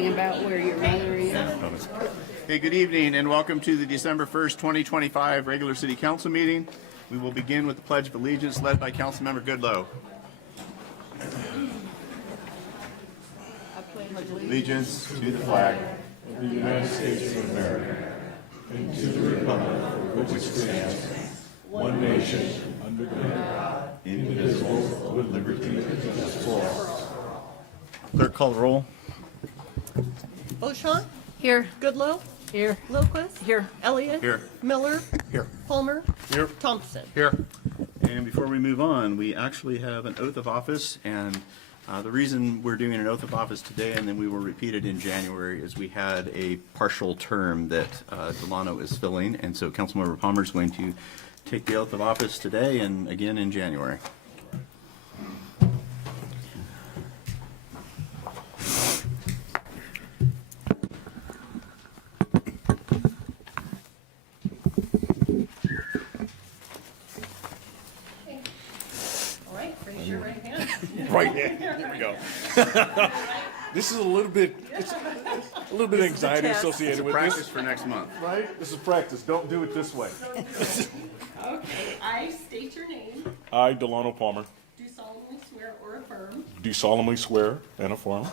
anything about where your mother is. Hey, good evening and welcome to the December 1st, 2025 regular city council meeting. We will begin with the Pledge of Allegiance led by Councilmember Goodloe. I pledge Allegiance to the flag of the United States of America and to the republic for which it stands, one nation, under God, indivisible, with liberty and justice for all. Clerk, call the roll. Beauchamp, Here. Goodloe, Here. Lilquist, Here. Elliott, Here. Miller, Here. Palmer, Here. Thompson. Here. And before we move on, we actually have an oath of office, and the reason we're doing an oath of office today and then we will repeat it in January is we had a partial term that Delano is filling, and so Councilmember Palmer is going to take the oath of office today and again in January. All right, raise your right hand. Right there we go. This is a little bit anxiety associated with Practice this, for next month. right? This is practice. Don't do it this way. Okay, I state your name, I, Delano Palmer, do solemnly swear or affirm do solemnly swear and affirm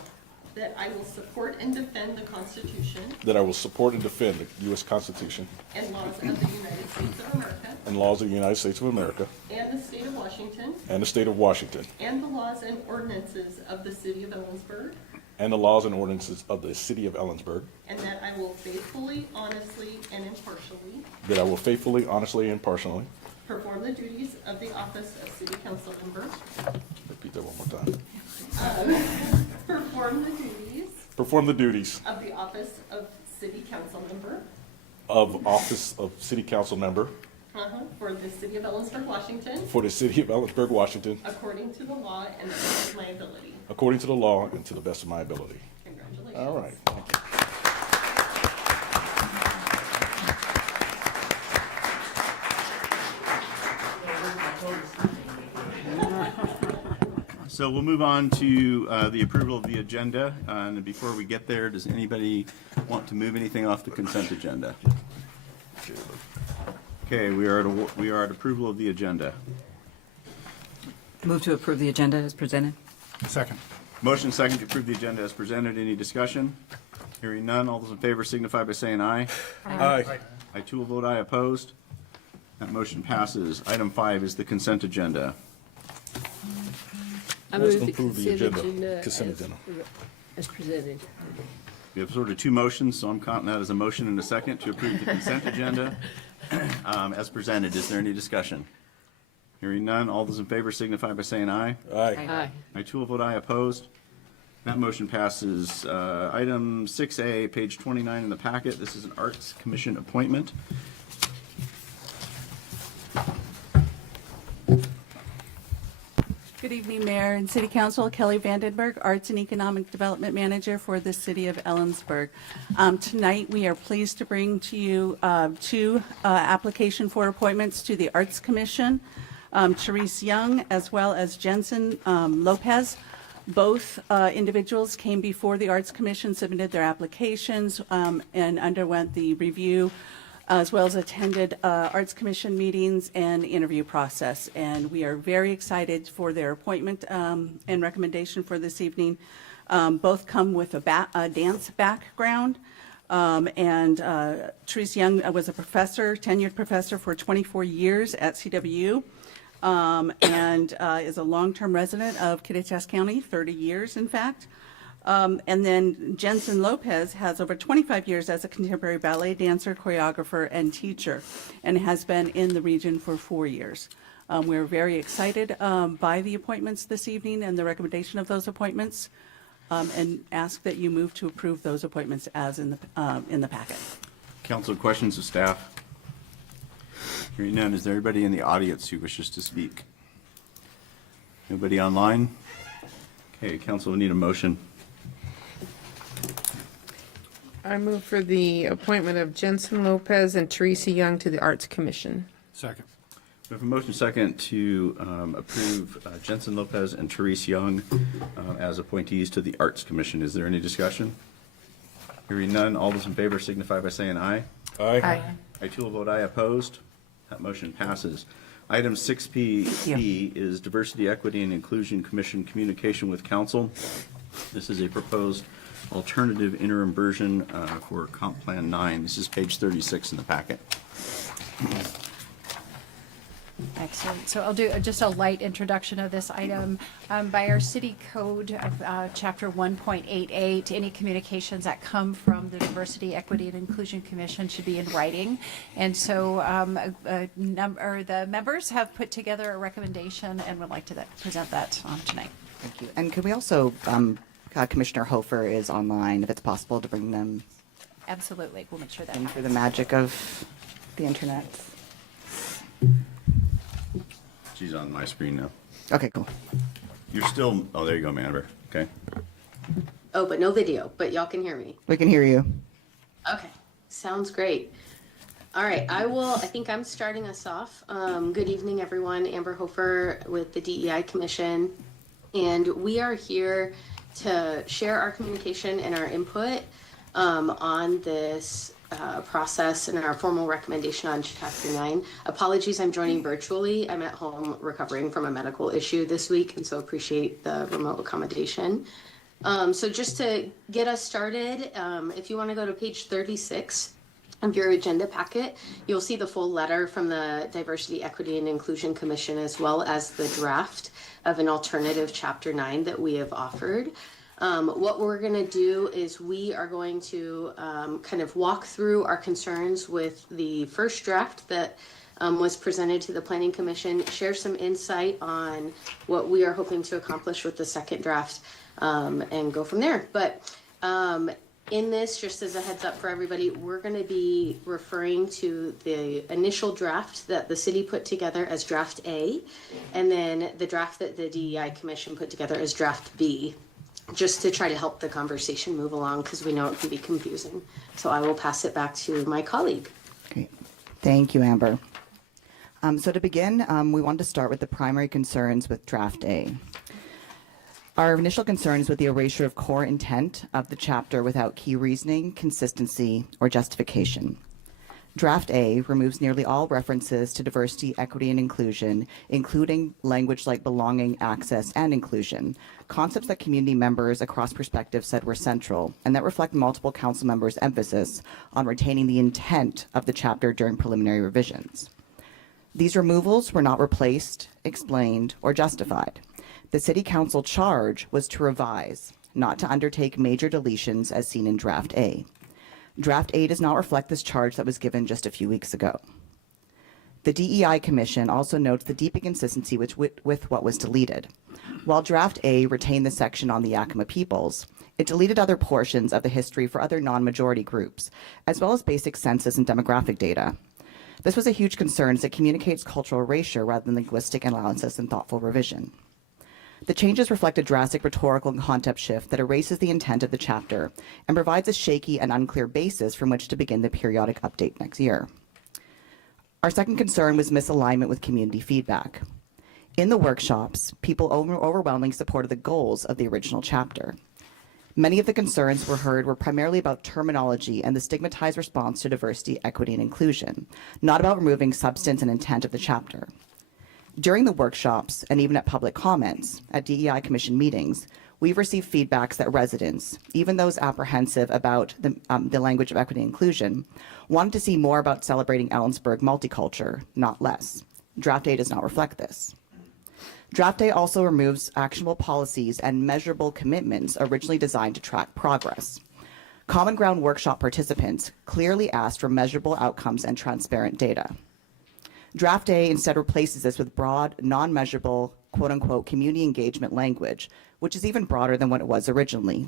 that I will support and defend the Constitution that I will support and defend the U.S. Constitution and laws of the United States of America and laws of the United States of America and the state of Washington and the state of Washington and the laws and ordinances of the city of Ellensburg, and the laws and ordinances of the city of Ellensburg, and that I will faithfully, honestly, and impartially that I will faithfully, honestly, and impartially perform the duties of the office of city council member, repeat that one more time. perform the duties Perform the duties of the office of city council member of office of city council member for the city of Ellensburg, Washington, for the city of Ellensburg, Washington, according to the law and the best of my ability. according to the law and to the best of my ability. Congratulations. All right. Thank you. So we'll move on to the approval of the agenda. And before we get there, does anybody want to move anything off the consent agenda? Okay, we are at approval of the agenda. Move to approve the agenda as presented. Second. Motion second to approve the agenda as presented. Any discussion? Hearing none. All those in favor signify by saying aye. Aye. I too will vote aye. Opposed? That motion passes. Item 5 is the consent agenda. I Let's move the approve the consent agenda. agenda Consent as- agenda. as presented. We have sort of two motions, so I'm counting that as a motion and a second to approve the consent agenda as presented. Is there any discussion? Hearing none. All those in favor signify by saying aye. Aye. Aye. I too will vote aye. Opposed? That motion passes. Item 6A, page 29 in the packet. This is an Arts Commission appointment. Good evening, Mayor and City Council. Kelly Vandenberg, Arts and Economic Development Manager for the City of Ellensburg. Tonight, we are pleased to bring to you two application for appointments to the Arts Commission. Therese Young as well as Jensen Lopez. Both individuals came before the Arts Commission, submitted their applications, and underwent the review, as well as attended Arts Commission meetings and interview process. And we are very excited for their appointment and recommendation for this evening. Both come with a dance background. Therese Young was a professor, tenured professor for 24 years at CWU. And is a long-term resident of Kittitas County, 30 years, in fact. And then Jensen Lopez has over 25 years as a contemporary ballet dancer, choreographer, and teacher, and has been in the region for 4 years. We're very excited by the appointments this evening and the recommendation of those appointments, and ask that you move to approve those appointments as in the packet. Council, questions of staff? Hearing none. Is there anybody in the audience who wishes to speak? Nobody online? Okay, Council, we need a motion. I move for the appointment of Jensen Lopez and Teresa Young to the Arts Commission. Second. We have a motion second to approve Jensen Lopez and Therese Young as appointees to the Arts Commission. Is there any discussion? Hearing none, all those in favor signify by saying aye. Aye. I too will vote aye. Opposed? That motion passes. Item 6P is Diversity, Equity, and Inclusion Commission communication with council. This is a proposed alternative interim version for Comp Plan 9. This is page 36 in the packet. Excellent. So I'll do just a light introduction of this item. By our city code of chapter 1.88, any communications that come from the Diversity, Equity, and Inclusion Commission should be in writing. And so the members have put together a recommendation and would like to present that tonight. Thank you. And could we also, Commissioner Hofer is online, if it's possible to bring them Absolutely. We'll make sure that in happens. through the magic of the internet. She's on my screen now. Okay, cool. You're still, oh, there you go, Manver. Okay. Oh, but no video, but y'all can hear me. We can hear you. Okay, sounds great. All right, I think I'm starting us off. Good evening, everyone. Amber Hofer with the DEI Commission. And we are here to share our communication and our input on this process and our formal recommendation on Chapter 9. Apologies, I'm joining virtually. I'm at home recovering from a medical issue this week, and so appreciate the remote accommodation. So just to get us started, if you want to go to page 36 of your agenda packet, you'll see the full letter from the Diversity, Equity, and Inclusion Commission, as well as the draft of an alternative Chapter 9 that we have offered. What we're going to do is we are going to kind of walk through our concerns with the first draft that was presented to the Planning Commission, share some insight on what we are hoping to accomplish with the second draft, and go from there. But in this, just as a heads up for everybody, we're going to be referring to the initial draft that the city put together as draft A, and then the draft that the DEI Commission put together as draft B, just to try to help the conversation move along, because we know it can be confusing. So I will pass it back to my colleague. Great. Thank you, Amber. So to begin, we wanted to start with the primary concerns with Draft A. Our initial concern is with the erasure of core intent of the chapter without key reasoning, consistency, or justification. Draft A removes nearly all references to diversity, equity, and inclusion, including language like belonging, access, and inclusion, concepts that community members across perspectives said were central, and that reflect multiple council members' emphasis on retaining the intent of the chapter during preliminary revisions. These removals were not replaced, explained, or justified. The City Council charge was to revise, not to undertake major deletions as seen in Draft A. Draft A does not reflect this charge that was given just a few weeks ago. The DEI Commission also notes the deep inconsistency with what was deleted. While Draft A retained the section on the Yakima peoples, it deleted other portions of the history for other non-majority groups, as well as basic census and demographic data. This was a huge concern as it communicates cultural erasure rather than linguistic analysis and thoughtful revision. The changes reflect a drastic rhetorical and concept shift that erases the intent of the chapter and provides a shaky and unclear basis from which to begin the periodic update next year. Our second concern was misalignment with community feedback. In the workshops, people overwhelmingly supported the goals of the original chapter. Many of the concerns were primarily about terminology and the stigmatized response to diversity, equity, and inclusion, not about removing substance and intent of the chapter. During the workshops, and even at public comments at DEI Commission meetings, we've received feedbacks that residents, even those apprehensive about the language of equity and inclusion, wanted to see more about celebrating Ellensburg multiculture, not less. Draft A does not reflect this. Draft A also removes actionable policies and measurable commitments originally designed to track progress. Common Ground workshop participants clearly asked for measurable outcomes and transparent data. Draft A instead replaces this with broad, non-measurable, quote-unquote, community engagement language, which is even broader than what it was originally.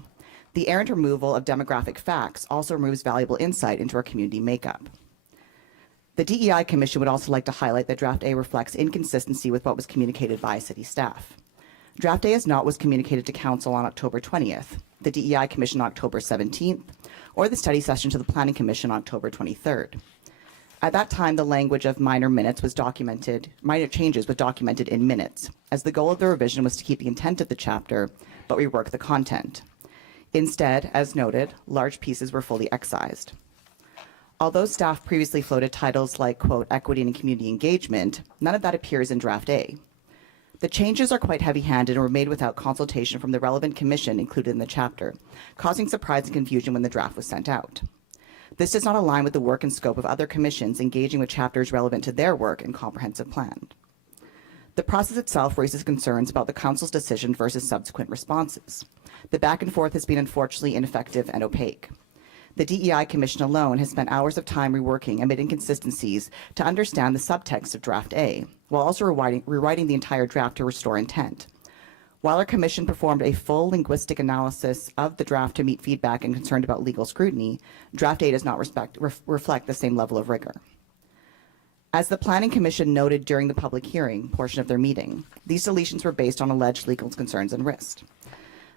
The errant removal of demographic facts also removes valuable insight into our community makeup. The DEI Commission would also like to highlight that Draft A reflects inconsistency with what was communicated by city staff. Draft A is not what was communicated to Council on October 20th, the DEI Commission on October 17th, or the study session to the Planning Commission on October 23rd. At that time, the language of minor changes was documented in minutes, as the goal of the revision was to keep the intent of the chapter, but rework the content. Instead, as noted, large pieces were fully excised. Although staff previously floated titles like, quote, equity and community engagement, none of that appears in Draft A. The changes are quite heavy-handed and were made without consultation from the relevant commission included in the chapter, causing surprise and confusion when the draft was sent out. This does not align with the work and scope of other commissions engaging with chapters relevant to their work and comprehensive plan. The process itself raises concerns about the council's decision versus subsequent responses. The back and forth has been unfortunately ineffective and opaque. The DEI Commission alone has spent hours of time reworking amid inconsistencies to understand the subtext of Draft A, while also rewriting the entire draft to restore intent. While our commission performed a full linguistic analysis of the draft to meet feedback and concerned about legal scrutiny, Draft A does not reflect the same level of rigor. As the Planning Commission noted during the public hearing portion of their meeting, these deletions were based on alleged legal concerns and risks.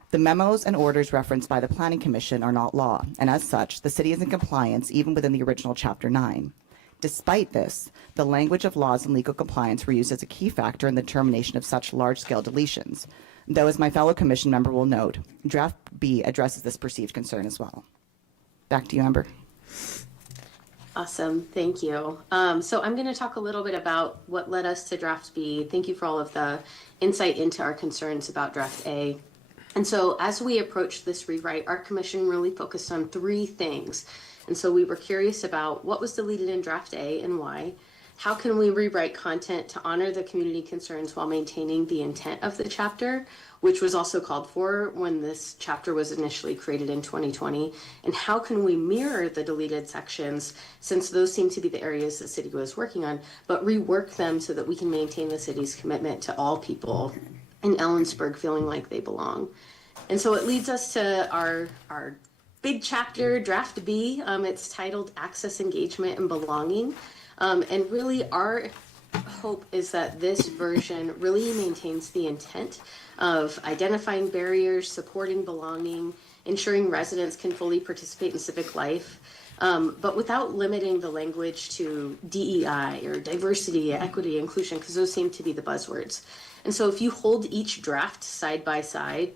The memos and orders referenced by the Planning Commission are not law, and as such, the city is in compliance even within the original Chapter 9. Despite this, the language of laws and legal compliance were used as a key factor in the determination of such large-scale deletions, though, as my fellow commission member will note, Draft B addresses this perceived concern as well. Back to you, Amber. Awesome, thank you. So I'm going to talk a little bit about what led us to Draft B. Thank you for all of the insight into our concerns about Draft A. And so as we approached this rewrite, our commission really focused on three things. And so we were curious about what was deleted in Draft A and why. How can we rewrite content to honor the community concerns while maintaining the intent of the chapter, which was also called for when this chapter was initially created in 2020? And how can we mirror the deleted sections, since those seem to be the areas the city was working on, but rework them so that we can maintain the city's commitment to all people in Ellensburg feeling like they belong? And so it leads us to our big chapter, Draft B. It's titled Access, Engagement, and Belonging. And really our hope is that this version really maintains the intent of identifying barriers, supporting belonging, ensuring residents can fully participate in civic life, but without limiting the language to DEI or diversity, equity, inclusion, because those seem to be the buzzwords. And so if you hold each draft side by side,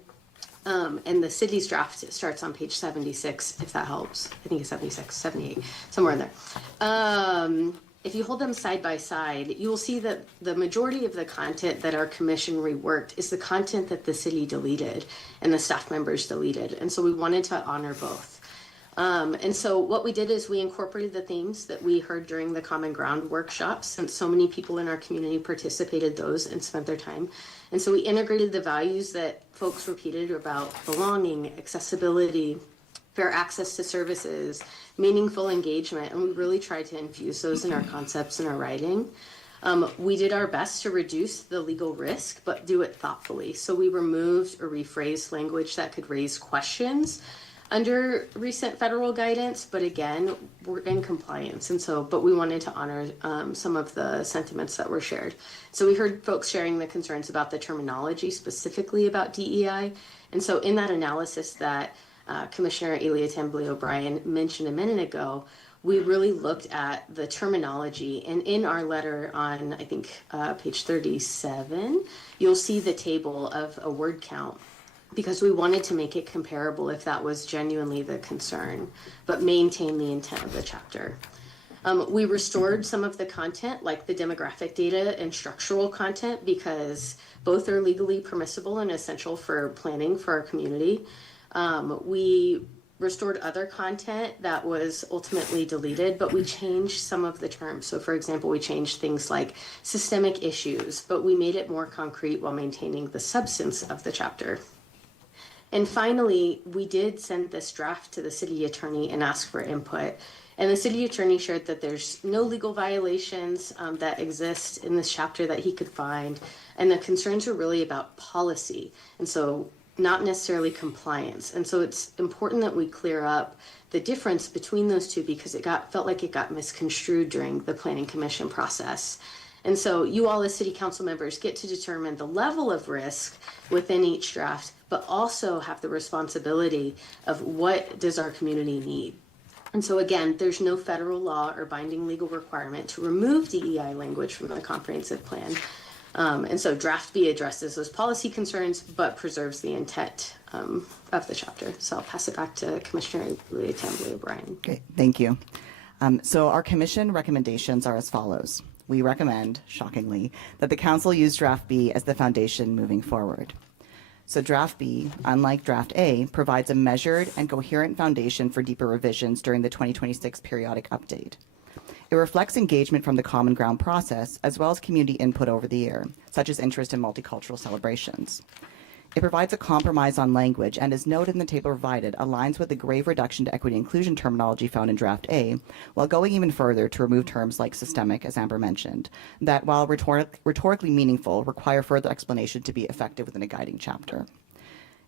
and the city's draft starts on page 76, if that helps. I think it's 76, 78, somewhere in there. If you hold them side by side, you will see that the majority of the content that our commission reworked is the content that the city deleted and the staff members deleted. And so we wanted to honor both. And so what we did is we incorporated the themes that we heard during the Common Ground workshops, since so many people in our community participated those and spent their time. And so we integrated the values that folks repeated about belonging, accessibility, fair access to services, meaningful engagement, and we really tried to infuse those in our concepts and our writing. We did our best to reduce the legal risk, but do it thoughtfully. So we removed or rephrased language that could raise questions under recent federal guidance, but again, we're in compliance. And so, but we wanted to honor some of the sentiments that were shared. So we heard folks sharing the concerns about the terminology, specifically about DEI. And so in that analysis that Commissioner Elia Tambly O'Brien mentioned a minute ago, we really looked at the terminology. And in our letter on, I think, page 37, you'll see the table of a word count, because we wanted to make it comparable if that was genuinely the concern, but maintain the intent of the chapter. We restored some of the content, like the demographic data and structural content, because both are legally permissible and essential for planning for our community. We restored other content that was ultimately deleted, but we changed some of the terms. So for example, we changed things like systemic issues, but we made it more concrete while maintaining the substance of the chapter. And finally, we did send this draft to the city attorney and ask for input. And the city attorney shared that there's no legal violations that exist in this chapter that he could find. And the concerns are really about policy, and so not necessarily compliance. And so it's important that we clear up the difference between those two, because it felt like it got misconstrued during the Planning Commission process. And so you all as city council members get to determine the level of risk within each draft, but also have the responsibility of what does our community need. And so again, there's no federal law or binding legal requirement to remove DEI language from the comprehensive plan. And so draft B addresses those policy concerns, but preserves the intent of the chapter. So I'll pass it back to Commissioner Tambly O'Brien. Okay, thank you. So our commission recommendations are as follows. We recommend, shockingly, that the council use draft B as the foundation moving forward. So draft B, unlike draft A, provides a measured and coherent foundation for deeper revisions during the 2026 periodic update. It reflects engagement from the Common Ground process, as well as community input over the year, such as interest in multicultural celebrations. It provides a compromise on language and, as noted in the table provided, aligns with the grave reduction to equity inclusion terminology found in draft A, while going even further to remove terms like systemic, as Amber mentioned, that, while rhetorically meaningful, require further explanation to be effective within a guiding chapter.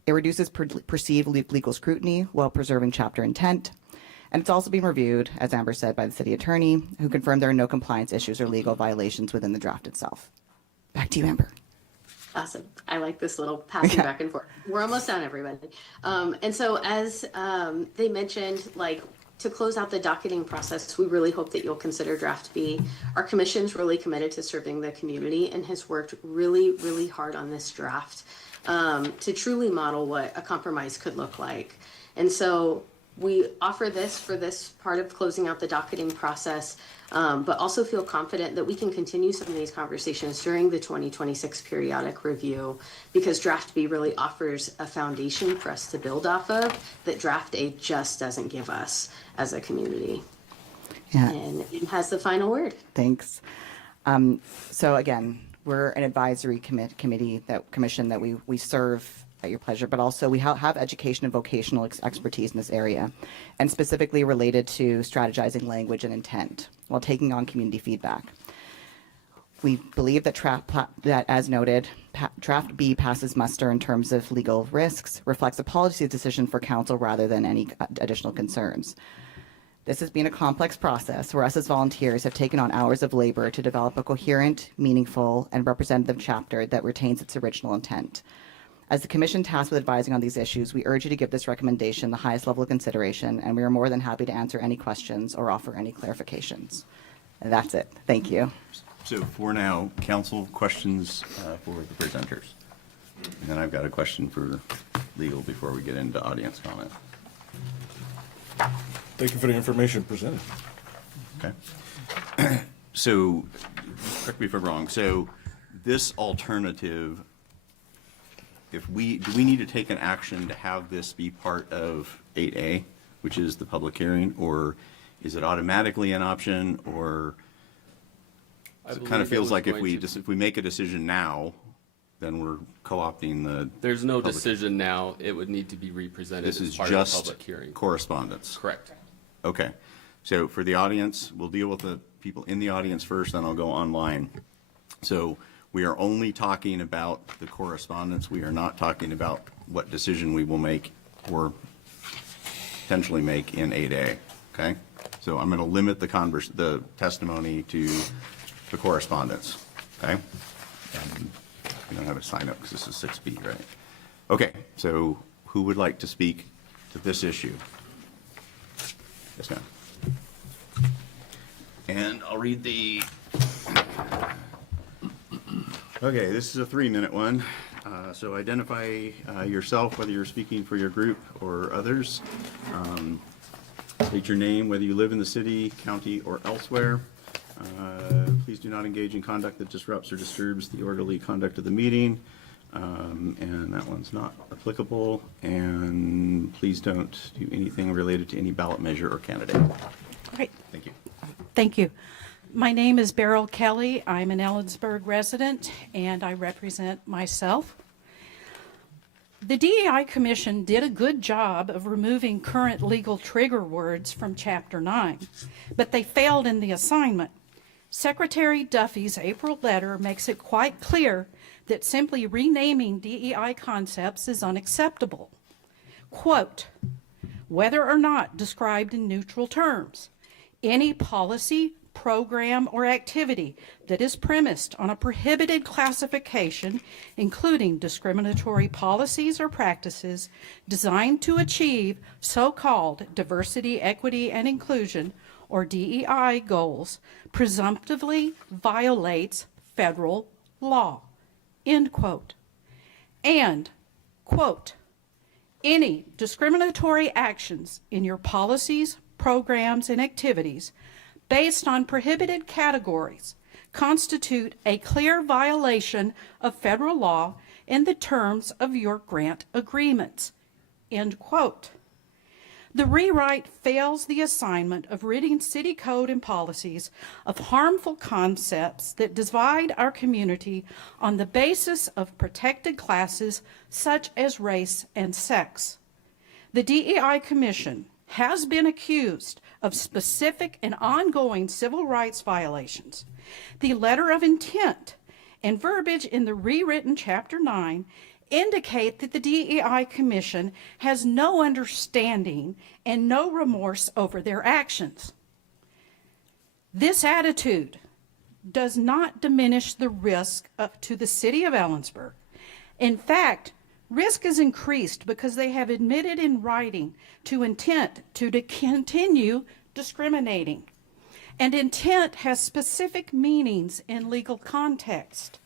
It reduces perceived legal scrutiny while preserving chapter intent. And it's also being reviewed, as Amber said, by the city attorney, who confirmed there are no compliance issues or legal violations within the draft itself. Back to you, Amber. Awesome. I like this little passing back and forth. We're almost done, everybody. And so as they mentioned, like, to close out the docketing process, we really hope that you'll consider draft B. Our commission's really committed to serving the community and has worked really, really hard on this draft to truly model what a compromise could look like. And so we offer this for this part of closing out the docketing process, but also feel confident that we can continue some of these conversations during the 2026 periodic review, because draft B really offers a foundation for us to build off of that draft A just doesn't give us as a community. Yeah. And it has the final word. Thanks. So again, we're an advisory commission that we serve at your pleasure, but also we have education and vocational expertise in this area, and specifically related to strategizing language and intent while taking on community feedback. We believe that, as noted, draft B passes muster in terms of legal risks, reflects a policy decision for council rather than any additional concerns. This has been a complex process where us as volunteers have taken on hours of labor to develop a coherent, meaningful, and representative chapter that retains its original intent. As the commission tasked with advising on these issues, we urge you to give this recommendation the highest level of consideration, and we are more than happy to answer any questions or offer any clarifications. And that's it. Thank you. So for now, council questions for the presenters. And then I've got a question for legal before we get into audience comment. Thank you for the information presented. Okay. So, correct me if I'm wrong. So this alternative, do we need to take an action to have this be part of 8A, which is the public hearing, or is it automatically an option, or it kind of feels like if we make a decision now, then we're co-opting the. There's no decision now. It would need to be represented This as is part of the just public hearing. correspondence. Correct. Okay. So for the audience, we'll deal with the people in the audience first, then I'll go online. So we are only talking about the correspondence. We are not talking about what decision we will make or potentially make in 8A, okay? So I'm going to limit the testimony to the correspondence, okay? And we don't have a sign up because this is 6B, right? Okay, so who would like to speak to this issue? Yes, ma'am. And I'll read the. Okay, this is a 3-minute one. So identify yourself, whether you're speaking for your group or others. State your name, whether you live in the city, county, or elsewhere. Please do not engage in conduct that disrupts or disturbs the orderly conduct of the meeting. And that one's not applicable. And please don't do anything related to any ballot measure or candidate. Great. Thank you. Thank you. My name is Beryl Kelly. I'm an Ellensburg resident, and I represent myself. The DEI Commission did a good job of removing current legal trigger words from Chapter 9, but they failed in the assignment. Secretary Duffy's April letter makes it quite clear that simply renaming DEI concepts is unacceptable. Quote, whether or not described in neutral terms, any policy, program, or activity that is premised on a prohibited classification, including discriminatory policies or practices designed to achieve so-called diversity, equity, and inclusion, or DEI goals, presumptively violates federal law, end quote. And, quote, any discriminatory actions in your policies, programs, and activities based on prohibited categories constitute a clear violation of federal law and the terms of your grant agreements, end quote. The rewrite fails the assignment of ridding city code and policies of harmful concepts that divide our community on the basis of protected classes such as race and sex. The DEI Commission has been accused of specific and ongoing civil rights violations. The letter of intent and verbiage in the rewritten Chapter 9 indicate that the DEI Commission has no understanding and no remorse over their actions. This attitude does not diminish the risk to the city of Ellensburg. In fact, risk is increased because they have admitted in writing to intent to continue discriminating. And intent has specific meanings in legal context.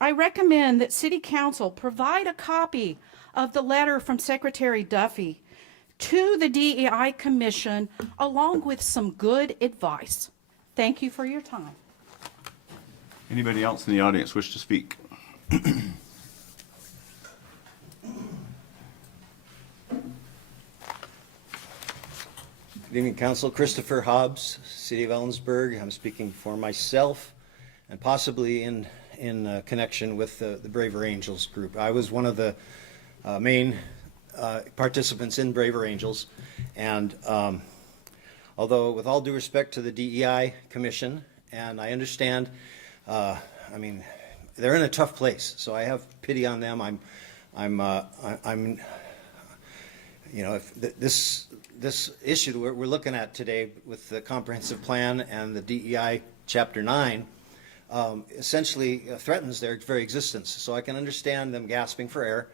I recommend that City Council provide a copy of the letter from Secretary Duffy to the DEI Commission along with some good advice. Thank you for your time. Anybody else in the audience wish to speak? Good evening, Council. Christopher Hobbs, City of Ellensburg. I'm speaking for myself and possibly in connection with the Braver Angels group. I was one of the main participants in Braver Angels, and although with all due respect to the DEI Commission, and I understand, I mean, they're in a tough place, so I have pity on them. I'm you know, if this issue we're looking at today with the comprehensive plan and the DEI Chapter 9 essentially threatens their very existence. So I can understand them gasping for air,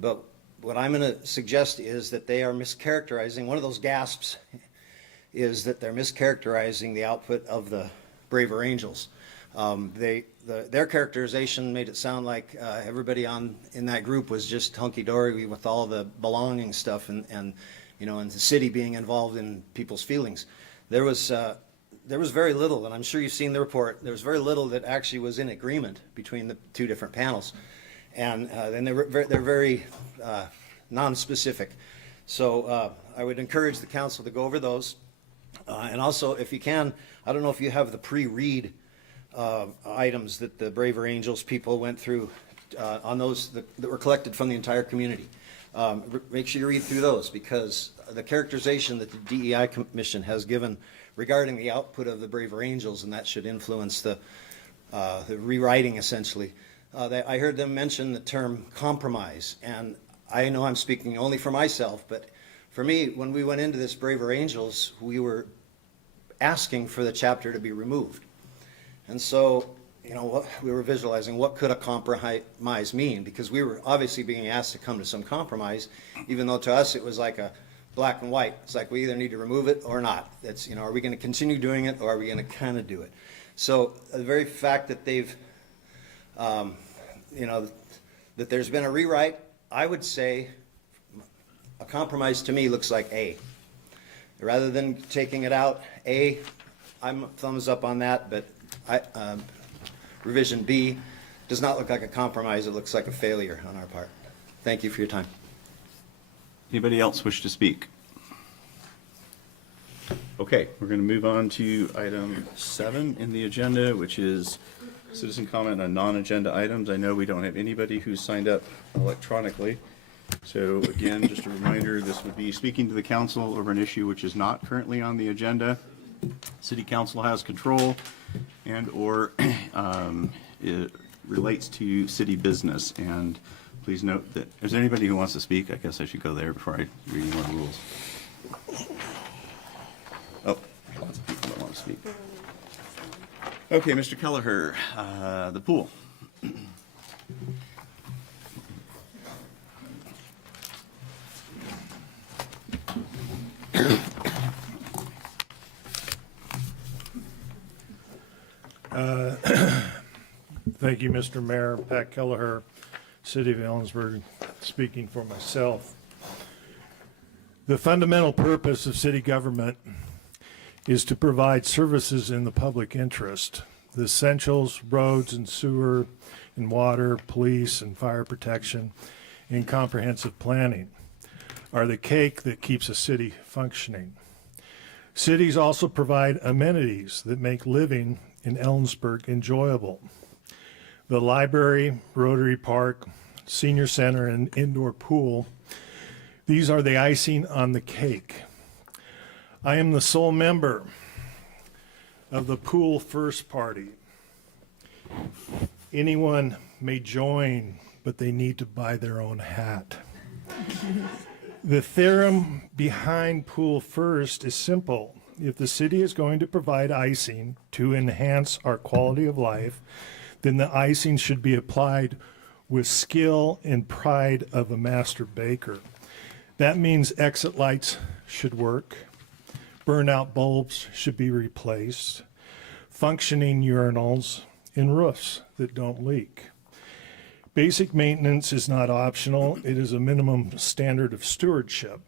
but what I'm going to suggest is that they are mischaracterizing. One of those gasps is that they're mischaracterizing the output of the Braver Angels. Their characterization made it sound like everybody in that group was just hunky-dory with all the belonging stuff and you know, and the city being involved in people's feelings. There was very little, and I'm sure you've seen the report, there was very little that actually was in agreement between the two different panels. And then they're very non-specific. So I would encourage the council to go over those. And also, if you can, I don't know if you have the pre-read items that the Braver Angels people went through on those that were collected from the entire community. Make sure you read through those, because the characterization that the DEI Commission has given regarding the output of the Braver Angels, and that should influence the rewriting essentially. I heard them mention the term compromise, and I know I'm speaking only for myself, but for me, when we went into this Braver Angels, we were asking for the chapter to be removed. And so, you know, we were visualizing what could a compromise mean, because we were obviously being asked to come to some compromise, even though to us it was like a black and white. It's like we either need to remove it or not. It's, you know, are we going to continue doing it, or are we going to kind of do it? So the very fact that they've, you know, that there's been a rewrite, I would say a compromise to me looks like A. Rather than taking it out, A, I'm thumbs up on that, but revision B does not look like a compromise. It looks like a failure on our part. Thank you for your time. Anybody else wish to speak? Okay, we're going to move on to item 7 in the agenda, which is citizen comment on non-agenda items. I know we don't have anybody who's signed up electronically. So again, just a reminder, this would be speaking to the council over an issue which is not currently on the agenda. City council has control and or it relates to city business. And please note that, is there anybody who wants to speak? I guess I should go there before I read any more rules. Oh, lots of people that want to speak. Okay, Mr. Kelleher, the pool. Thank you, Mr. Mayor. Pat Kelleher, City of Ellensburg, speaking for myself. The fundamental purpose of city government is to provide services in the public interest. The essentials, roads and sewer and water, police and fire protection, and comprehensive planning are the cake that keeps a city functioning. Cities also provide amenities that make living in Ellensburg enjoyable. The library, Rotary Park, senior center, and indoor pool, these are the icing on the cake. I am the sole member of the Pool First Party. Anyone may join, but they need to buy their own hat. The theorem behind Pool First is simple. If the city is going to provide icing to enhance our quality of life, then the icing should be applied with skill and pride of a master baker. That means exit lights should work, burnout bulbs should be replaced, functioning urinals, and roofs that don't leak. Basic maintenance is not optional, it is a minimum standard of stewardship.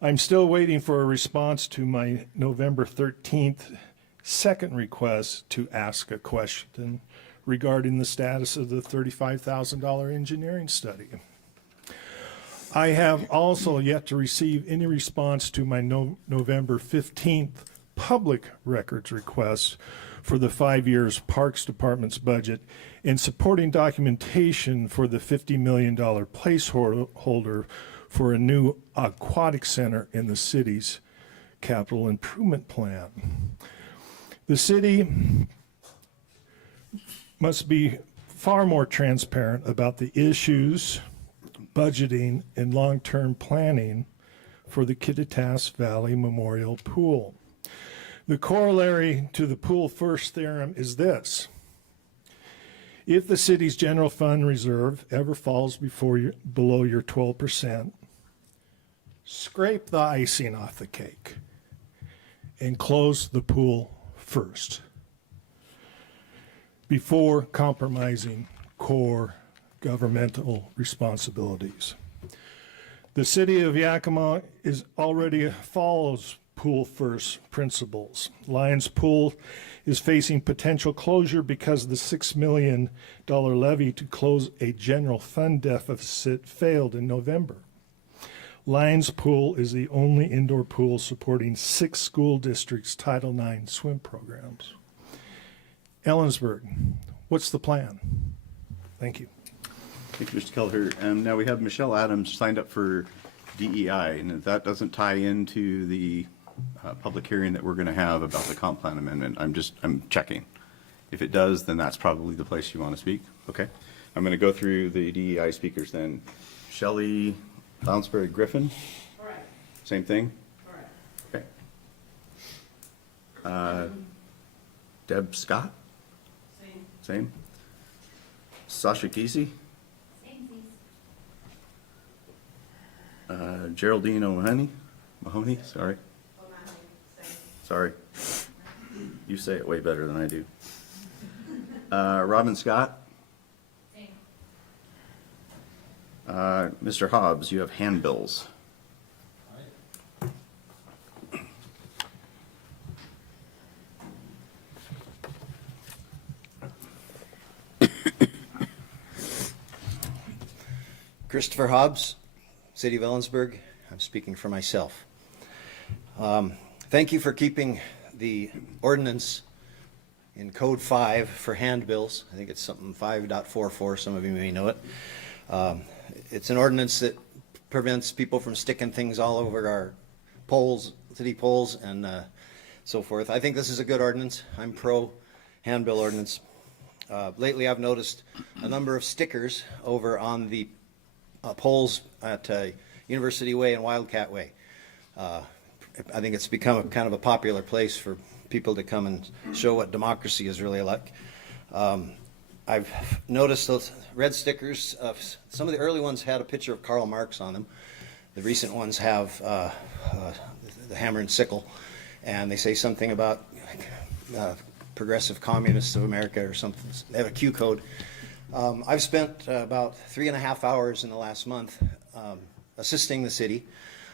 I'm still waiting for a response to my November 13th second request to ask a question regarding the status of the $35,000 engineering study. I have also yet to receive any response to my November 15th public records request for the 5 years Parks Department's budget and supporting documentation for the $50 million placeholder for a new aquatic center in the city's capital improvement plan. The city must be far more transparent about the issues, budgeting, and long-term planning for the Kittitas Valley Memorial Pool. The corollary to the Pool First theorem is this. If the city's general fund reserve ever falls below your 12%, scrape the icing off the cake and close the pool first before compromising core governmental responsibilities. The city of Yakima already follows Pool First principles. Lions Pool is facing potential closure because the $6 million levy to close a general fund deficit failed in November. Lions Pool is the only indoor pool supporting 6 school districts' Title IX swim programs. Ellensburg, what's the plan? Thank you. Thank you, Mr. Kelleher. Now we have Michelle Adams signed up for DEI, and if that doesn't tie into the public hearing that we're going to have about the comp plan amendment, I'm checking. If it does, then that's probably the place you want to speak. Okay. I'm going to go through the DEI speakers then. Shelley Lounsbury Griffin. Correct. Same thing? Correct. Okay. Deb Scott? Same. Sasha Kesey? Geraldine Mahoney, sorry. Sorry. You say it way better than I do. Robin Scott? Mr. Hobbs, you have handbills. Christopher Hobbs, City of Ellensburg. I'm speaking for myself. Thank you for keeping the ordinance in Code 5 for handbills. I think it's something 5.44, some of you may know it. It's an ordinance that prevents people from sticking things all over our poles, city poles, and so forth. I think this is a good ordinance. I'm pro handbill ordinance. Lately I've noticed a number of stickers over on the poles at University Way and Wildcat Way. I think it's become a kind of a popular place for people to come and show what democracy is really like. I've noticed those red stickers. Some of the early ones had a picture of Karl Marx on them. The recent ones have the hammer and sickle, and they say something about Progressive Communists of America or something. They have a Q code. I've spent about 3.5 hours in the last month assisting the city.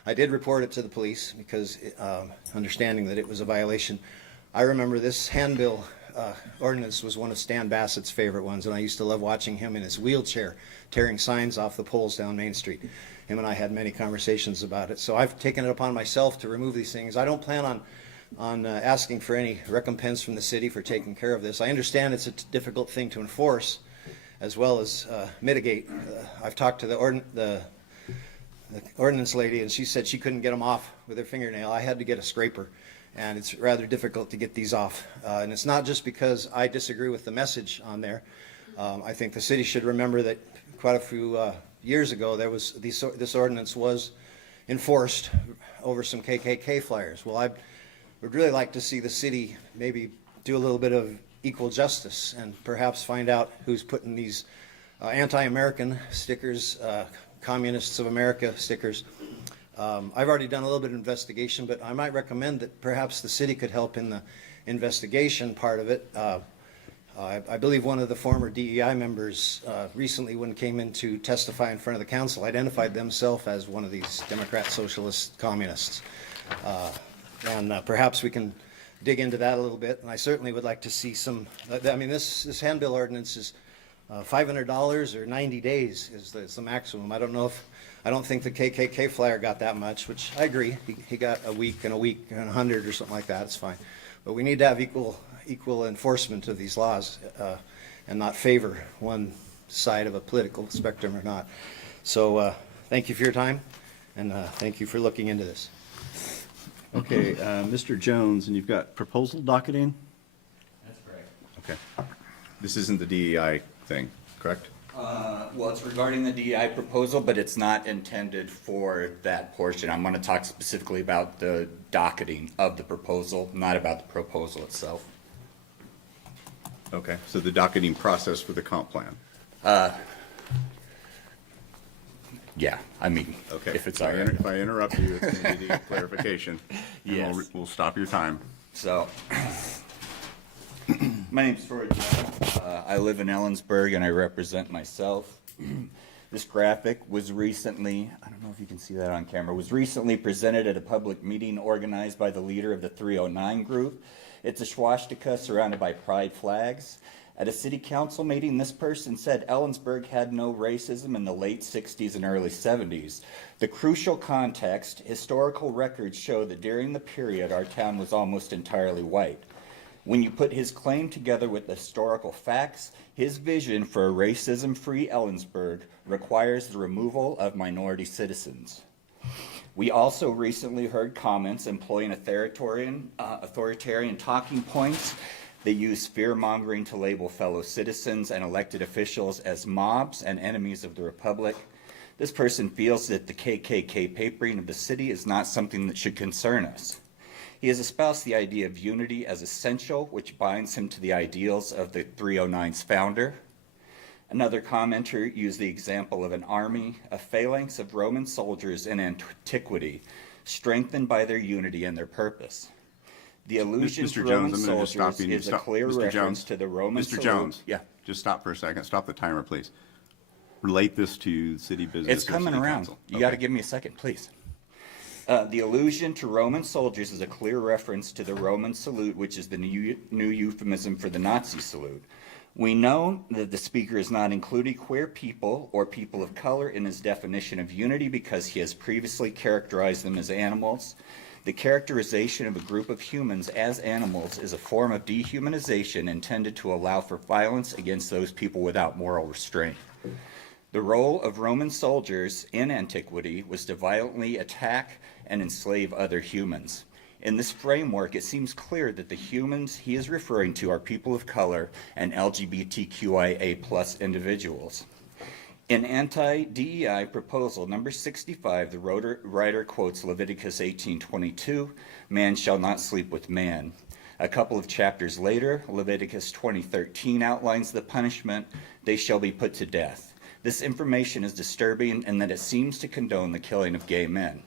I did report it to the police because understanding that it was a violation. I remember this handbill ordinance was one of Stan Bassett's favorite ones, and I used to love watching him in his wheelchair tearing signs off the poles down Main Street. Him and I had many conversations about it. So I've taken it upon myself to remove these things. I don't plan on asking for any recompense from the city for taking care of this. I understand it's a difficult thing to enforce as well as mitigate. I've talked to the ordinance lady, and she said she couldn't get them off with her fingernail. I had to get a scraper, and it's rather difficult to get these off. And it's not just because I disagree with the message on there. I think the city should remember that quite a few years ago there was this ordinance was enforced over some KKK flyers. Well, I would really like to see the city maybe do a little bit of equal justice and perhaps find out who's putting these anti-American stickers, Communists of America stickers. I've already done a little bit of investigation, but I might recommend that perhaps the city could help in the investigation part of it. I believe one of the former DEI members recently, when came in to testify in front of the council, identified themselves as one of these Democrat, Socialist, Communists. And perhaps we can dig into that a little bit. And I certainly would like to see some, I mean, this handbill ordinance is $500 or 90 days is the maximum. I don't think the KKK flyer got that much, which I agree. He got a week and 100 or something like that. It's fine. But we need to have equal enforcement of these laws and not favor one side of a political spectrum or not. So thank you for your time, and thank you for looking into this. Okay, Mr. Jones, and you've got proposal docketing? That's correct. Okay. This isn't the DEI thing, correct? Well, it's regarding the DEI proposal, but it's not intended for that portion. I'm going to talk specifically about the docketing of the proposal, not about the proposal itself. Okay, so the docketing process for the comp plan. Yeah, I mean, Okay. if it's all right. If I interrupt you, it's going to be the clarification. And Yes. we'll stop your time. So, my name's Troy. I live in Ellensburg, and I represent myself. This graphic was recently, I don't know if you can see that on camera, was recently presented at a public meeting organized by the leader of the 309 group. It's a swastika surrounded by pride flags. At a city council meeting, this person said Ellensburg had no racism in the late 60s and early 70s. The crucial context, historical records show that during the period, our town was almost entirely white. When you put his claim together with the historical facts, his vision for a racism-free Ellensburg requires the removal of minority citizens. We also recently heard comments employing authoritarian talking points. They use fear-mongering to label fellow citizens and elected officials as mobs and enemies of the Republic. This person feels that the KKK papering of the city is not something that should concern us. He has espoused the idea of unity as essential, which binds him to the ideals of the 309's founder. Another commenter used the example of an army, a phalanx of Roman soldiers in antiquity, strengthened by their unity and their purpose. The allusion to Roman soldiers is a clear reference to the Roman salute. Mr. Jones, yeah, just stop for a second. Stop the timer, please. Relate this to city business. it's coming around. You got to give me a second, please. The allusion to Roman soldiers is a clear reference to the Roman salute, which is the new euphemism for the Nazi salute. We know that the speaker is not including queer people or people of color in his definition of unity because he has previously characterized them as animals. The characterization of a group of humans as animals is a form of dehumanization intended to allow for violence against those people without moral restraint. The role of Roman soldiers in antiquity was to violently attack and enslave other humans. In this framework, it seems clear that the humans he is referring to are people of color and LGBTQIA+ individuals. In anti-DEI proposal number 65, the writer quotes Leviticus 18:22, "Man shall not sleep with man." A couple of chapters later, Leviticus 20:13 outlines the punishment, "They shall be put to death." This information is disturbing in that it seems to condone the killing of gay men.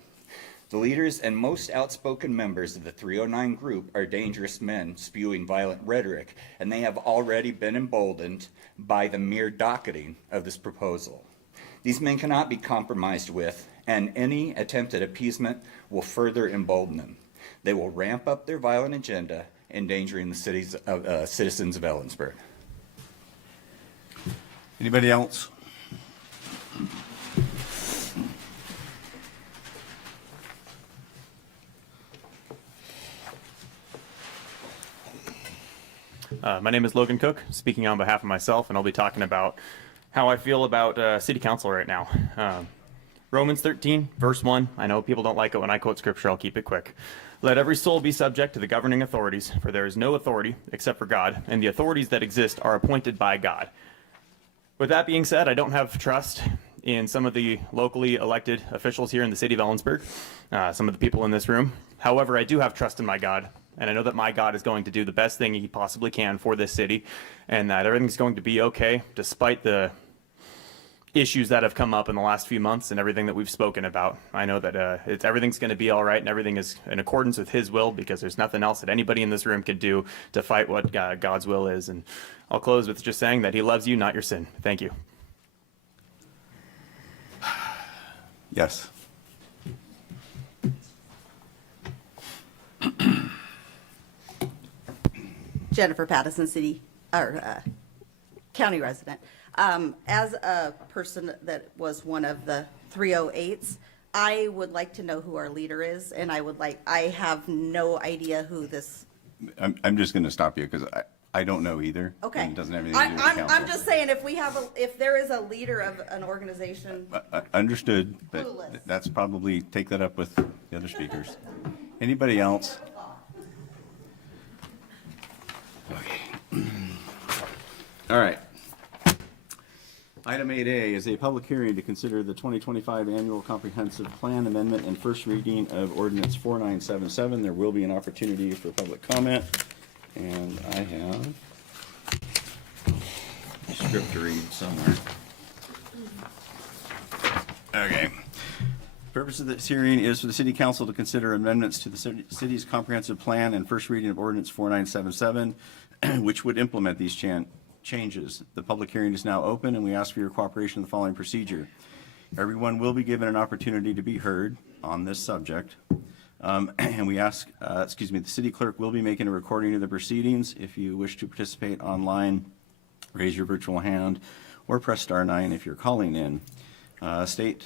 The leaders and most outspoken members of the 309 group are dangerous men spewing violent rhetoric, and they have already been emboldened by the mere docketing of this proposal. These men cannot be compromised with, and any attempt at appeasement will further embolden them. They will ramp up their violent agenda, endangering the citizens of Ellensburg. Anybody else? My name is Logan Cook, speaking on behalf of myself, and I'll be talking about how I feel about City Council right now. Romans 13, verse 1. I know people don't like it when I quote scripture. I'll keep it quick. Let every soul be subject to the governing authorities, for there is no authority except for God, and the authorities that exist are appointed by God. With that being said, I don't have trust in some of the locally elected officials here in the city of Ellensburg, some of the people in this room. However, I do have trust in my God, and I know that my God is going to do the best thing he possibly can for this city, and that everything's going to be okay despite the issues that have come up in the last few months and everything that we've spoken about. I know that everything's going to be all right, and everything is in accordance with his will, because there's nothing else that anybody in this room could do to fight what God's will is. And I'll close with just saying that he loves you, not your sin. Thank you. Yes. Jennifer Pattison, county resident. As a person that was one of the 308s, I would like to know who our leader is, and I have no idea who this. I'm just going to stop you because I don't know either. Okay. And it doesn't have anything to do with council. I'm just saying, if there is a leader of an organization. Understood, but Clueless. that's probably, take that up with the other speakers. Anybody else? Okay. All right. Item 8A is a public hearing to consider the 2025 Annual Comprehensive Plan Amendment and first reading of Ordinance 4977. There will be an opportunity for public comment, and I have a script to read somewhere. Okay. Purpose of this hearing is for the City Council to consider amendments to the city's comprehensive plan and first reading of Ordinance 4977, which would implement these changes. The public hearing is now open, and we ask for your cooperation in the following procedure. Everyone will be given an opportunity to be heard on this subject. And we ask, the city clerk will be making a recording of the proceedings. If you wish to participate online, raise your virtual hand or press *9 if you're calling in. State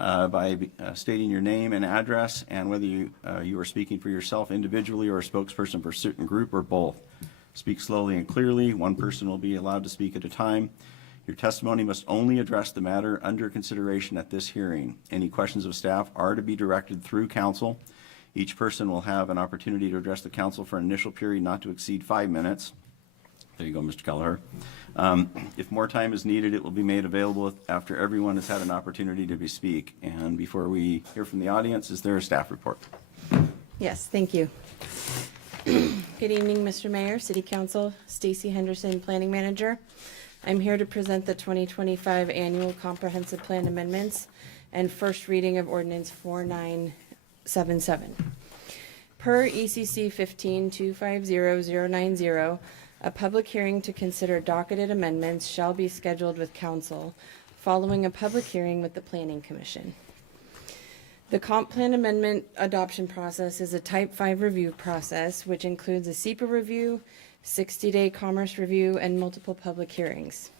by stating your name and address, and whether you are speaking for yourself individually or a spokesperson for a certain group or both. Speak slowly and clearly. One person will be allowed to speak at a time. Your testimony must only address the matter under consideration at this hearing. Any questions of staff are to be directed through council. Each person will have an opportunity to address the council for an initial period not to exceed 5 minutes. There you go, Mr. Kelleher. If more time is needed, it will be made available after everyone has had an opportunity to speak. And before we hear from the audience, is there a staff report? Yes, thank you. Good evening, Mr. Mayor, City Council, Stacy Henderson, Planning Manager. I'm here to present the 2025 Annual Comprehensive Plan Amendments and first reading of Ordinance 4977. Per ECC 15250090, a public hearing to consider docketed amendments shall be scheduled with council following a public hearing with the Planning Commission. The Comp Plan Amendment adoption process is a Type 5 review process, which includes a SEPA review, 60-day commerce review, and multiple public hearings.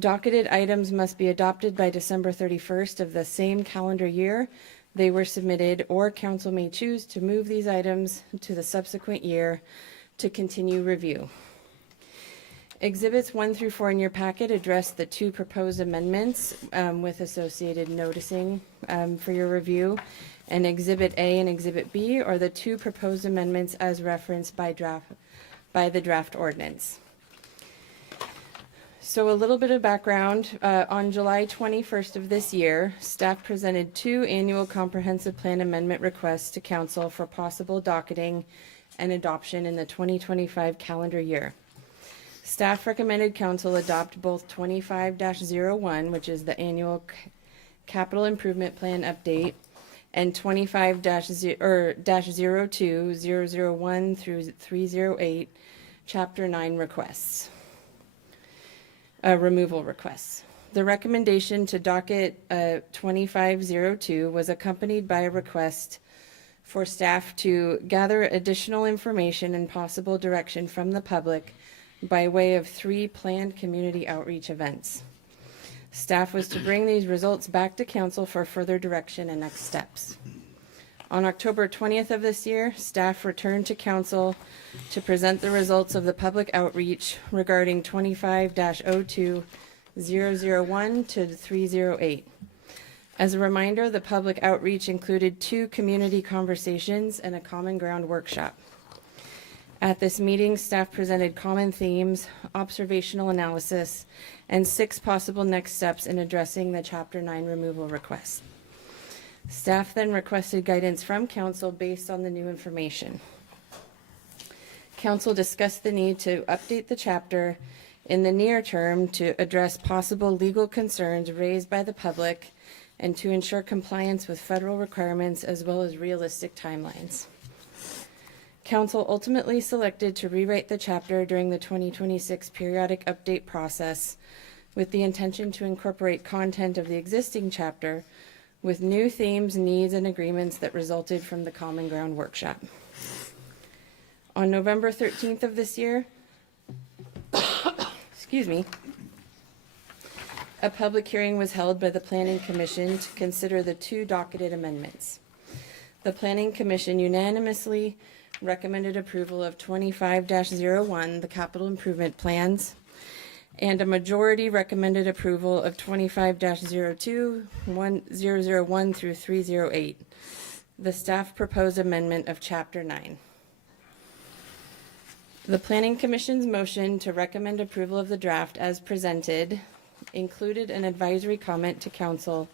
Docketed items must be adopted by December 31st of the same calendar year they were submitted, or council may choose to move these items to the subsequent year to continue review. Exhibits 1 through 4 in your packet address the 2 proposed amendments with associated noticing for your review. And Exhibit A and Exhibit B are the 2 proposed amendments as referenced by the draft ordinance. So a little bit of background. On July 21st of this year, staff presented 2 annual comprehensive plan amendment requests to council for possible docketing and adoption in the 2025 calendar year. Staff recommended council adopt both 25-01, which is the annual capital improvement plan update, and 25-02-001 through 308, Chapter 9 requests, removal requests. The recommendation to docket 2502 was accompanied by a request for staff to gather additional information and possible direction from the public by way of 3 planned community outreach events. Staff was to bring these results back to council for further direction and next steps. On October 20th of this year, staff returned to council to present the results of the public outreach regarding 25-02-001 to 308. As a reminder, the public outreach included 2 community conversations and a common ground workshop. At this meeting, staff presented common themes, observational analysis, and 6 possible next steps in addressing the Chapter 9 removal request. Staff then requested guidance from council based on the new information. Council discussed the need to update the chapter in the near term to address possible legal concerns raised by the public and to ensure compliance with federal requirements as well as realistic timelines. Council ultimately selected to rewrite the chapter during the 2026 periodic update process with the intention to incorporate content of the existing chapter with new themes, needs, and agreements that resulted from the Common Ground workshop. On November 13th of this year, excuse me, a public hearing was held by the Planning Commission to consider the 2 docketed amendments. The Planning Commission unanimously recommended approval of 25-01, the capital improvement plans, and a majority recommended approval of 25-02-1001 through 308, the staff proposed amendment of Chapter 9. The Planning Commission's motion to recommend approval of the draft as presented included an advisory comment to council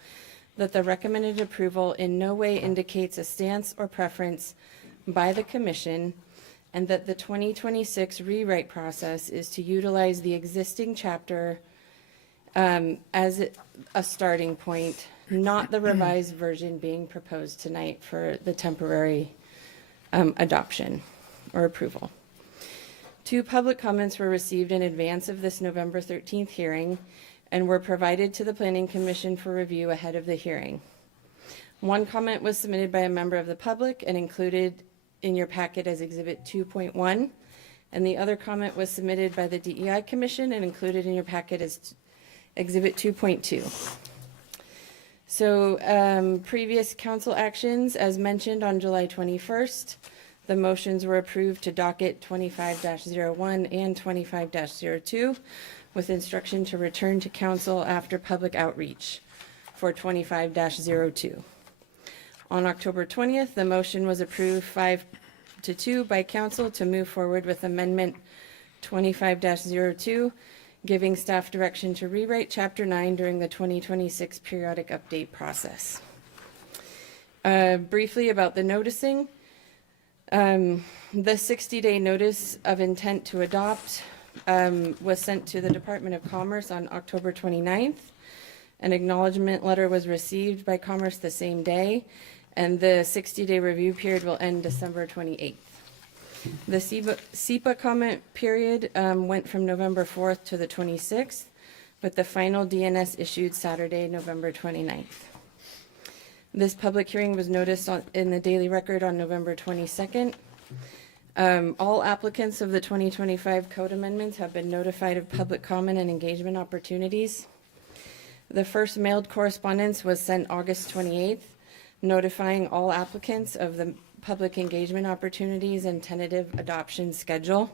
that the recommended approval in no way indicates a stance or preference by the commission, and that the 2026 process is to utilize the existing chapter as a starting point, not the revised version being proposed tonight for the temporary adoption or approval. 2 public comments were received in advance of this November 13th hearing and were provided to the Planning Commission for review ahead of the hearing. 1 comment was submitted by a member of the public and included in your packet as Exhibit 2.1, and the other comment was submitted by the DEI Commission and included in your packet as Exhibit 2.2. So previous council actions, as mentioned on July 21st, the motions were approved to docket 25-01 and 25-02 with instruction to return to council after public outreach for 25-02. On October 20th, the motion was approved 5-2 by council to move forward with amendment 25-02, giving staff direction to rewrite Chapter 9 during the 2026 periodic update process. Briefly about the noticing, the 60-day notice of intent to adopt was sent to the Department of Commerce on October 29th. An acknowledgement letter was received by Commerce the same day, and the 60-day review period will end December 28th. The SEPA comment period went from November 4th to the 26th, with the final DNS issued Saturday, November 29th. This public hearing was noticed in the Daily Record on November 22nd. All applicants of the 2025 code amendments have been notified of public comment and engagement opportunities. The first mailed correspondence was sent August 28th, notifying all applicants of the public engagement opportunities and tentative adoption schedule.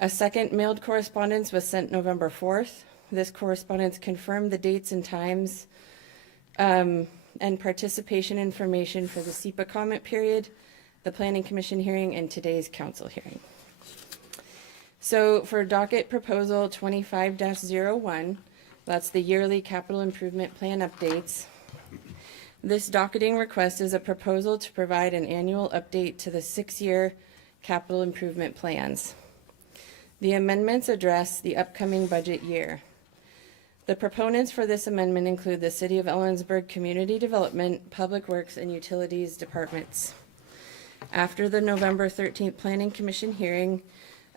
A second mailed correspondence was sent November 4th. This correspondence confirmed the dates and times and participation information for the SEPA comment period, the Planning Commission hearing, and today's council hearing. So for docket proposal 25-01, that's the yearly capital improvement plan updates. This docketing request is a proposal to provide an annual update to the 6-year capital improvement plans. The amendments address the upcoming budget year. The proponents for this amendment include the City of Ellensburg Community Development, Public Works, and Utilities Departments. After the November 13th Planning Commission hearing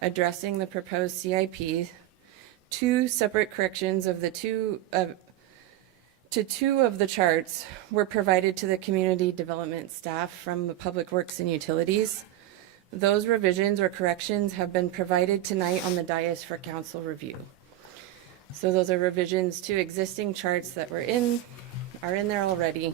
addressing the proposed CIP, two separate corrections of the two of the charts were provided to the community development staff from the Public Works and Utilities. Those revisions or corrections have been provided tonight on the dais for council review. So those are revisions to existing charts that are in there already.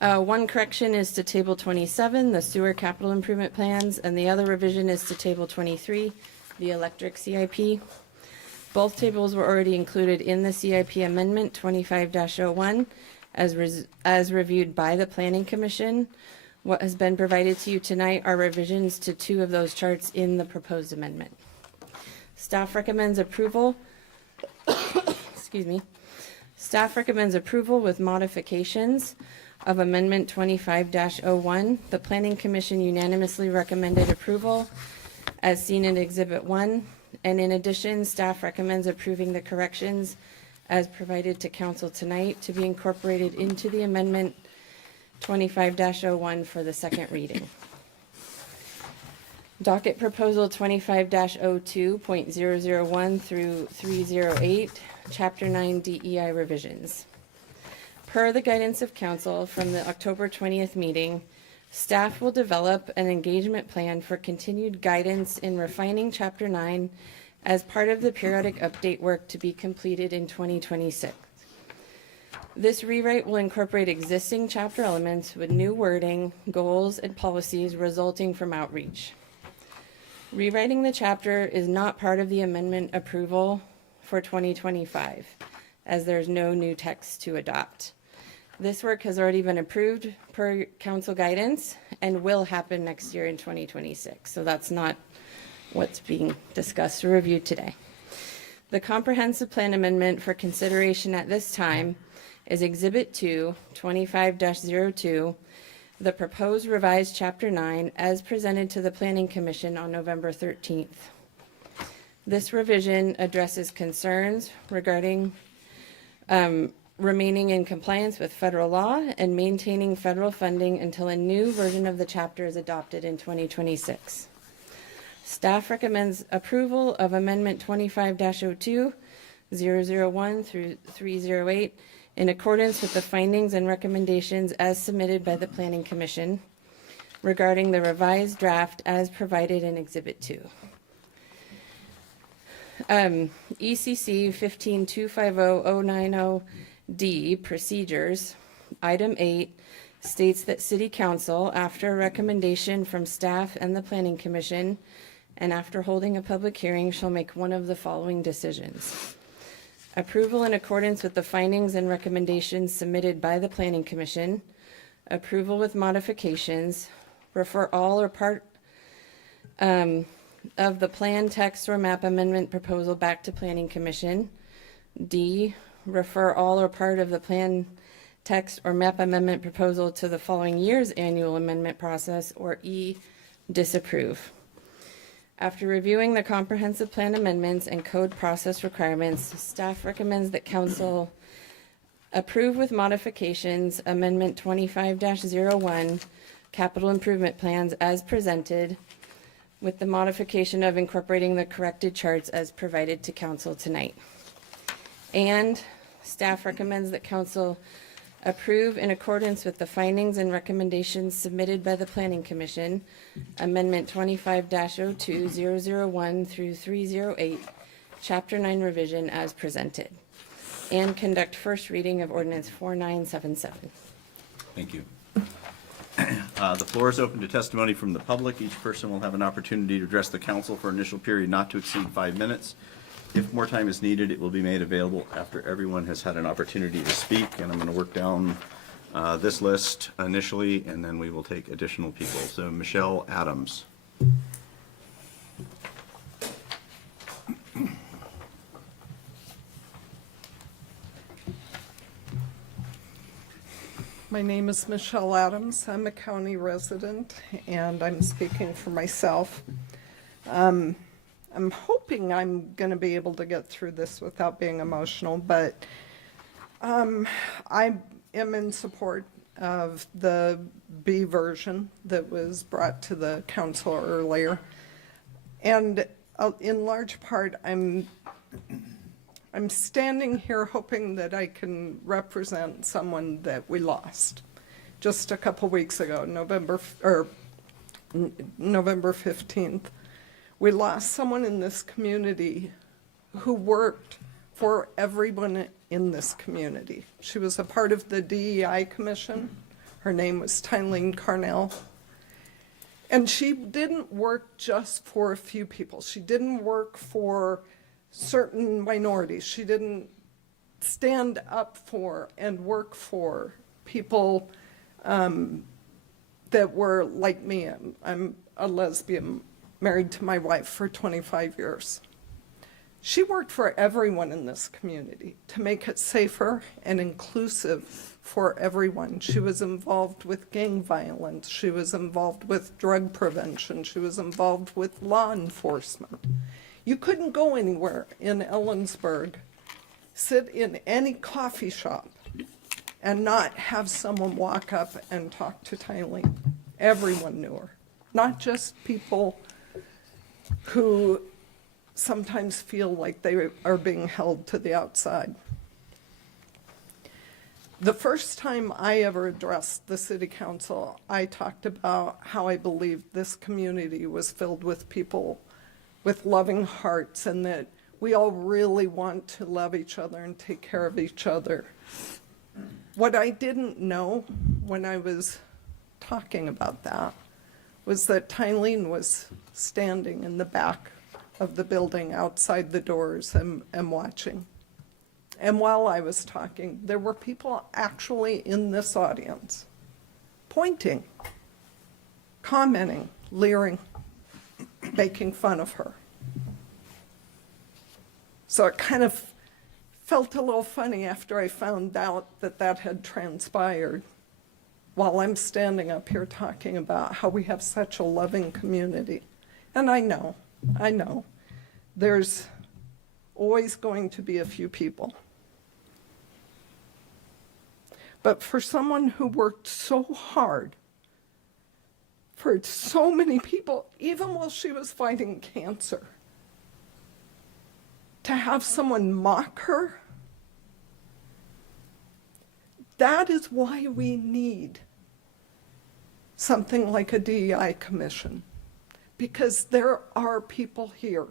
One correction is to table 27, the sewer capital improvement plans, and the other revision is to table 23, the electric CIP. Both tables were already included in the CIP amendment 25-01 as reviewed by the Planning Commission. What has been provided to you tonight are revisions to two of those charts in the proposed amendment. Staff recommends approval. Excuse me. Staff recommends approval with modifications of Amendment 25-01. The Planning Commission unanimously recommended approval as seen in Exhibit 1. And in addition, staff recommends approving the corrections as provided to council tonight to be incorporated into the amendment 25-01 for the second reading. Docket Proposal 25-02.001 through 308, Chapter 9 DEI revisions. Per the guidance of council from the October 20th meeting, staff will develop an engagement plan for continued guidance in refining Chapter 9 as part of the periodic update work to be completed in 2026. This rewrite will incorporate existing chapter elements with new wording, goals, and policies resulting from outreach. Rewriting the chapter is not part of the amendment approval for 2025, as there's no new text to adopt. This work has already been approved per council guidance and will happen next year in 2026. So that's not what's being discussed or reviewed today. The comprehensive plan amendment for consideration at this time is Exhibit 2, 25-02, the proposed revised Chapter 9 as presented to the Planning Commission on November 13th. This revision addresses concerns regarding remaining in compliance with federal law and maintaining federal funding until a new version of the chapter is adopted in 2026. Staff recommends approval of Amendment 25-02, 001 through 308 in accordance with the findings and recommendations as submitted by the Planning Commission regarding the revised draft as provided in Exhibit 2. ECC 15250-090D procedures, Item 8 states that City Council, after a recommendation from staff and the Planning Commission, and after holding a public hearing, shall make one of the following decisions. Approval in accordance with the findings and recommendations submitted by the Planning Commission, approval with modifications, refer all or part of the plan text or map amendment proposal back to Planning Commission. D, refer all or part of the plan text or map amendment proposal to the following year's annual amendment process. Or E, disapprove. After reviewing the comprehensive plan amendments and code process requirements, staff recommends that council approve with modifications Amendment 25-01 capital improvement plans as presented, with the modification of incorporating the corrected charts as provided to council tonight. And staff recommends that council approve in accordance with the findings and recommendations submitted by the Planning Commission, Amendment 25-02, 001 through 308, Chapter 9 revision as presented, and conduct first reading of Ordinance 4977. Thank you. The floor is open to testimony from the public. Each person will have an opportunity to address the council for an initial period not to exceed 5 minutes. If more time is needed, it will be made available after everyone has had an opportunity to speak, and I'm going to work down this list initially, and then we will take additional people. So Michelle Adams. My name is Michelle Adams. I'm a county resident, and I'm speaking for myself. I'm I'm hoping I'm going to be able to get through this without being emotional, but I am in support of the B version that was brought to the council earlier. And in large part, I'm standing here hoping that I can represent someone that we lost just a couple weeks ago, November 15th. We lost someone in this community who worked for everyone in this community. She was a part of the DEI Commission. Her name was Tylene Carnell. And she didn't work just for a few people. She didn't work for certain minorities. She didn't stand up for and work for people that were like me. I'm a lesbian, married to my wife for 25 years. She worked for everyone in this community to make it safer and inclusive for everyone. She was involved with gang violence. She was involved with drug prevention. She was involved with law enforcement. You couldn't go anywhere in Ellensburg, sit in any coffee shop, and not have someone walk up and talk to Tylene. Everyone knew her, not just people who sometimes feel like they are being held to the outside. The first time I ever addressed the city council, I talked about how I believed this community was filled with people with loving hearts and that we all really want to love each other and take care of each other. What I didn't know when I was talking about that was that Tylene was standing in the back of the building outside the doors and watching. And while I was talking, there were people actually in this audience pointing, commenting, leering, making fun of her. So it kind of felt a little funny after I found out that that had transpired while I'm standing up here talking about how we have such a loving community. And I know, there's always going to be a few people. But for someone who worked so hard for so many people, even while she was fighting cancer, to have someone mock her, that is why we need something like a DEI commission. Because there are people here.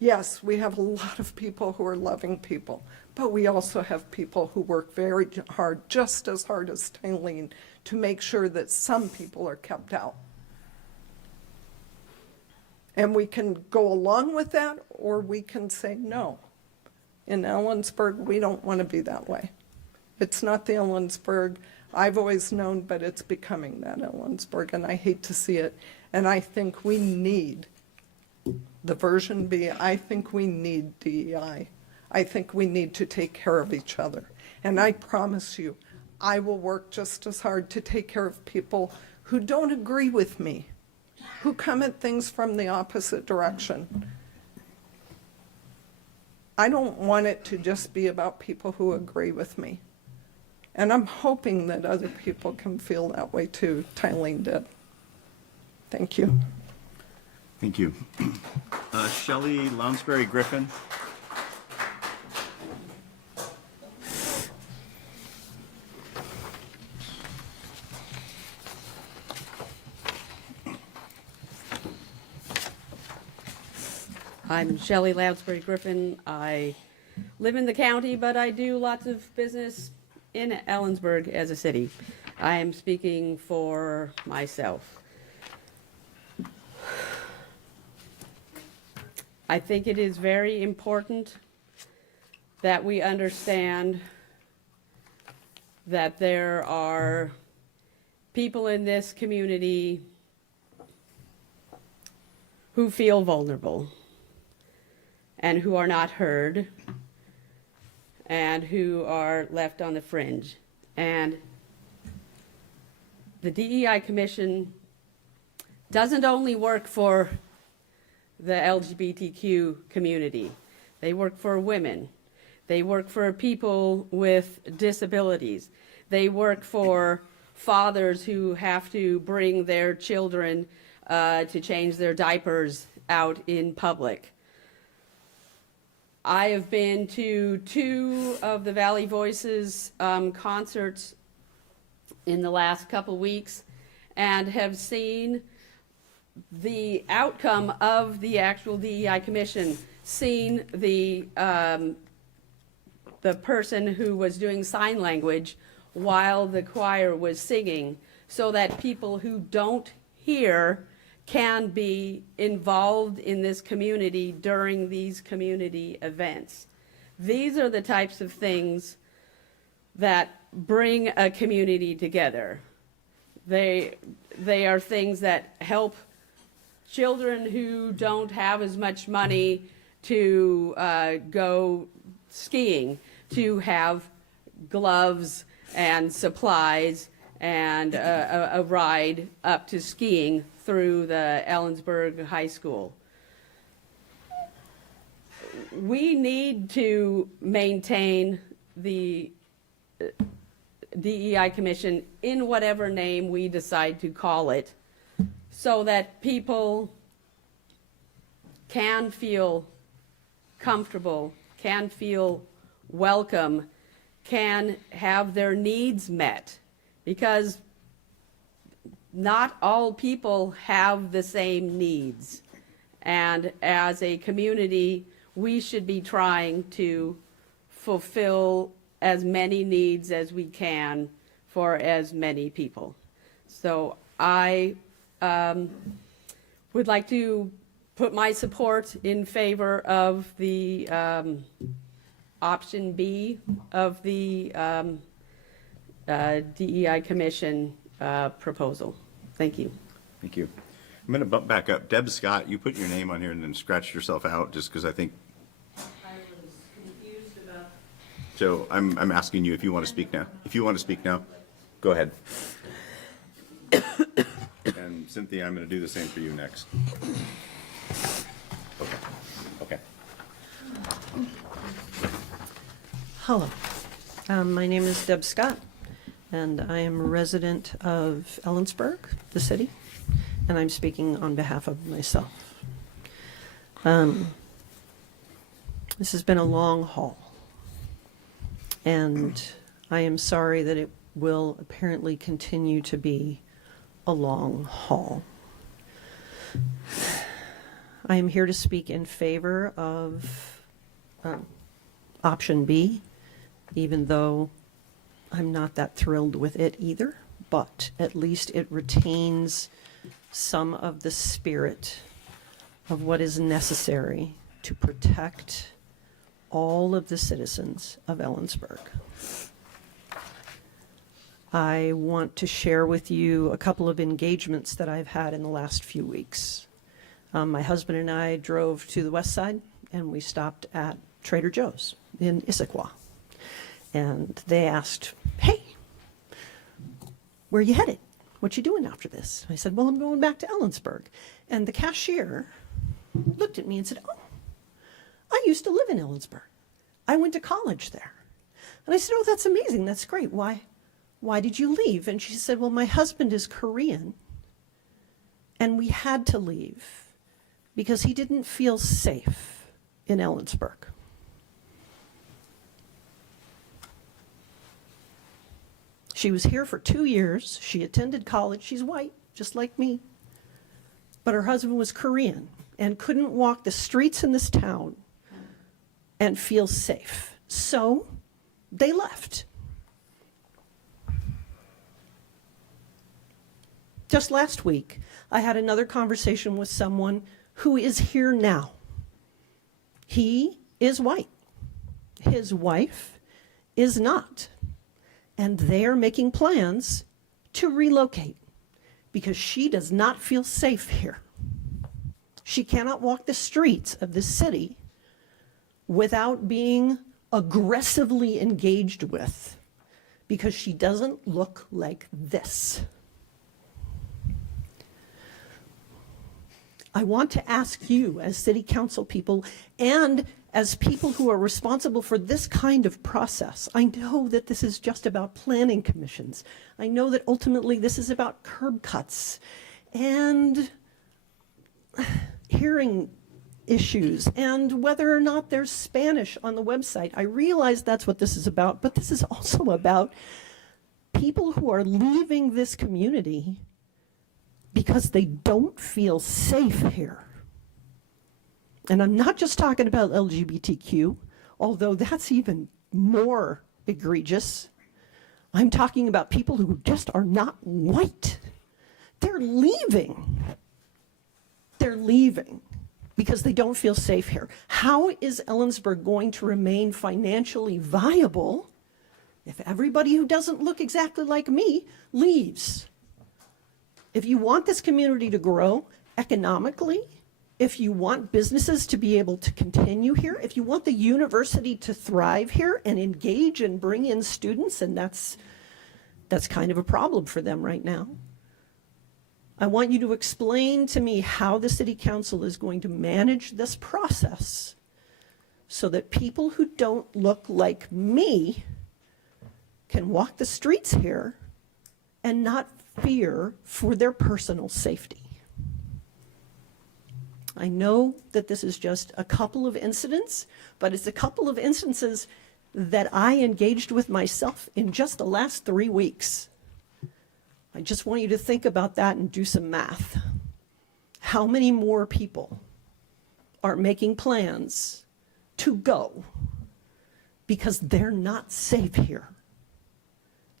Yes, we have a lot of people who are loving people, but we also have people who work very hard, just as hard as Tylene, to make sure that some people are kept out. And we can go along with that, or we can say no. In Ellensburg, we don't want to be that way. It's not the Ellensburg I've always known, but it's becoming that Ellensburg, and I hate to see it. And I think we need the version B. I think we need DEI. I think we need to take care of each other. And I promise you, I will work just as hard to take care of people who don't agree with me, who come at things from the opposite direction. I don't want it to just be about people who agree with me. And I'm hoping that other people can feel that way too. Tylene did. Thank you. Thank you. Shelley Lounsbury Griffin. I'm Shelley Lounsbury Griffin. I live in the county, but I do lots of business in Ellensburg as a city. I am speaking for myself. I think it is very important that we understand that there are people in this community who feel vulnerable and who are not heard and who are left on the fringe. And the DEI Commission doesn't only work for the LGBTQ community. They work for women. They work for people with disabilities. They work for fathers who have to bring their children to change their diapers out in public. I have been to 2 of the Valley Voices concerts in the last couple weeks and have seen the outcome of the actual DEI commission, seen the person who was doing sign language while the choir was singing, so that people who don't hear can be involved in this community during these community events. These are the types of things that bring a community together. They are things that help children who don't have as much money to go skiing to have gloves and supplies and a ride up to skiing through the Ellensburg High School. We need to maintain the DEI Commission in whatever name we decide to call it, so that people can feel comfortable, can feel welcome, can have their needs met, because not all people have the same needs. And as a community, we should be trying to fulfill as many needs as we can for as many people. So I would like to put my support in favor of the option B of the DEI Commission proposal. Thank you. Thank you. I'm going to bump back up. Deb Scott, you put your name on here and then scratched yourself out just because I think. I was confused about. So I'm asking you if you want to speak now. If you want to speak now, go ahead. And Cynthia, I'm going to do the same for you next. Okay. Okay. Hello. My name is Deb Scott, and I am a resident of Ellensburg, the city, and I'm speaking on behalf of myself. This has been a long haul, and I am sorry that it will apparently continue to be a long haul. I am here to speak in favor of option B, even though I'm not that thrilled with it either, but at least it retains some of the spirit of what is necessary to protect all of the citizens of Ellensburg. I want to share with you a couple of engagements that I've had in the last few weeks. My husband and I drove to the west side, and we stopped at Trader Joe's in Issaquah. And they asked, "Hey, where are you headed? What you doing after this?" I said, "Well, I'm going back to Ellensburg." And the cashier looked at me and said, "Oh, I used to live in Ellensburg. I went to college there." And I said, "Oh, that's amazing. That's great. Why did you leave?" And she said, "Well, my husband is Korean, and we had to leave because he didn't feel safe in Ellensburg." She was here for 2 years. She attended college. She's white, just like me. But her husband was Korean and couldn't walk the streets in this town and feel safe. So they left. Just last week, I had another conversation with someone who is here now. He is white. His wife is not. And they are making plans to relocate because she does not feel safe here. She cannot walk the streets of this city without being aggressively engaged with because she doesn't look like this. I want to ask you as city council people and as people who are responsible for this kind of process. I know that this is just about planning commissions. I know that ultimately this is about curb cuts and hearing issues and whether or not there's Spanish on the website. I realize that's what this is about, but this is also about people who are leaving this community because they don't feel safe here. And I'm not just talking about LGBTQ, although that's even more egregious. I'm talking about people who just are not white. They're leaving. They're leaving because they don't feel safe here. How is Ellensburg going to remain financially viable if everybody who doesn't look exactly like me leaves? If you want this community to grow economically, if you want businesses to be able to continue here, if you want the university to thrive here and engage and bring in students, and that's kind of a problem for them right now, I want you to explain to me how the city council is going to manage this process so that people who don't look like me can walk the streets here and not fear for their personal safety. I know that this is just a couple of incidents, but it's a couple of instances that I engaged with myself in just the last 3 weeks. I just want you to think about that and do some math. How many more people are making plans to go because they're not safe here?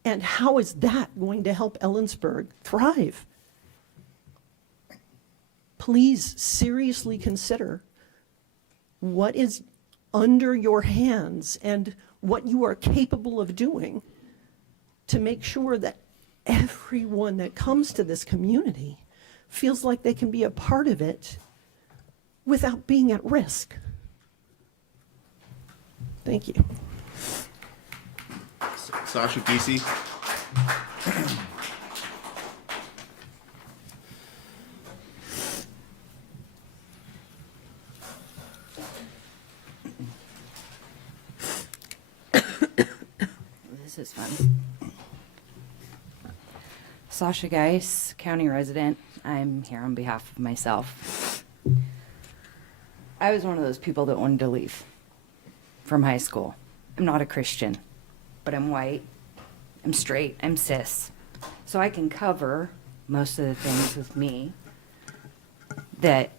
And how is that going to help Ellensburg thrive? Please seriously consider what is under your hands and what you are capable of doing to make sure that everyone that comes to this community feels like they can be a part of it without being at risk. Thank you. Sasha PC. This is fun. Sasha Geis, county resident. I'm here on behalf of myself. I was one of those people that wanted to leave from high school. I'm not a Christian, but I'm white, I'm straight, I'm cis. So I can cover most of the things with me that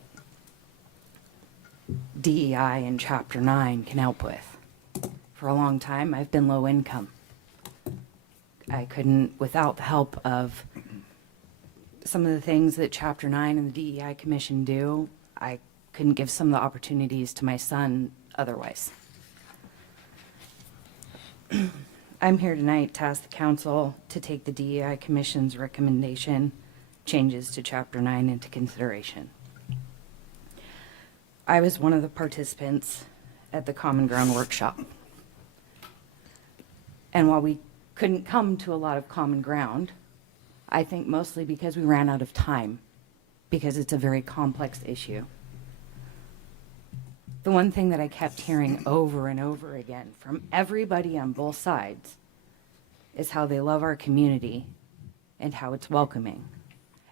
DEI and Chapter 9 can help with. For a long time, I've been low income. I couldn't, without the help of some of the things that Chapter 9 and the DEI Commission do, I couldn't give some of the opportunities to my son otherwise. I'm here tonight to ask the council to take the DEI Commission's recommendation, changes to Chapter 9 into consideration. I was one of the participants at the Common Ground workshop. And while we couldn't come to a lot of common ground, I think mostly because we ran out of time, because it's a very complex issue. The one thing that I kept hearing over and over again from everybody on both sides is how they love our community and how it's welcoming.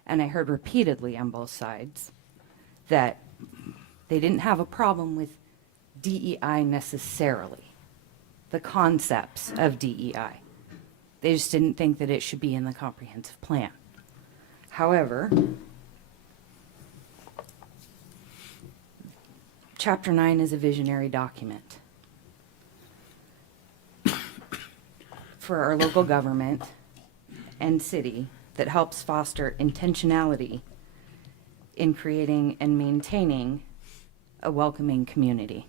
And I heard repeatedly on both sides that they didn't have a problem with DEI necessarily, the concepts of DEI. They just didn't think that it should be in the comprehensive plan. However, Chapter 9 is a visionary document for our local government and city that helps foster intentionality in creating and maintaining a welcoming community.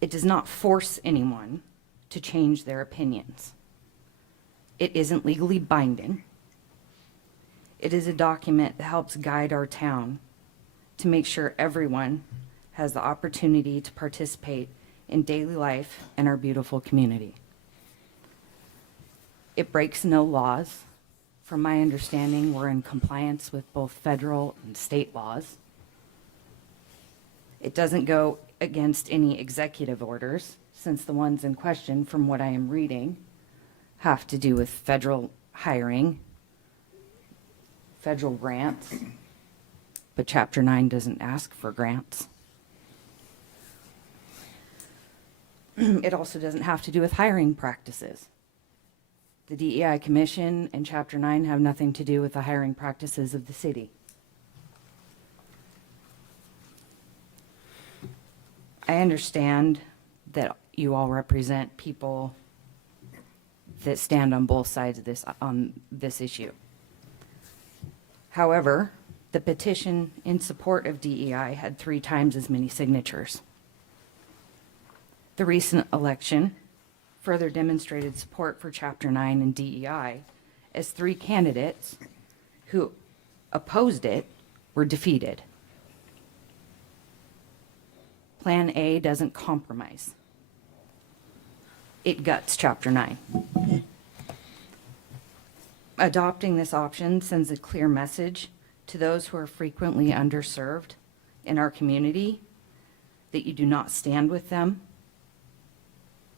It does not force anyone to change their opinions. It isn't legally binding. It is a document that helps guide our town to make sure everyone has the opportunity to participate in daily life in our beautiful community. It breaks no laws from my understanding, we're in compliance with both federal and state laws. It doesn't go against any executive orders, since the ones in question, from what I am reading, have to do with federal hiring, federal grants, but Chapter 9 doesn't ask for grants. It also doesn't have to do with hiring practices. The DEI Commission and Chapter 9 have nothing to do with the hiring practices of the city. I understand that you all represent people that stand on both sides of this issue. However, the petition in support of DEI had 3 times as many signatures. The recent election further demonstrated support for Chapter 9 and DEI, as 3 candidates who opposed it were defeated. Plan A doesn't compromise. It guts Chapter 9. Adopting this option sends a clear message to those who are frequently underserved in our community that you do not stand with them,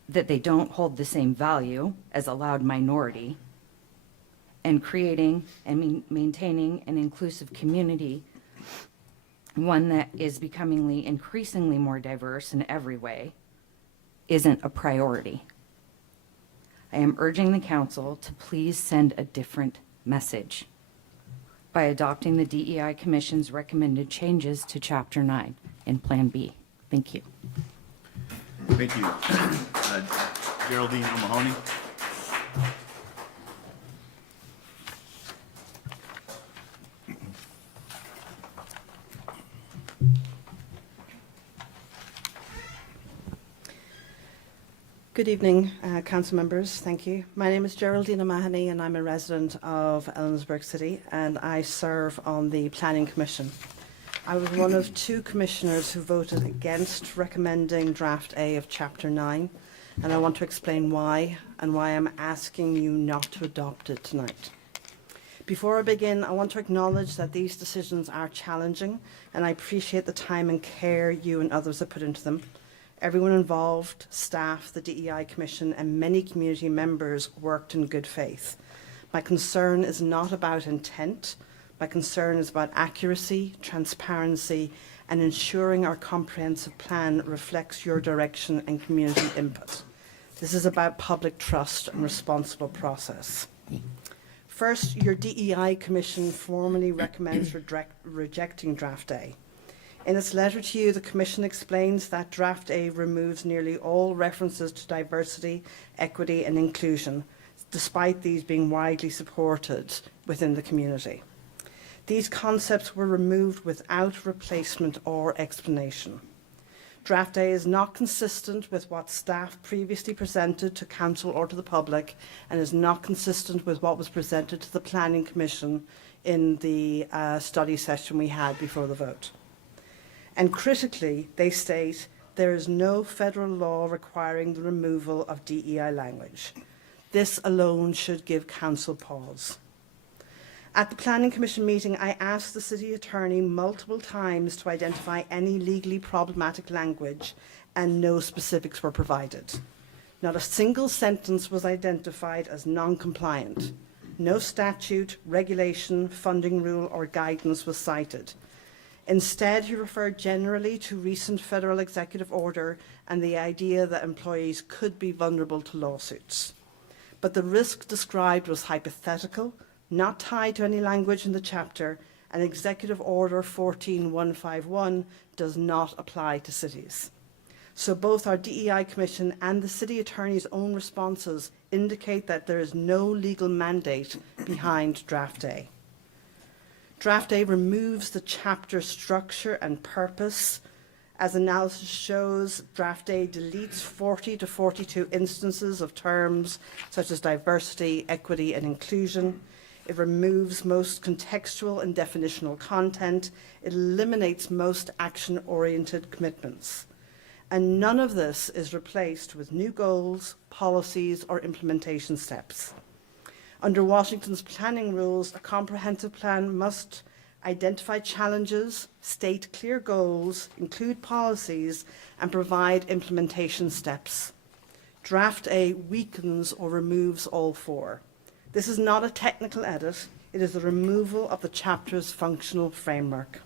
that they don't hold the same value as a loud minority, and creating and maintaining an inclusive community, one that is becoming increasingly more diverse in every way, isn't a priority. I am urging the council to please send a different message by adopting the DEI Commission's recommended changes to Chapter 9 in Plan B. Thank you. Thank you. Geraldine O'Mahony. Good evening, council members. Thank you. My name is Geraldine O'Mahony and I'm a resident of Ellensburg City and I serve on the Planning Commission. I was one of 2 commissioners who voted against recommending Draft A of Chapter 9, and I want to explain why and why I'm asking you not to adopt it tonight. Before I begin, I want to acknowledge that these decisions are challenging and I appreciate the time and care you and others have put into them. Everyone involved, staff, the DEI Commission and many community members worked in good faith. My concern is not about intent. My concern is about accuracy, transparency, and ensuring our comprehensive plan reflects your direction and community input. This is about public trust and responsible process. First, your DEI Commission formally recommends rejecting Draft A. In its letter to you, the Commission explains that Draft A removes nearly all references to diversity, equity, and inclusion, despite these being widely supported within the community. These concepts were removed without replacement or explanation. Draft A is not consistent with what staff previously presented to council or to the public and is not consistent with what was presented to the Planning Commission in the study session we had before the vote. And critically, they state there is no federal law requiring the removal of DEI language. This alone should give council pause. At the Planning Commission meeting, I asked the City Attorney multiple times to identify any legally problematic language, and no specifics were provided. Not a single sentence was identified as non-compliant. No statute, regulation, funding rule, or guidance was cited. Instead, he referred generally to recent federal executive order and the idea that employees could be vulnerable to lawsuits. But the risk described was hypothetical, not tied to any language in the chapter, and Executive Order 14151 does not apply to cities. So both our DEI Commission and the City Attorney's own responses indicate that there is no legal mandate behind Draft A. Draft A removes the chapter structure and purpose. As analysis shows, Draft A deletes 40 to 42 instances of terms such as diversity, equity, and inclusion. It removes most contextual and definitional content. It eliminates most action-oriented commitments. And none of this is replaced with new goals, policies, or implementation steps. Under Washington's planning rules, a comprehensive plan must identify challenges, state clear goals, include policies, and provide implementation steps. Draft A weakens or removes all four. This is not a technical edit, it is the removal of the chapter's functional framework.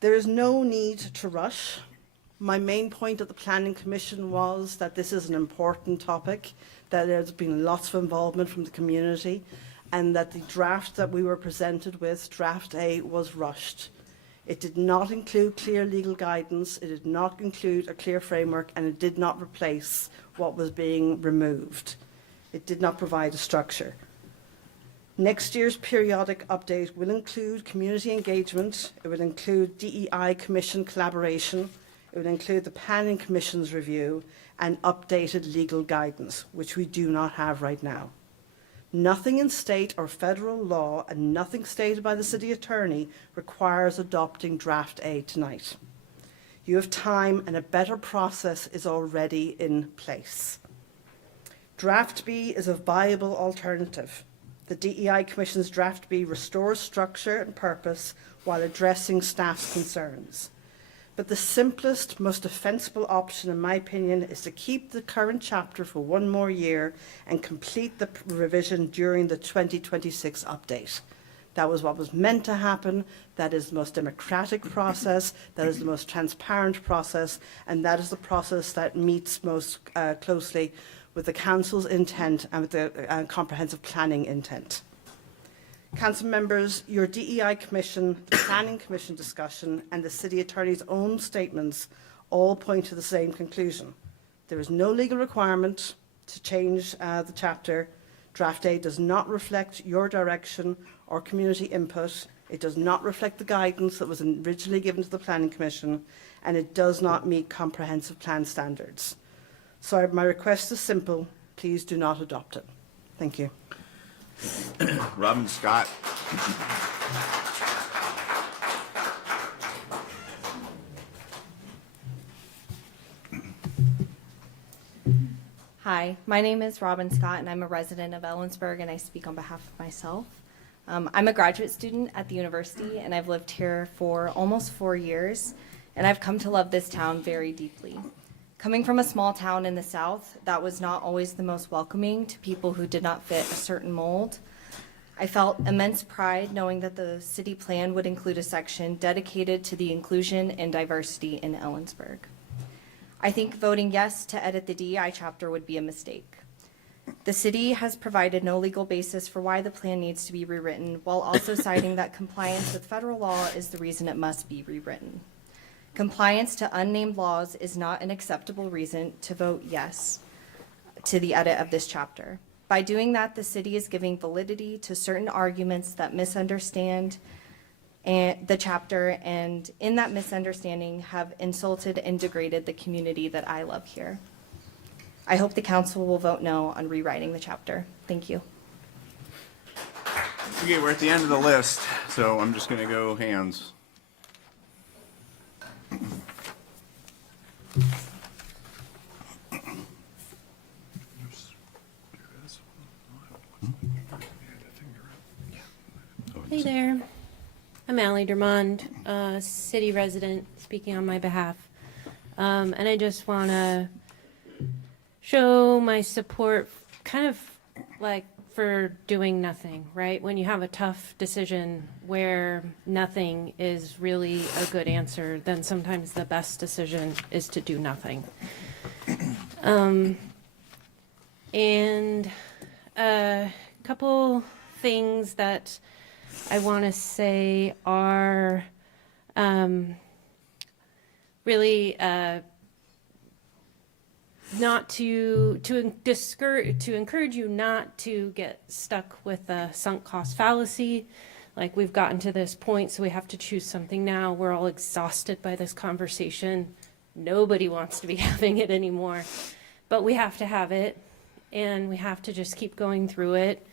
There is no need to rush. My main point at the Planning Commission was that this is an important topic, that there's been lots of involvement from the community, and that the draft that we were presented with, Draft A, was rushed. It did not include clear legal guidance, it did not include a clear framework, and it did not replace what was being removed. It did not provide a structure. Next year's periodic update will include community engagement, it will include DEI Commission collaboration, it will include the Planning Commission's review, and updated legal guidance, which we do not have right now. Nothing in state or federal law and nothing stated by the City Attorney requires adopting Draft A tonight. You have time and a better process is already in place. Draft B is a viable alternative. The DEI Commission's Draft B restores structure and purpose while addressing staff's concerns. But the simplest, most defensible option, in my opinion, is to keep the current chapter for one more year and complete the revision during the 2026 update. That was what was meant to happen. That is the most democratic process. That is the most transparent process. And that is the process that meets most closely with the Council's intent and with the comprehensive planning intent. Council members, your DEI Commission, the Planning Commission discussion, and the City Attorney's own statements all point to the same conclusion. There is no legal requirement to change the chapter. Draft A does not reflect your direction or community input. It does not reflect the guidance that was originally given to the Planning Commission, and it does not meet comprehensive plan standards. So my request is simple. Please do not adopt it. Thank you. Robin Scott. Hi, my name is Robin Scott, and I'm a resident of Ellensburg, and I speak on behalf of myself. I'm a graduate student at the university, and I've lived here for almost 4 years, and I've come to love this town very deeply. Coming from a small town in the South that was not always the most welcoming to people who did not fit a certain mold, I felt immense pride knowing that the city plan would include a section dedicated to the inclusion and diversity in Ellensburg. I think voting yes to edit the DEI chapter would be a mistake. The city has provided no legal basis for why the plan needs to be rewritten, while also citing that compliance with federal law is the reason it must be rewritten. Compliance to unnamed laws is not an acceptable reason to vote yes to the edit of this chapter. By doing that, the city is giving validity to certain arguments that misunderstand the chapter, and in that misunderstanding have insulted and degraded the community that I love here. I hope the council will vote no on rewriting the chapter. Thank you. Okay, we're at the end of the list, so I'm just going to go hands. Hey there, I'm Allie Dermond, city resident, speaking on my behalf. And I just want to show my support kind of like for doing nothing, right? When you have a tough decision where nothing is really a good answer, then sometimes the best decision is to do nothing. And a couple things that I want to say are really not to encourage you not to get stuck with a sunk cost fallacy. Like, we've gotten to this point, so we have to choose something now. We're all exhausted by this conversation. Nobody wants to be having it anymore, but we have to have it, and we have to just keep going through it.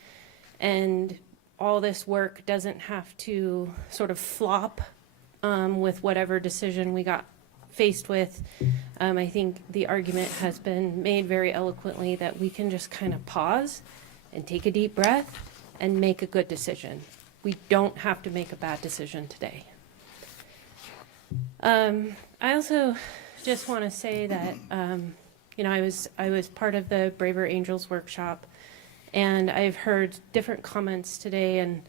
And all this work doesn't have to sort of flop with whatever decision we got faced with, I think the argument has been made very eloquently that we can just kind of pause and take a deep breath and make a good decision. We don't have to make a bad decision today. I also just want to say that, I was part of the Braver Angels workshop, and I've heard different comments today, and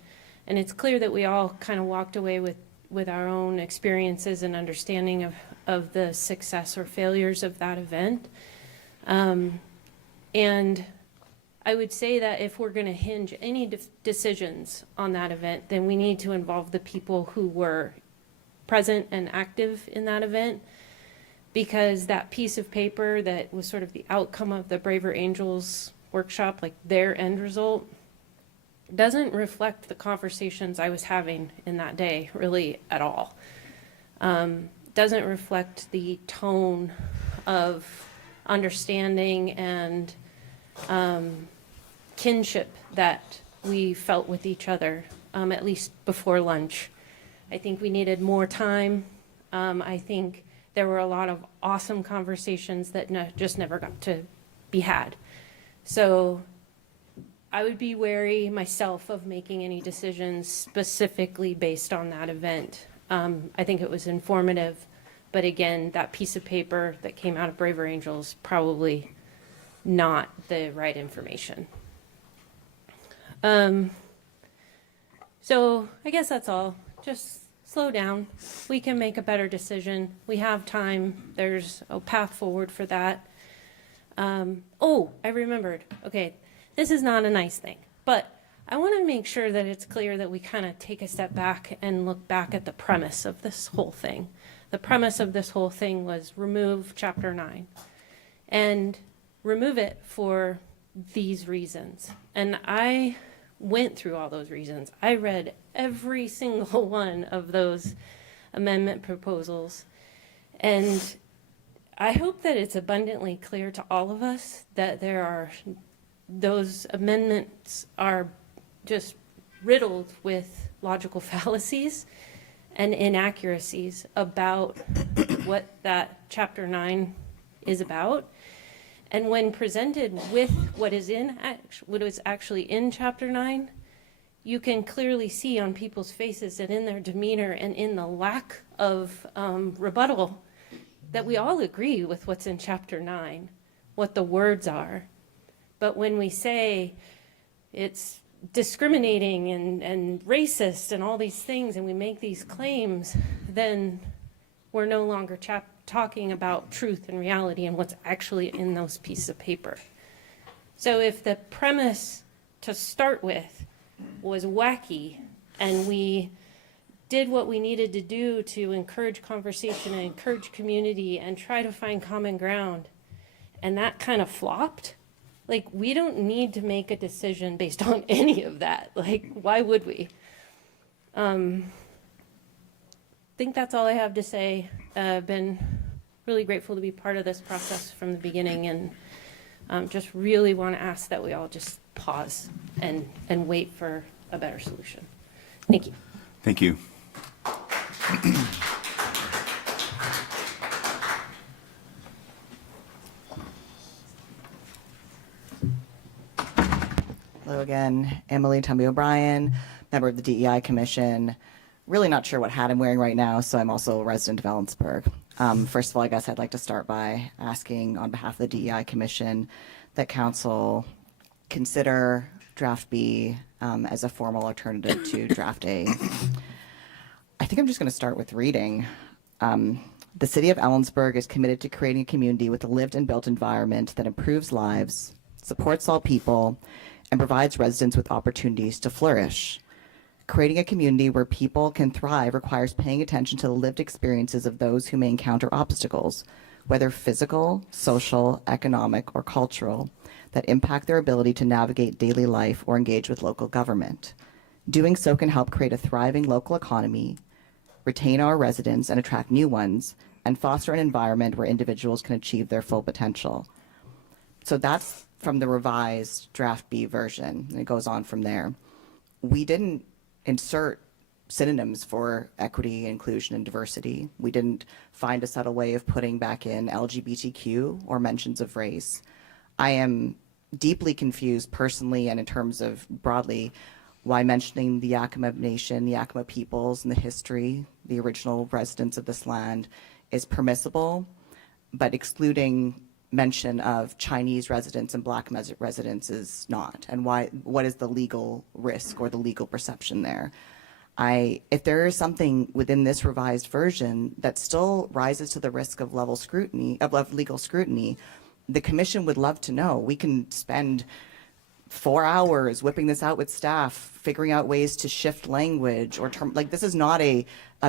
it's clear that we all kind of walked away with our own experiences and understanding of the success or failures of that event. And I would say that if we're going to hinge any decisions on that event, then we need to involve the people who were present and active in that event, because that piece of paper that was sort of the outcome of the Braver Angels workshop, like their end result, doesn't reflect the conversations I was having in that day really at all. Doesn't reflect the tone of understanding and kinship that we felt with each other, at least before lunch. I think we needed more time. I think there were a lot of awesome conversations that just never got to be had. So I would be wary myself of making any decisions specifically based on that event. I think it was informative, but again, that piece of paper that came out of Braver Angels, probably not the right information. So I guess that's all. Just slow down. We can make a better decision. We have time. There's a path forward for that. Oh, I remembered. Okay, this is not a nice thing, but I want to make sure that it's clear that we kind of take a step back and look back at the premise of this whole thing. The premise of this whole thing was remove Chapter 9 and remove it for these reasons. And I went through all those reasons. I read every single one of those amendment proposals, and I hope that it's abundantly clear to all of us that those amendments are just riddled with logical fallacies and inaccuracies about what that Chapter 9 is about. And when presented with what is actually in Chapter 9, you can clearly see on people's faces and in their demeanor and in the lack of rebuttal that we all agree with what's in Chapter 9, what the words are. But when we say it's discriminating and racist and all these things, and we make these claims, then we're no longer talking about truth and reality and what's actually in those pieces of paper. So if the premise to start with was wacky, and we did what we needed to do to encourage conversation and encourage community and try to find common ground, and that kind of flopped, like, we don't need to make a decision based on any of that. Like, why would we? I think that's all I have to say. I've been really grateful to be part of this process from the beginning, and just really want to ask that we all just pause and wait for a better solution. Thank you. Thank you. Hello again, Emily Tumby O'Brien, member of the DEI Commission. Really not sure what hat I'm wearing right now, so I'm also a resident of Ellensburg. First of all, I guess I'd like to start by asking on behalf of the DEI Commission that Council consider Draft B as a formal alternative to Draft A. I think I'm just going to start with reading. The City of Ellensburg is committed to creating a community with a lived and built environment that improves lives, supports all people, and provides residents with opportunities to flourish. Creating a community where people can thrive requires paying attention to the lived experiences of those who may encounter obstacles, whether physical, social, economic, or cultural, that impact their ability to navigate daily life or engage with local government. Doing so can help create a thriving local economy, retain our residents and attract new ones, and foster an environment where individuals can achieve their full potential. So that's from the revised Draft B version, and it goes on from there. We didn't insert synonyms for equity, inclusion, and diversity. We didn't find a subtle way of putting back in LGBTQ or mentions of race. I am deeply confused personally and in terms of broadly why mentioning the Yakima Nation, the Yakima peoples, and the history, the original residents of this land, is permissible, but excluding mention of Chinese residents and Black residents is not. And what is the legal risk or the legal perception there? If there is something within this revised version that still rises to the risk of level scrutiny, of legal scrutiny, the commission would love to know. We can spend 4 hours whipping this out with staff, figuring out ways to shift language or term. Like, this is not a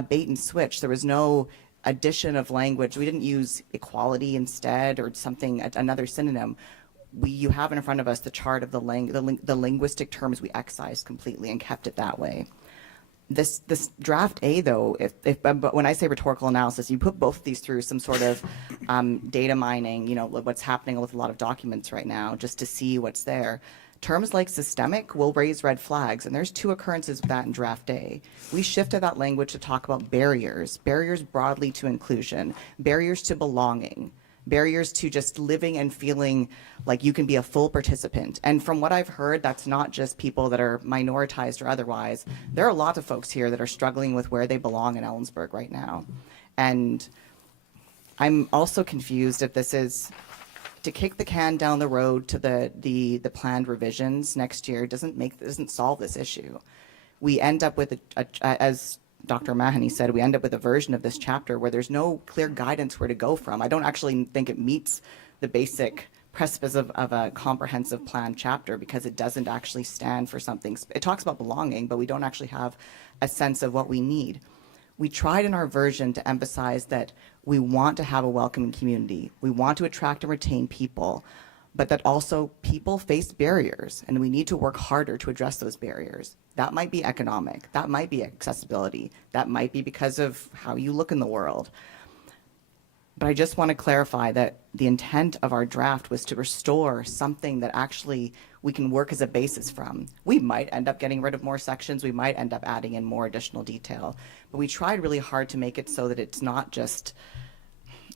bait and switch. There was no addition of language. We didn't use equality instead or something, another synonym. You have in front of us the chart of the linguistic terms we excised completely and kept it that way. This draft A, though, but when I say rhetorical analysis, you put both of these through some sort of data mining, what's happening with a lot of documents right now, just to see what's there. Terms like systemic will raise red flags, and there's 2 occurrences of that in draft A. We shifted that language to talk about barriers broadly to inclusion, barriers to belonging, barriers to just living and feeling like you can be a full participant. And from what I've heard, that's not just people that are minoritized or otherwise. There are a lot of folks here that are struggling with where they belong in Ellensburg right now. And I'm also confused if this is to kick the can down the road to the planned revisions next year doesn't solve this issue. We end up with, as Dr. Mahoney said, we end up with a version of this chapter where there's no clear guidance where to go from. I don't actually think it meets the basic precipice of a comprehensive plan chapter because it doesn't actually stand for something. It talks about belonging, but we don't actually have a sense of what we need. We tried in our version to emphasize that we want to have a welcoming community. We want to attract and retain people, but that also people face barriers, and we need to work harder to address those barriers. That might be economic. That might be accessibility. That might be because of how you look in the world. But I just want to clarify that the intent of our draft was to restore something that actually we can work as a basis from. We might end up getting rid of more sections. We might end up adding in more additional detail. But we tried really hard to make it so that it's not just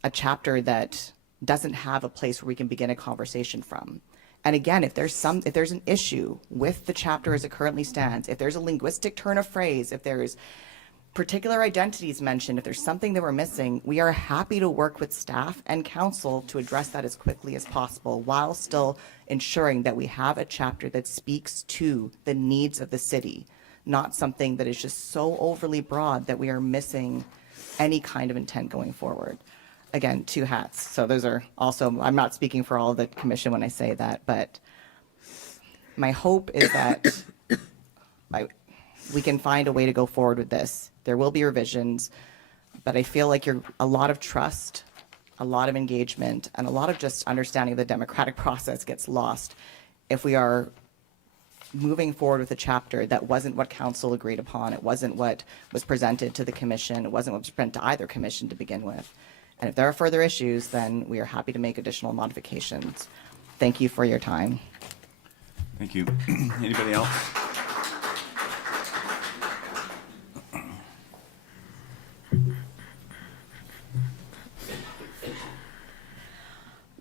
a chapter that doesn't have a place where we can begin a conversation from. And again, if there's an issue with the chapter as it currently stands, if there's a linguistic turn of phrase, if there's particular identities mentioned, if there's something that we're missing, we are happy to work with staff and council to address that as quickly as possible while still ensuring that we have a chapter that speaks to the needs of the city, not something that is just so overly broad that we are missing any kind of intent going forward. Again, 2 hats. So those are also, I'm not speaking for all of the commission when I say that, but my hope is that we can find a way to go forward with this. There will be revisions, but I feel like a lot of trust, a lot of engagement, and a lot of just understanding of the democratic process gets lost if we are moving forward with a chapter that wasn't what council agreed upon. It wasn't what was presented to the commission. It wasn't what was presented to either commission to begin with. And if there are further issues, then we are happy to make additional modifications. Thank you for your time. Thank you. Anybody else?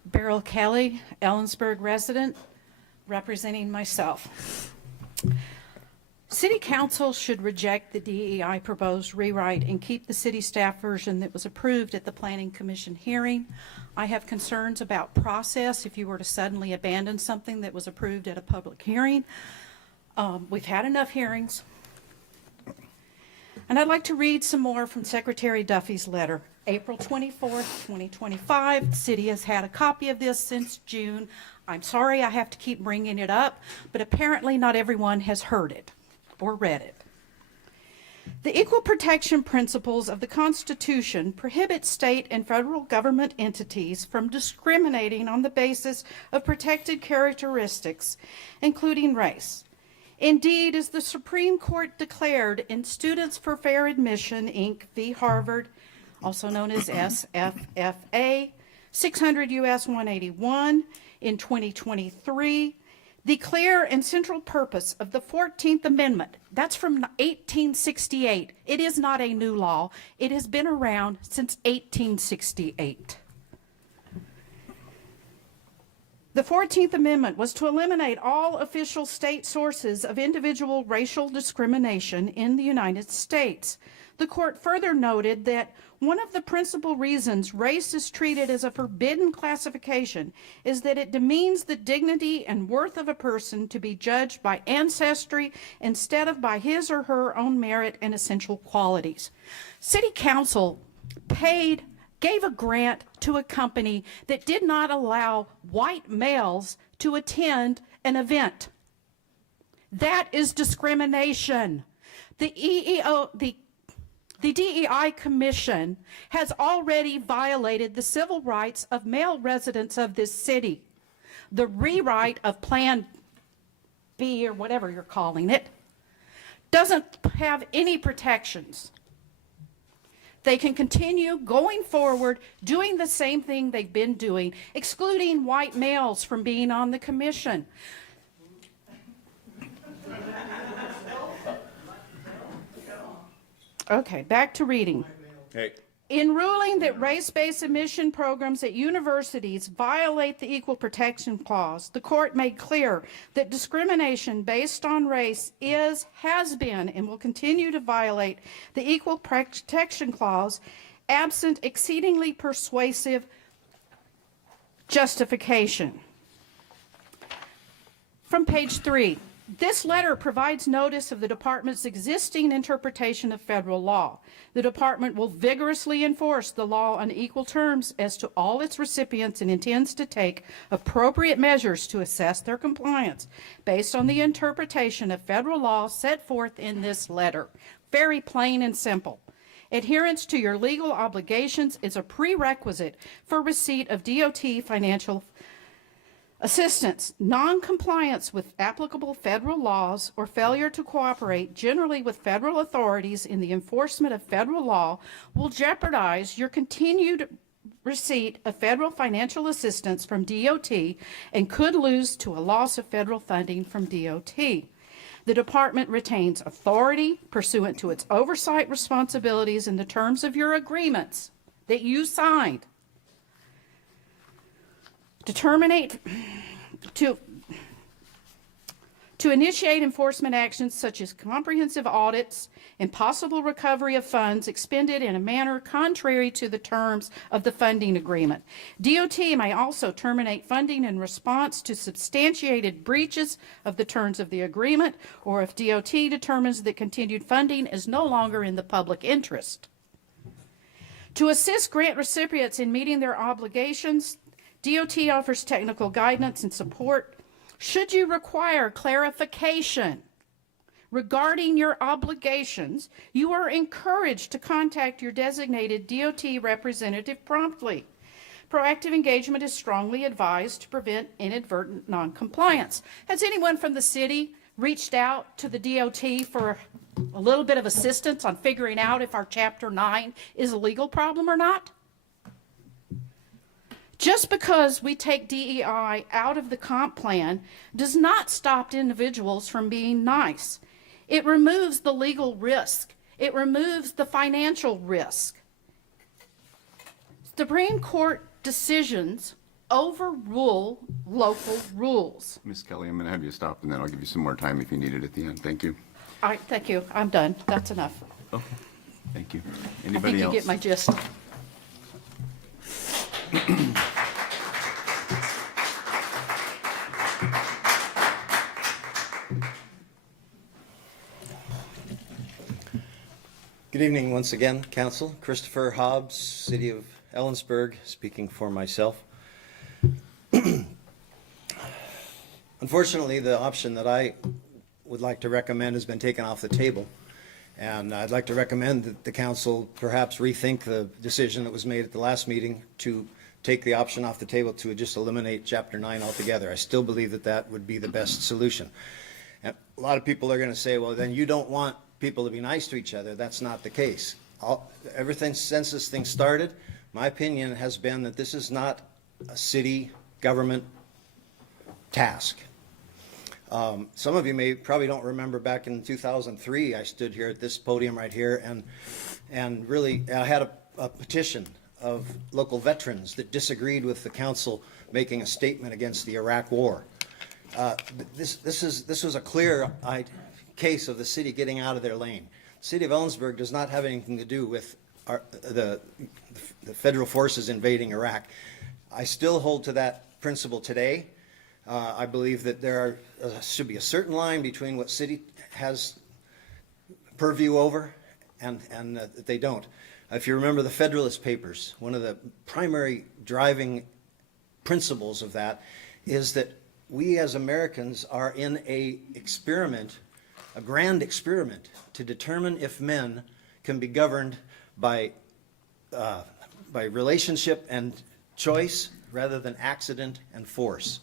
Beryl Kelly, Ellensburg resident, representing myself. City Council should reject the DEI proposed rewrite and keep the city staff version that was approved at the Planning Commission hearing. I have concerns about process if you were to suddenly abandon something that was approved at a public hearing. We've had enough hearings. And I'd like to read some more from Secretary Duffy's letter. April 24th, 2025. The city has had a copy of this since June. I'm sorry I have to keep bringing it up, but apparently not everyone has heard it or read it. The equal protection principles of the Constitution prohibit state and federal government entities from discriminating on the basis of protected characteristics, including race. Indeed, as the Supreme Court declared in Students for Fair Admission, Inc. v. Harvard, also known as SFFA, 600 U.S. 181 in 2023, The clear and central purpose of the 14th Amendment, that's from 1868. It is not a new law. It has been around since 1868. The 14th Amendment was to eliminate all official state sources of individual racial discrimination in the United States. The court further noted that one of the principal reasons race is treated as a forbidden classification is that it demeans the dignity and worth of a person to be judged by ancestry instead of by his or her own merit and essential qualities. City Council gave a grant to a company that did not allow white males to attend an event. That is discrimination. The DEI Commission has already violated the civil rights of male residents of this city. The rewrite of Plan B, or whatever you're calling it, doesn't have any protections. They can continue going forward doing the same thing they've been doing, excluding white males from being on the commission. Okay, back to reading. Hey. In ruling that race-based admission programs at universities violate the Equal Protection Clause, the court made clear that discrimination based on race has been, and will continue to violate the Equal Protection Clause absent exceedingly persuasive justification. From page 3. This letter provides notice of the department's existing interpretation of federal law. The department will vigorously enforce the law on equal terms as to all its recipients and intends to take appropriate measures to assess their compliance based on the interpretation of federal law set forth in this letter. Very plain and simple. Adherence to your legal obligations is a prerequisite for receipt of DOT financial assistance. Non-compliance with applicable federal laws or failure to cooperate generally with federal authorities in the enforcement of federal law will jeopardize your continued receipt of federal financial assistance from DOT and could lose to a loss of federal funding from DOT. The department retains authority pursuant to its oversight responsibilities in the terms of your agreements that you signed to initiate enforcement actions such as comprehensive audits and possible recovery of funds expended in a manner contrary to the terms of the funding agreement. DOT may also terminate funding in response to substantiated breaches of the terms of the agreement, or if DOT determines that continued funding is no longer in the public interest. To assist grant recipients in meeting their obligations, DOT offers technical guidance and support. Should you require clarification regarding your obligations, you are encouraged to contact your designated DOT representative promptly. Proactive engagement is strongly advised to prevent inadvertent noncompliance. Has anyone from the city reached out to the DOT for a little bit of assistance on figuring out if our Chapter 9 is a legal problem or not? Just because we take DEI out of the comp plan does not stop individuals from being nice. It removes the legal risk. It removes the financial risk. Supreme Court decisions overrule local rules. Ms. Kelly, I'm going to have you stop, and then I'll give you some more time if you need it at the end. Thank you. All right, thank you. I'm done. That's enough. Okay. Thank you. I Anybody think else? you get my gist. Good evening once again, Council. Christopher Hobbs, City of Ellensburg, speaking for myself. Unfortunately, the option that I would like to recommend has been taken off the table. And I'd like to recommend that the council perhaps rethink the decision that was made at the last meeting to take the option off the table to just eliminate Chapter 9 altogether. I still believe that that would be the best solution. And a lot of people are going to say, well, then you don't want people to be nice to each other. That's not the case. Everything since this thing started, my opinion has been that this is not a city government task. Some of you probably don't remember back in 2003, I stood here at this podium right here and really I had a petition of local veterans that disagreed with the council making a statement against the Iraq War. This was a clear case of the city getting out of their lane. The city of Ellensburg does not have anything to do with the federal forces invading Iraq. I still hold to that principle today. I believe that there should be a certain line between what city has purview over and that they don't. If you remember the Federalist Papers, one of the primary driving principles of that is that we as Americans are in a grand experiment to determine if men can be governed by relationship and choice rather than accident and force.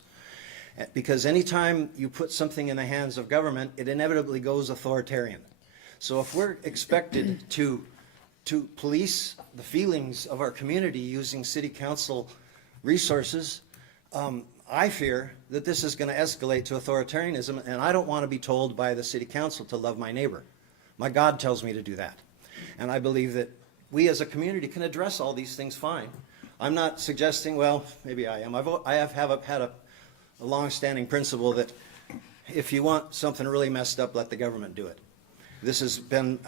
Because anytime you put something in the hands of government, it inevitably goes authoritarian. So if we're expected to police the feelings of our community using city council resources, I fear that this is going to escalate to authoritarianism, and I don't want to be told by the city council to love my neighbor. My God tells me to do that. And I believe that we as a community can address all these things fine. I'm not suggesting, well, maybe I am. I have had a long-standing principle that if you want something really messed up, let the government do it. This has been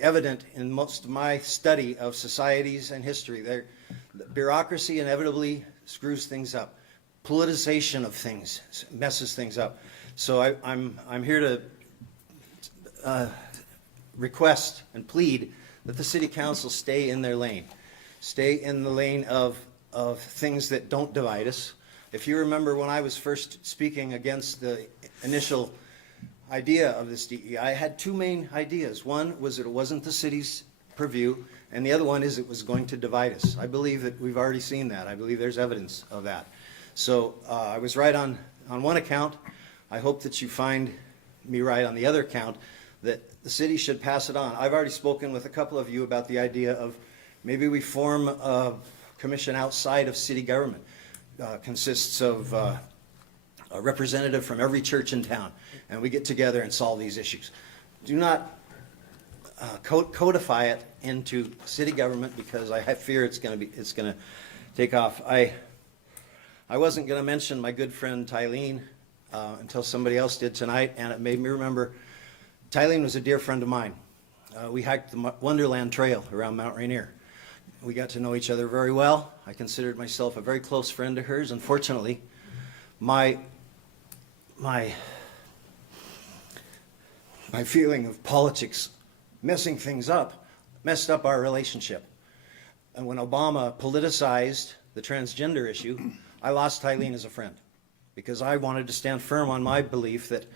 evident in most of my study of societies and history. The bureaucracy inevitably screws things up. Politicization of things messes things up. So I'm here to request and plead that the city council stay in their lane. Stay in the lane of things that don't divide us. If you remember when I was first speaking against the initial idea of this DEI, I had two main ideas. One was that it wasn't the city's purview, and the other one is it was going to divide us. I believe that we've already seen that. I believe there's evidence of that. So I was right on one account. I hope that you find me right on the other account, that the city should pass it on. I've already spoken with a couple of you about the idea of maybe we form a commission outside of city government. Consists of a representative from every church in town, and we get together and solve these issues. Do not codify it into city government, because I fear it's going to take off. I wasn't going to mention my good friend Tylene until somebody else did tonight, and it made me remember. Tylene was a dear friend of mine. We hiked the Wonderland Trail around Mount Rainier. We got to know each other very well. I considered myself a very close friend of hers. Unfortunately, my feeling of politics messing things up messed up our relationship. And when Obama politicized the transgender issue, I lost Tylene as a friend, because I wanted to stand firm on my belief that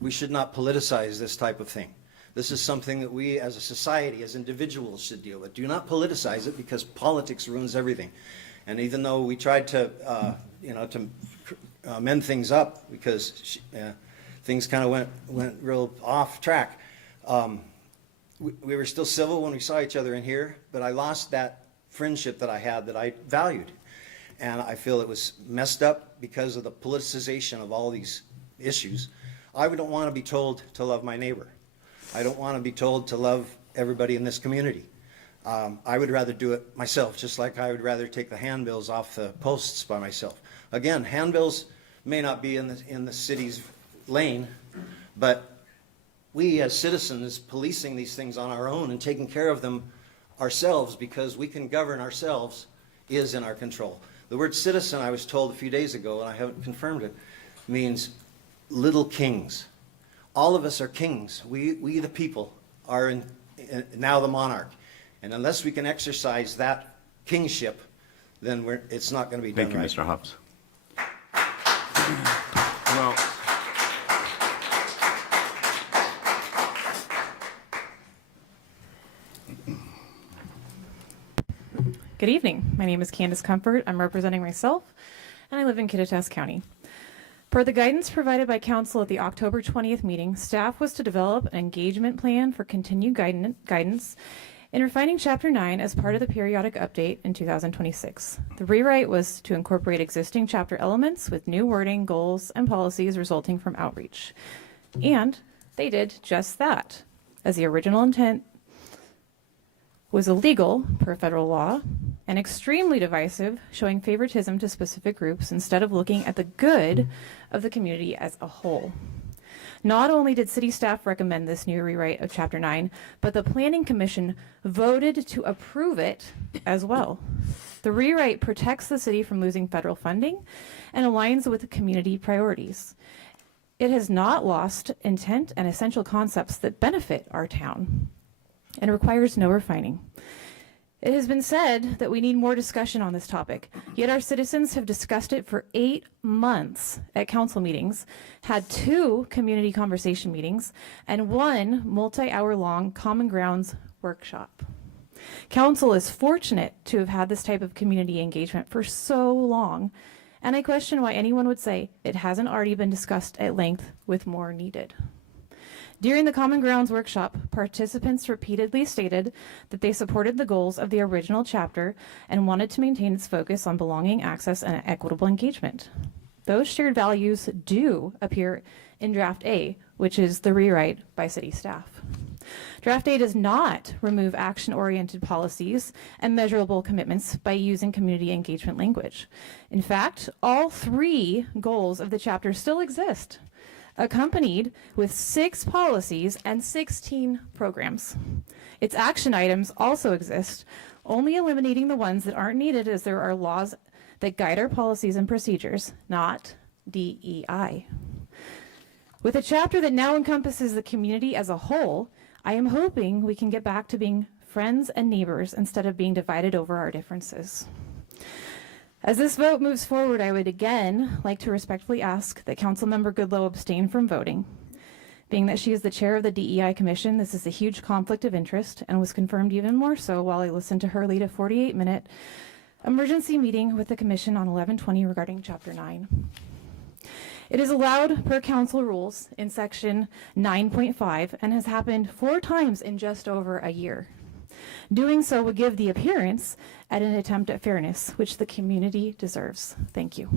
we should not politicize this type of thing. This is something that we as a society, as individuals, should deal with. Do not politicize it, because politics ruins everything. And even though we tried to mend things up, because things kind of went real off track, we were still civil when we saw each other in here, but I lost that friendship that I had that I valued. And I feel it was messed up because of the politicization of all these issues. I don't want to be told to love my neighbor. I don't want to be told to love everybody in this community. I would rather do it myself, just like I would rather take the handbills off the posts by myself. Again, handbills may not be in the city's lane, but we as citizens policing these things on our own and taking care of them ourselves, because we can govern ourselves, is in our control. The word citizen, I was told a few days ago, and I haven't confirmed it, means little kings. All of us are kings. We the people are now the monarch. And unless we can exercise that kingship, then it's not going to be done right. Thank you, Mr. Hobbs. Well, good evening. My name is Candace Comfort. I'm representing myself, and I live in Kittitas County. Per the guidance provided by Council at the October 20th meeting, staff was to develop an engagement plan for continued guidance In refining Chapter 9 as part of the periodic update in 2026, the rewrite was to incorporate existing chapter elements with new wording, goals, and policies resulting from outreach. And they did just that, as the original intent was illegal per federal law and extremely divisive, showing favoritism to specific groups instead of looking at the good of the community as a whole. Not only did city staff recommend this new rewrite of Chapter 9, but the Planning Commission voted to approve it as well. The rewrite protects the city from losing federal funding and aligns with community priorities. It has not lost intent and essential concepts that benefit our town and requires no refining. It has been said that we need more discussion on this topic, yet our citizens have discussed it for 8 months at council meetings, had 2 community conversation meetings, and 1 multi-hour-long Common Grounds workshop. Council is fortunate to have had this type of community engagement for so long, and I question why anyone would say it hasn't already been discussed at length with more needed. During the Common Grounds workshop, participants repeatedly stated that they supported the goals of the original chapter and wanted to maintain its focus on belonging, access, and equitable engagement. Those shared values do appear in Draft A, which is the rewrite by city staff. Draft A does not remove action-oriented policies and measurable commitments by using community engagement language. In fact, all 3 goals of the chapter still exist, accompanied with 6 policies and 16 programs. Its action items also exist, only eliminating the ones that aren't needed as there are laws that guide our policies and procedures, not DEI. With a chapter that now encompasses the community as a whole, I am hoping we can get back to being friends and neighbors instead of being divided over our differences. As this vote moves forward, I would again like to respectfully ask that Councilmember Goodloe abstain from voting. Being that she is the chair of the DEI Commission, this is a huge conflict of interest and was confirmed even more so while I listened to her lead a 48-minute emergency meeting with the Commission on 11/20 regarding Chapter 9. It is allowed per council rules in Section 9.5 and has happened 4 times in just over a year. Doing so would give the appearance at an attempt at fairness, which the community deserves. Thank you.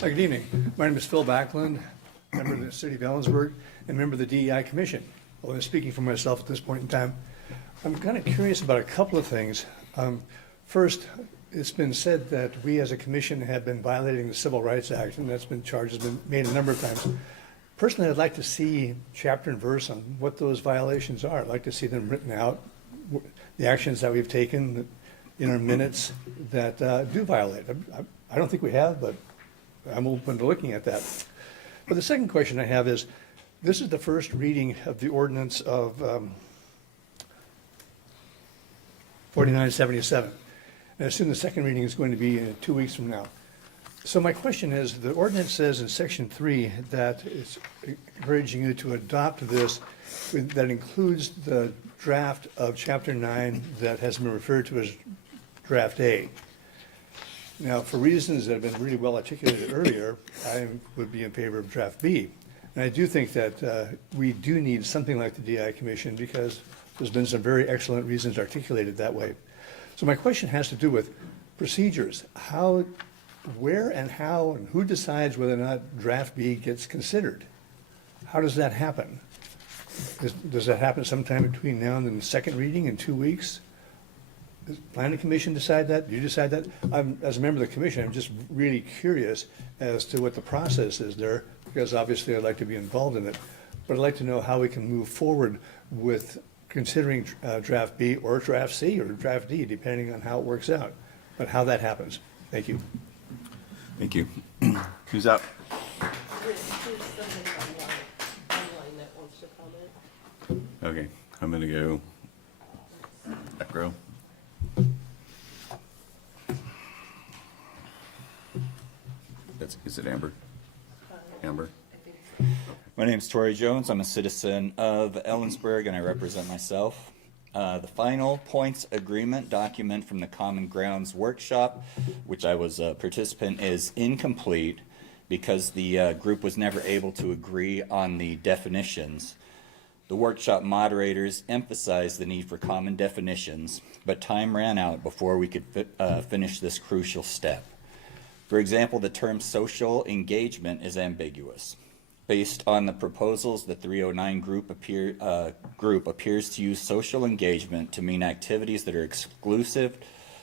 Good evening. My name is Phil Backlund, member of the City of Ellensburg and member of the DEI Commission. Well, I'm speaking for myself at this point in time. I'm kind of curious about a couple of things. First, it's been said that we as a commission have been violating the Civil Rights Act, and that's been charged, has been made a number of times. Personally, I'd like to see chapter and verse on what those violations are. I'd like to see them written out, the actions that we've taken in our minutes that do violate. I don't think we have, but I'm open to looking at that. But the second question I have is, this is the first reading of the ordinance of 4977. And I assume the second reading is going to be 2 weeks from now. So my question is, the ordinance says in Section 3 that it's encouraging you to adopt this, that includes the draft of Chapter 9 that has been referred to as Draft A. Now, for reasons that have been really well articulated earlier, I would be in favor of Draft B. And I do think that we do need something like the DI Commission because there's been some very excellent reasons articulated that way. So my question has to do with procedures. How, where and how and who decides whether or not Draft B gets considered? How does that happen? Does that happen sometime between now and the second reading in 2 weeks? Does the Planning Commission decide that? Do you decide that? As a member of the commission, I'm just really curious as to what the process is there, because obviously I'd like to be involved in it. But I'd like to know how we can move forward with considering Draft B or Draft C or Draft D, depending on how it works out, but how that happens. Thank you. Thank you. Who's up? Okay, I'm gonna go back row. Is it Amber? Amber? My name is Tori Jones. I'm a citizen of Ellensburg and I represent myself. The final points agreement document from the Common Grounds workshop, which I was a participant, is incomplete because the group was never able to agree on the definitions. The workshop moderators emphasized the need for common definitions, but time ran out before we could finish this crucial step. For example, the term social engagement is ambiguous. Based on the proposals, the 309 group appears to use social engagement to mean activities that are exclusive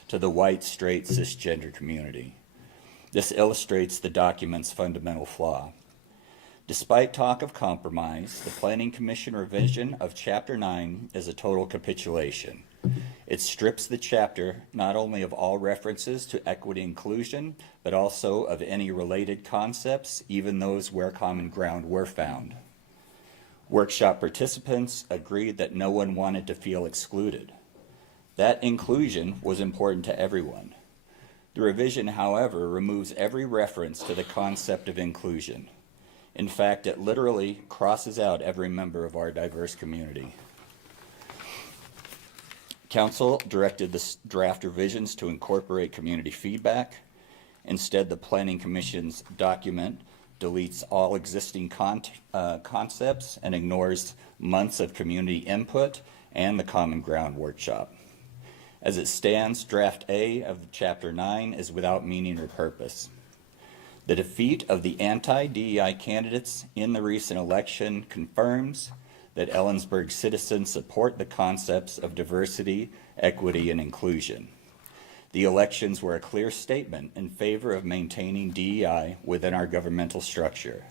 to the white, straight, cisgender community. This illustrates the document's fundamental flaw. Despite talk of compromise, the Planning Commission revision of Chapter 9 is a total capitulation. It strips the chapter not only of all references to equity inclusion, but also of any related concepts, even those where common ground were found. Workshop participants agreed that no one wanted to feel excluded. That inclusion was important to everyone. The revision, however, removes every reference to the concept of inclusion. In fact, it literally crosses out every member of our diverse community. Council directed the draft revisions to incorporate community feedback. Instead, the Planning Commission's document deletes all existing concepts and ignores months of community input and the Common Ground workshop. As it stands, Draft A of Chapter 9 is without meaning or purpose. The defeat of the anti-DEI candidates in the recent election confirms that Ellensburg citizens support the concepts of diversity, equity, and inclusion. The elections were a clear statement in favor of maintaining DEI within our governmental structure.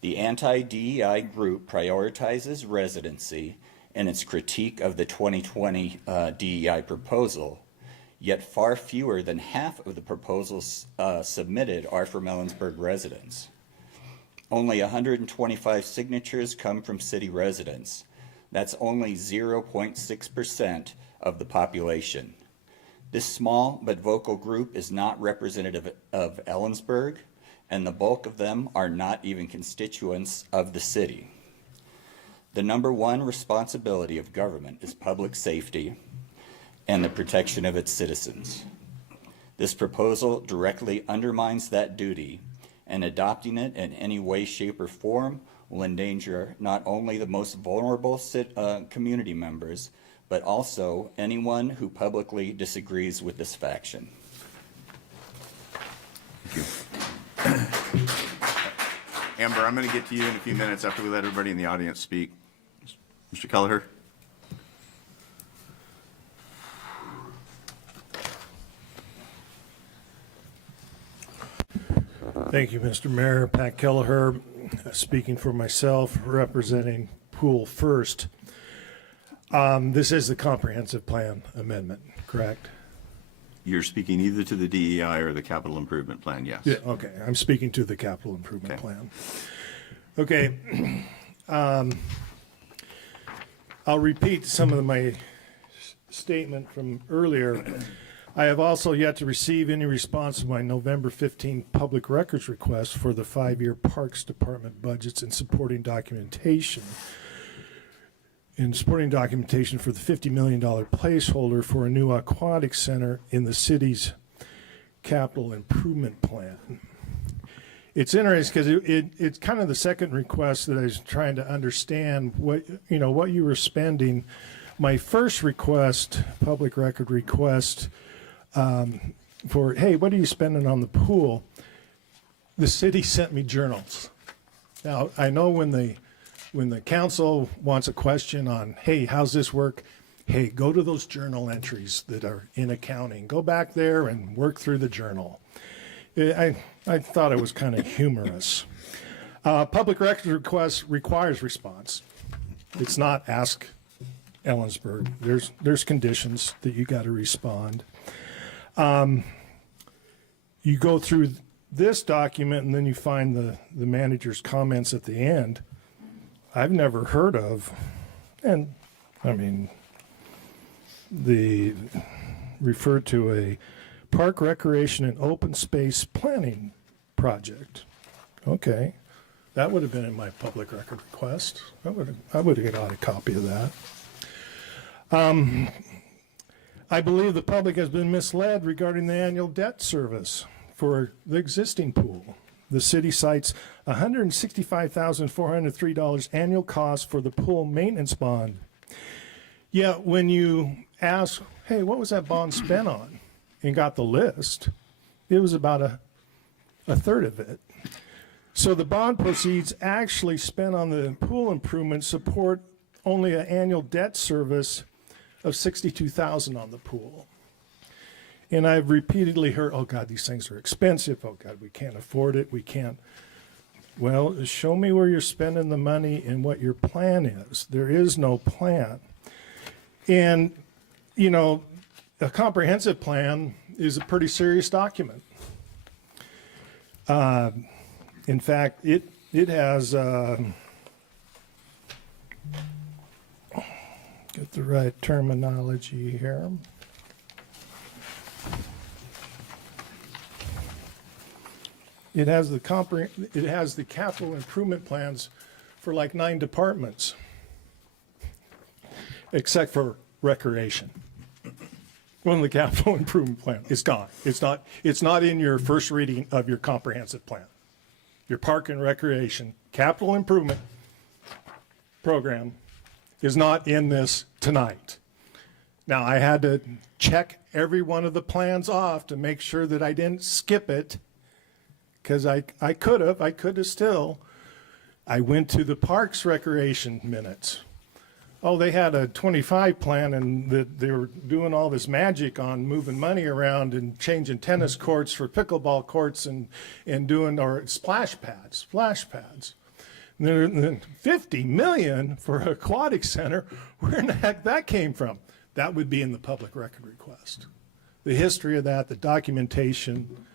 The anti-DEI group prioritizes residency in its critique of the 2020 DEI proposal, yet far fewer than half of the proposals submitted are from Ellensburg residents. Only 125 signatures come from city residents. That's only 0.6% of the population. This small but vocal group is not representative of Ellensburg, and the bulk of them are not even constituents of the city. The number one responsibility of government is public safety and the protection of its citizens. This proposal directly undermines that duty, and adopting it in any way, shape, or form will endanger not only the most vulnerable community members, but also anyone who publicly disagrees with this faction. Thank you. Amber, I'm going to get to you in a few minutes after we let everybody in the audience speak. Mr. Kelleher? Thank you, Mr. Mayor. Pat Kelleher, speaking for myself, representing Pool First. This is the comprehensive plan amendment, correct? You're speaking either to the DEI or the capital improvement plan, yes. Yeah, okay. I'm speaking to the capital improvement plan. Okay. I'll repeat some of my statement from earlier. I have also yet to receive any response to my November 15 public records request for the 5-year Parks Department budgets and supporting documentation. For the $50 million placeholder for a new aquatic center in the city's capital improvement plan. It's interesting because it's kind of the second request that I was trying to understand what you were spending. My first request, public record request, for, hey, what are you spending on the pool? The city sent me journals. Now, I know when the council wants a question on, hey, how's this work? Hey, go to those journal entries that are in accounting. Go back there and work through the journal. I thought it was kind of humorous. Public record request requires response. It's not ask Ellensburg. There's conditions that you got to respond. You go through this document and then you find the manager's comments at the end. I've never heard of, and I mean, the refer to a park recreation and open space planning project. Okay, that would have been in my public record request. I would have got a copy of that. I believe the public has been misled regarding the annual debt service for the existing pool. The city cites $165,403 annual cost for the pool maintenance bond. Yet when you ask, hey, what was that bond spent on? And got the list, it was about a third of it. So the bond proceeds actually spent on the pool improvements support only an annual debt service of $62,000 on the pool. And I've repeatedly heard, oh God, these things are expensive. Oh God, we can't afford it. We can't. Well, show me where you're spending the money and what your plan is. There is no plan. And, you know, a comprehensive plan is a pretty serious document. In fact, it has, get the right terminology here. It has the capital improvement plans for like 9 departments, except for recreation. One of the capital improvement plan is gone. It's not in your first reading of your comprehensive plan. Your park and recreation capital improvement program is not in this tonight. Now, I had to check every one of the plans off to make sure that I didn't skip it, because I could have still. I went to the parks recreation minutes. Oh, they had a 25 plan, and they were doing all this magic on moving money around and changing tennis courts for pickleball courts and doing or splash pads. And then $50 million for an aquatic center. Where in the heck that came from? That would be in the public record request. The history of that, the documentation,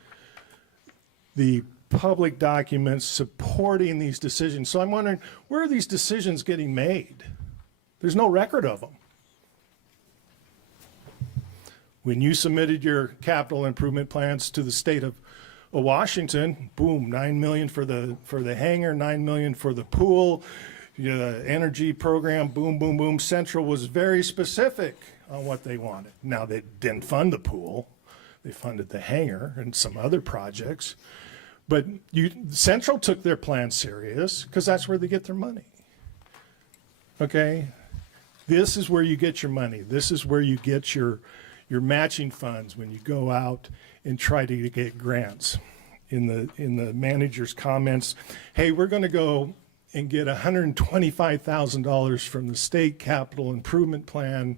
the public documents supporting these decisions. So I'm wondering, where are these decisions getting made? There's no record of them. When you submitted your capital improvement plans to the state of Washington, boom, $9 million for the hangar, $9 million for the pool, the energy program, boom, boom, boom. Central was very specific on what they wanted. Now, they didn't fund the pool. They funded the hangar and some other projects. But Central took their plan serious because that's where they get their money. Okay? This is where you get your money. This is where you get your matching funds when you go out and try to get grants. In the manager's comments, hey, we're going to go and get $125,000 from the state capital improvement plan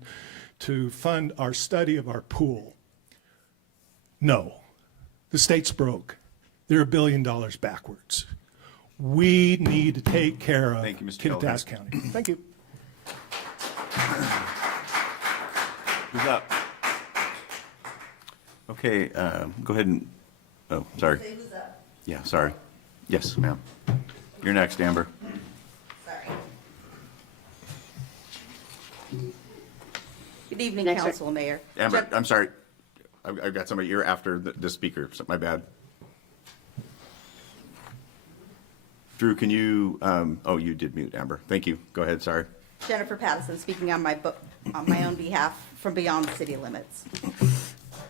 to fund our study of our pool. No, the state's broke. They're $1 billion backwards. We need to take care of Kittitas County. Thank you. Who's up? Okay, go ahead and, oh, sorry. Say who's up. Yeah, sorry. Yes, ma'am. You're next, Amber. Sorry. Good evening, Next, Council, Mayor. Amber, I'm sorry. I've got somebody, you're after the speaker, so my bad. Drew, can you, oh, you did mute, Amber. Thank you. Go ahead, sorry. Jennifer Pattison, speaking on my own behalf from beyond city limits.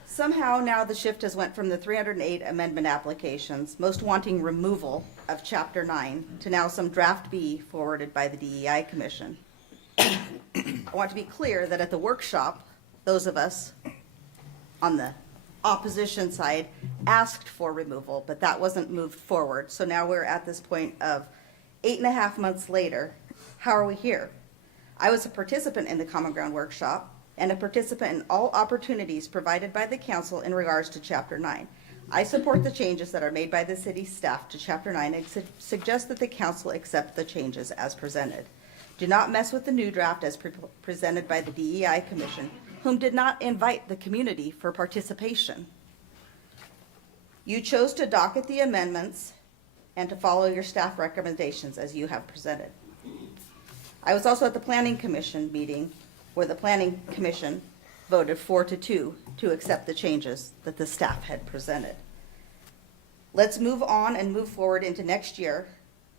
Somehow now the shift has went from the 308 amendment applications, most wanting removal of Chapter 9, to now some draft B forwarded by the DEI Commission. I want to be clear that at the workshop, those of us on the opposition side asked for removal, but that wasn't moved forward. So now we're at this point of 8.5 months later. How are we here? I was a participant in the Common Ground workshop and a participant in all opportunities provided by the council in regards to Chapter 9. I support the changes that are made by the city staff to Chapter 9 and suggest that the council accept the changes as presented. Do not mess with the new draft as presented by the DEI Commission, whom did not invite the community for participation. You chose to docket the amendments and to follow your staff recommendations as you have presented. I was also at the Planning Commission meeting where the Planning Commission voted 4-2 to accept the changes that the staff had presented. Let's move on and move forward into next year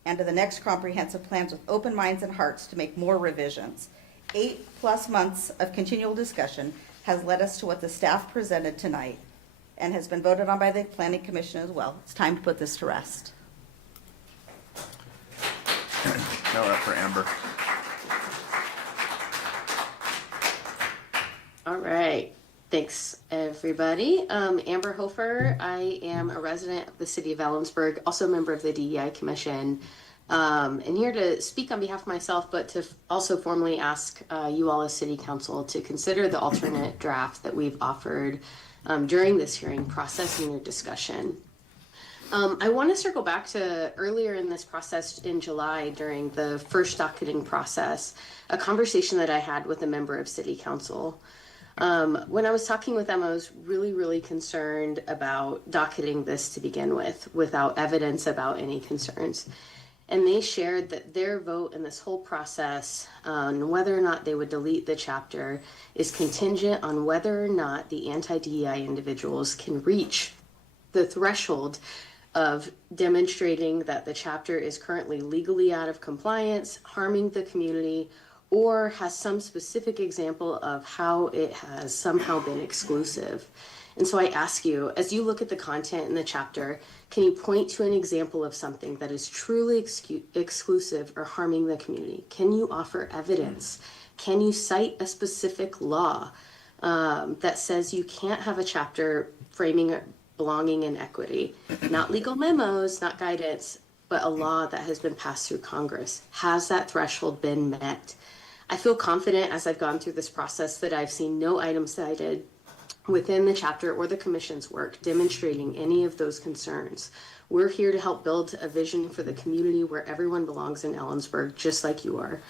and to the next comprehensive plans with open minds and hearts to make more revisions. 8+ months of continual discussion has led us to what the staff presented tonight and has been voted on by the Planning Commission as well. It's time to put this to rest. Now we're up for Amber. All right. Thanks, everybody. Amber Hofer. I am a resident of the city of Ellensburg, also a member of the DEI Commission, and here to speak on behalf of myself, but to also formally ask you all as city council to consider the alternate draft that we've offered during this hearing process and your discussion. I want to circle back to earlier in this process in July during the first docketing process, a conversation that I had with a member of city council. When I was talking with them, I was really concerned about docketing this to begin with, without evidence about any concerns. And they shared that their vote in this whole process on whether or not they would delete the chapter is contingent on whether or not the anti-DEI individuals can reach the threshold of demonstrating that the chapter is currently legally out of compliance, harming the community, or has some specific example of how it has somehow been exclusive. And so I ask you, as you look at the content in the chapter, can you point to an example of something that is truly exclusive or harming the community? Can you offer evidence? Can you cite a specific law that says you can't have a chapter framing belonging and equity? Not legal memos, not guidance, but a law that has been passed through Congress. Has that threshold been met? I feel confident as I've gone through this process that I've seen no item cited within the chapter or the commission's work demonstrating any of those concerns. We're here to help build a vision for the community where everyone belongs in Ellensburg, just like you are.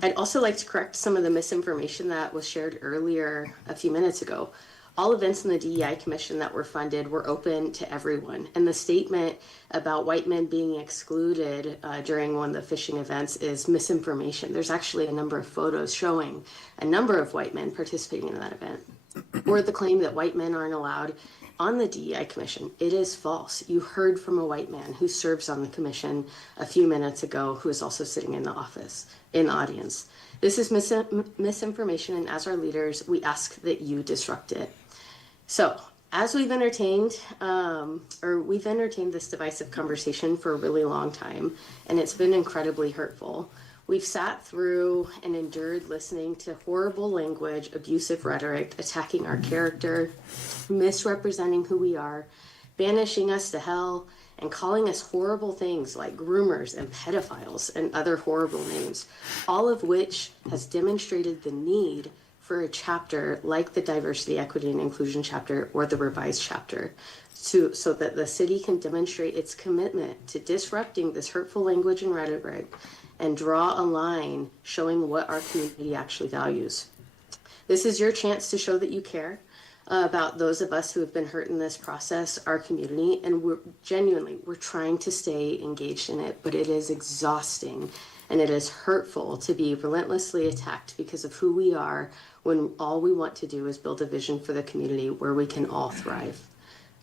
I'd also like to correct some of the misinformation that was shared earlier a few minutes ago. All events in the DEI Commission that were funded were open to everyone. And the statement about white men being excluded during one of the fishing events is misinformation. There's actually a number of photos showing a number of white men participating in that event. Or the claim that white men aren't allowed on the DEI Commission. It is false. You heard from a white man who serves on the commission a few minutes ago, who is also sitting in the audience. This is misinformation, and as our leaders, we ask that you disrupt it. So, as we've entertained this divisive conversation for a really long time, and it's been incredibly hurtful. We've sat through and endured listening to horrible language, abusive rhetoric, attacking our character, misrepresenting who we are, banishing us to hell, and calling us horrible things like groomers and pedophiles and other horrible names, all of which has demonstrated the need for a chapter like the Diversity, Equity, and Inclusion chapter or the revised chapter so that the city can demonstrate its commitment to disrupting this hurtful language and rhetoric and draw a line showing what our community actually values. This is your chance to show that you care about those of us who have been hurt in this process, our community, and we're trying to stay engaged in it, but it is exhausting and it is hurtful to be relentlessly attacked because of who we are when all we want to do is build a vision for the community where we can all thrive.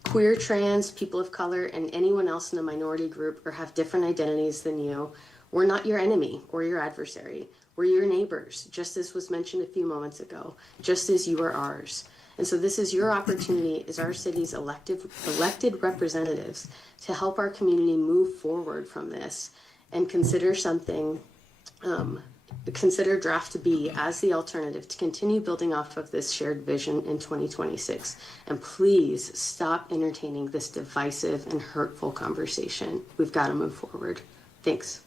Queer, trans, people of color, and anyone else in a minority group or have different identities than you, we're not your enemy or your adversary. We're your neighbors, just as was mentioned a few moments ago, just as you are ours. And so this is your opportunity as our city's elected representatives to help our community move forward from this and consider consider draft B as the alternative to continue building off of this shared vision in 2026. And please stop entertaining this divisive and hurtful conversation. We've got to move forward. Thanks.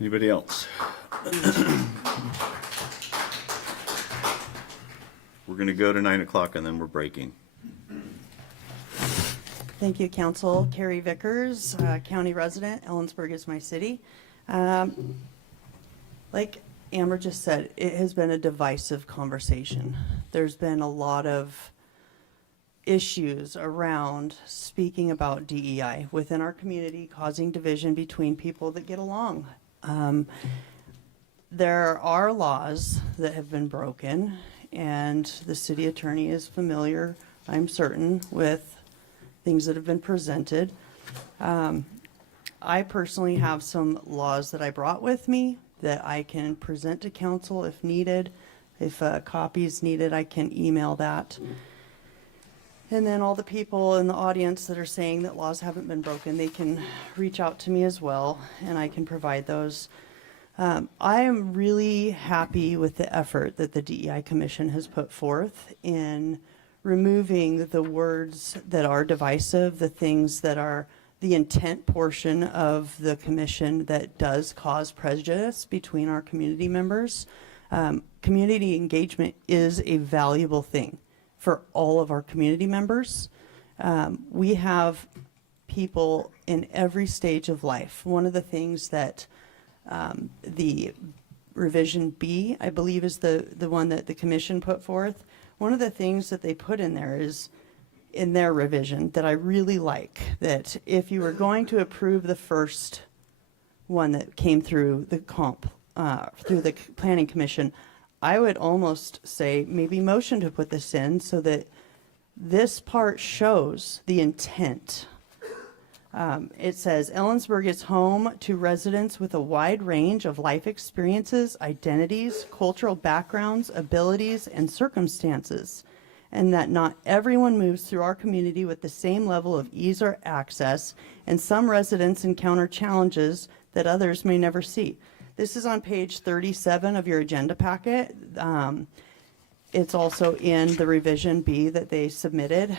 Anybody else? We're going to go to 9 o'clock and then we're breaking. Thank you, Council. Carrie Vickers, county resident. Ellensburg is my city. Like Amber just said, it has been a divisive conversation. There's been a lot of issues around speaking about DEI within our community, causing division between people that get along. There are laws that have been broken, and the city attorney is familiar, I'm certain, with things that have been presented. I personally have some laws that I brought with me that I can present to council if needed. If a copy is needed, I can email that. And then all the people in the audience that are saying that laws haven't been broken, they can reach out to me as well, and I can provide those. I am really happy with the effort that the DEI Commission has put forth in removing the words that are divisive, the things that are the intent portion of the commission that does cause prejudice between our community members. Community engagement is a valuable thing for all of our community members. We have people in every stage of life. One of the things that the revision B, I believe, is the one that the commission put forth. One of the things that they put in there is, in their revision, that I really like, that if you were going to approve the first one that came through the through the planning commission, I would almost say maybe motion to put this in so that this part shows the intent. It says Ellensburg is home to residents with a wide range of life experiences, identities, cultural backgrounds, abilities, and circumstances, and that not everyone moves through our community with the same level of ease or access, and some residents encounter challenges that others may never see. This is on page 37 of your agenda packet. It's also in the revision B that they submitted.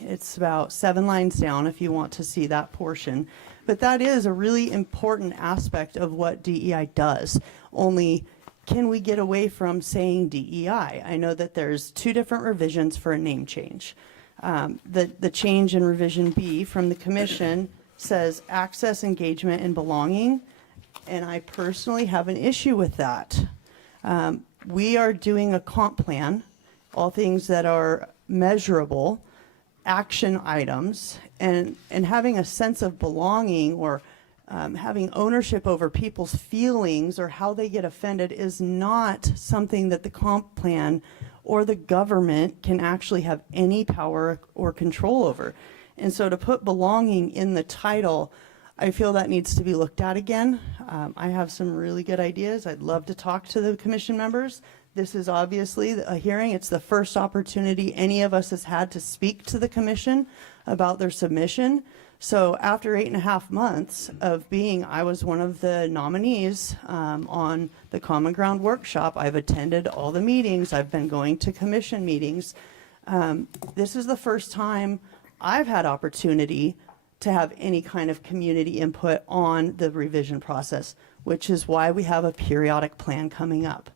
It's about 7 lines down if you want to see that portion. But that is a really important aspect of what DEI does. Only, can we get away from saying DEI? I know that there's 2 different revisions for a name change. The change in revision B from the commission says access, engagement, and belonging. And I personally have an issue with that. We are doing a comp plan, all things that are measurable, action items, and having a sense of belonging or having ownership over people's feelings or how they get offended is not something that the comp plan or the government can actually have any power or control over. And so to put belonging in the title, I feel that needs to be looked at again. I have some really good ideas. I'd love to talk to the commission members. This is obviously a hearing. It's the first opportunity any of us has had to speak to the commission about their submission. So after 8.5 months of being, I was one of the nominees on the Common Ground Workshop. I've attended all the meetings. I've been going to commission meetings. This is the first time I've had opportunity to have any kind of community input on the revision process, which is why we have a periodic plan coming up.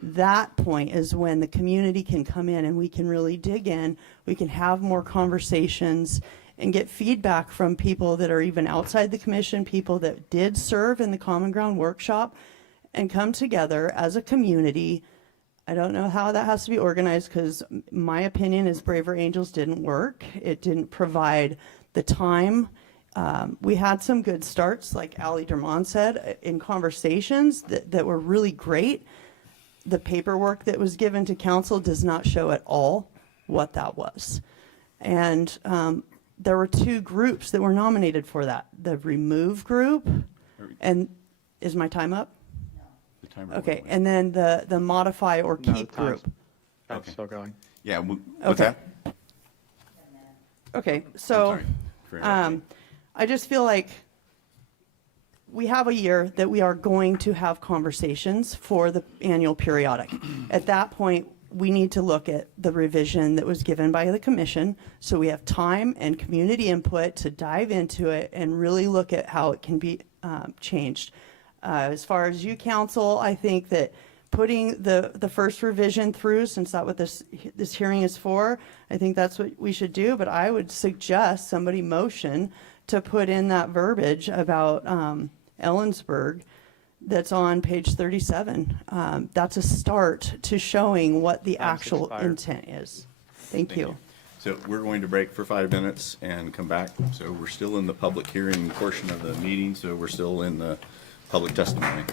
That point is when the community can come in and we can really dig in, we can have more conversations and get feedback from people that are even outside the commission, people that did serve in the Common Ground Workshop, and come together as a community. I don't know how that has to be organized because my opinion is Braver Angels didn't work. It didn't provide the time. We had some good starts, like Ali Dermond said, in conversations that were really great. The paperwork that was given to council does not show at all what that was. And there were 2 groups that were nominated for that. The remove group, and is my time up? The timer Okay, and then the modify or keep group. Okay. Still going. Yeah, what's Okay. that? Okay, so I'm sorry. I just feel like we have a year that we are going to have conversations for the annual periodic. At that point, we need to look at the revision that was given by the commission, so we have time and community input to dive into it and really look at how it can be changed. As far as you council, I think that putting the first revision through, since that's what this hearing is for, I think that's what we should do. But I would suggest somebody motion to put in that verbiage about Ellensburg that's on page 37. That's a start to showing what the actual intent is. Thank you. So we're going to break for 5 minutes and come back. So we're still in the public hearing portion of the meeting, so we're still in the public testimony.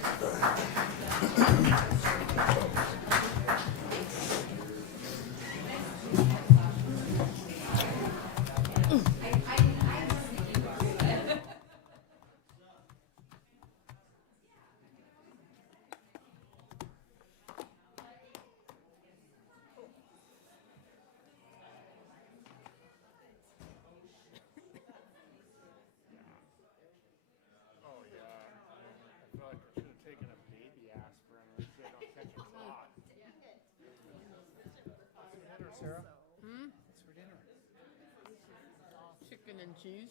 chicken and cheese.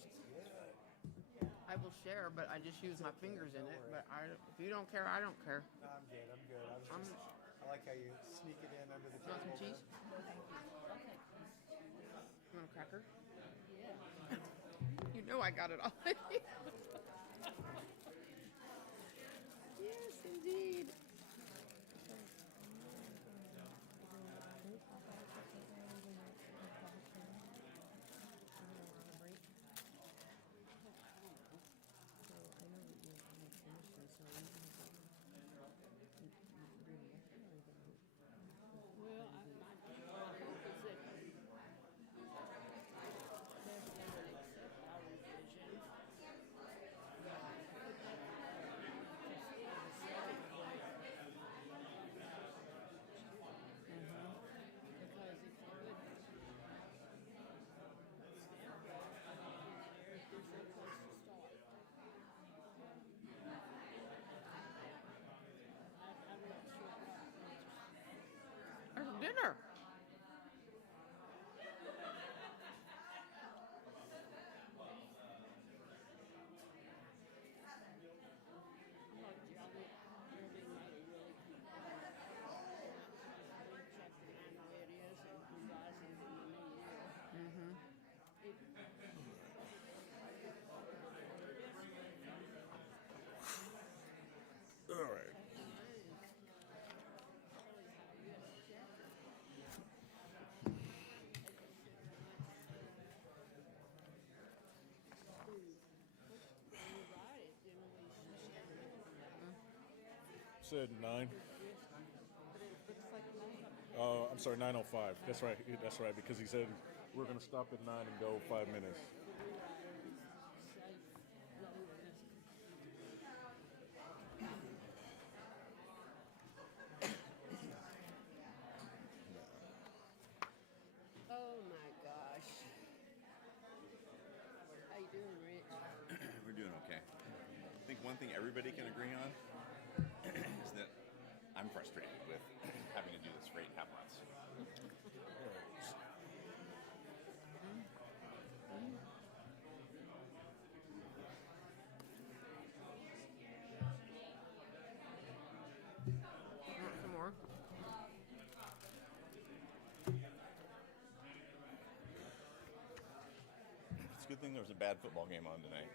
I will share, but I just use my fingers in it. But if you don't care, I don't care. No, I'm good. I like how you sneak it in under the You want some table. cheese? You want a cracker? Yeah. You know I got it already. Yes, indeed. Well, my hope is that they would accept our revision. Because if you would stand back, there's no place to start. I'm not sure what. There's dinner. All right. Said 9. I'm sorry, 9:05. That's right. That's right. Because he said we're going to stop at 9 and go 5 minutes. Oh my gosh. How you doing, Rich? We're doing okay. I think one thing everybody can agree on is that I'm frustrated with having to do this for 8.5 months. Want some more? It's a good thing there was a bad football game on tonight.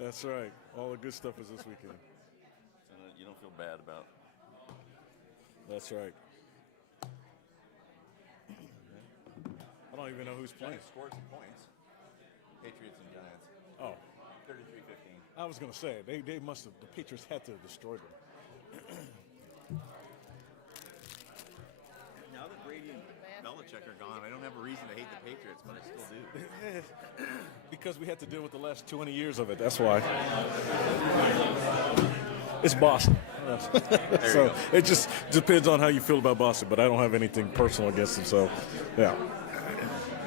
That's right. All the good stuff is this weekend. So that you don't feel bad about. That's right. I don't even know who's playing. Giants scored some points. Patriots and Giants. Oh. 33-15. I was going to say, they must have, the Patriots had to have destroyed them. Now that Brady and Belichick are gone, I don't have a reason to hate the Patriots, but I still do. Because we had to deal with the last 20 years of it. That's why. It's Boston. So it just depends on how you feel about Boston, but I don't have anything personal against them. So, yeah.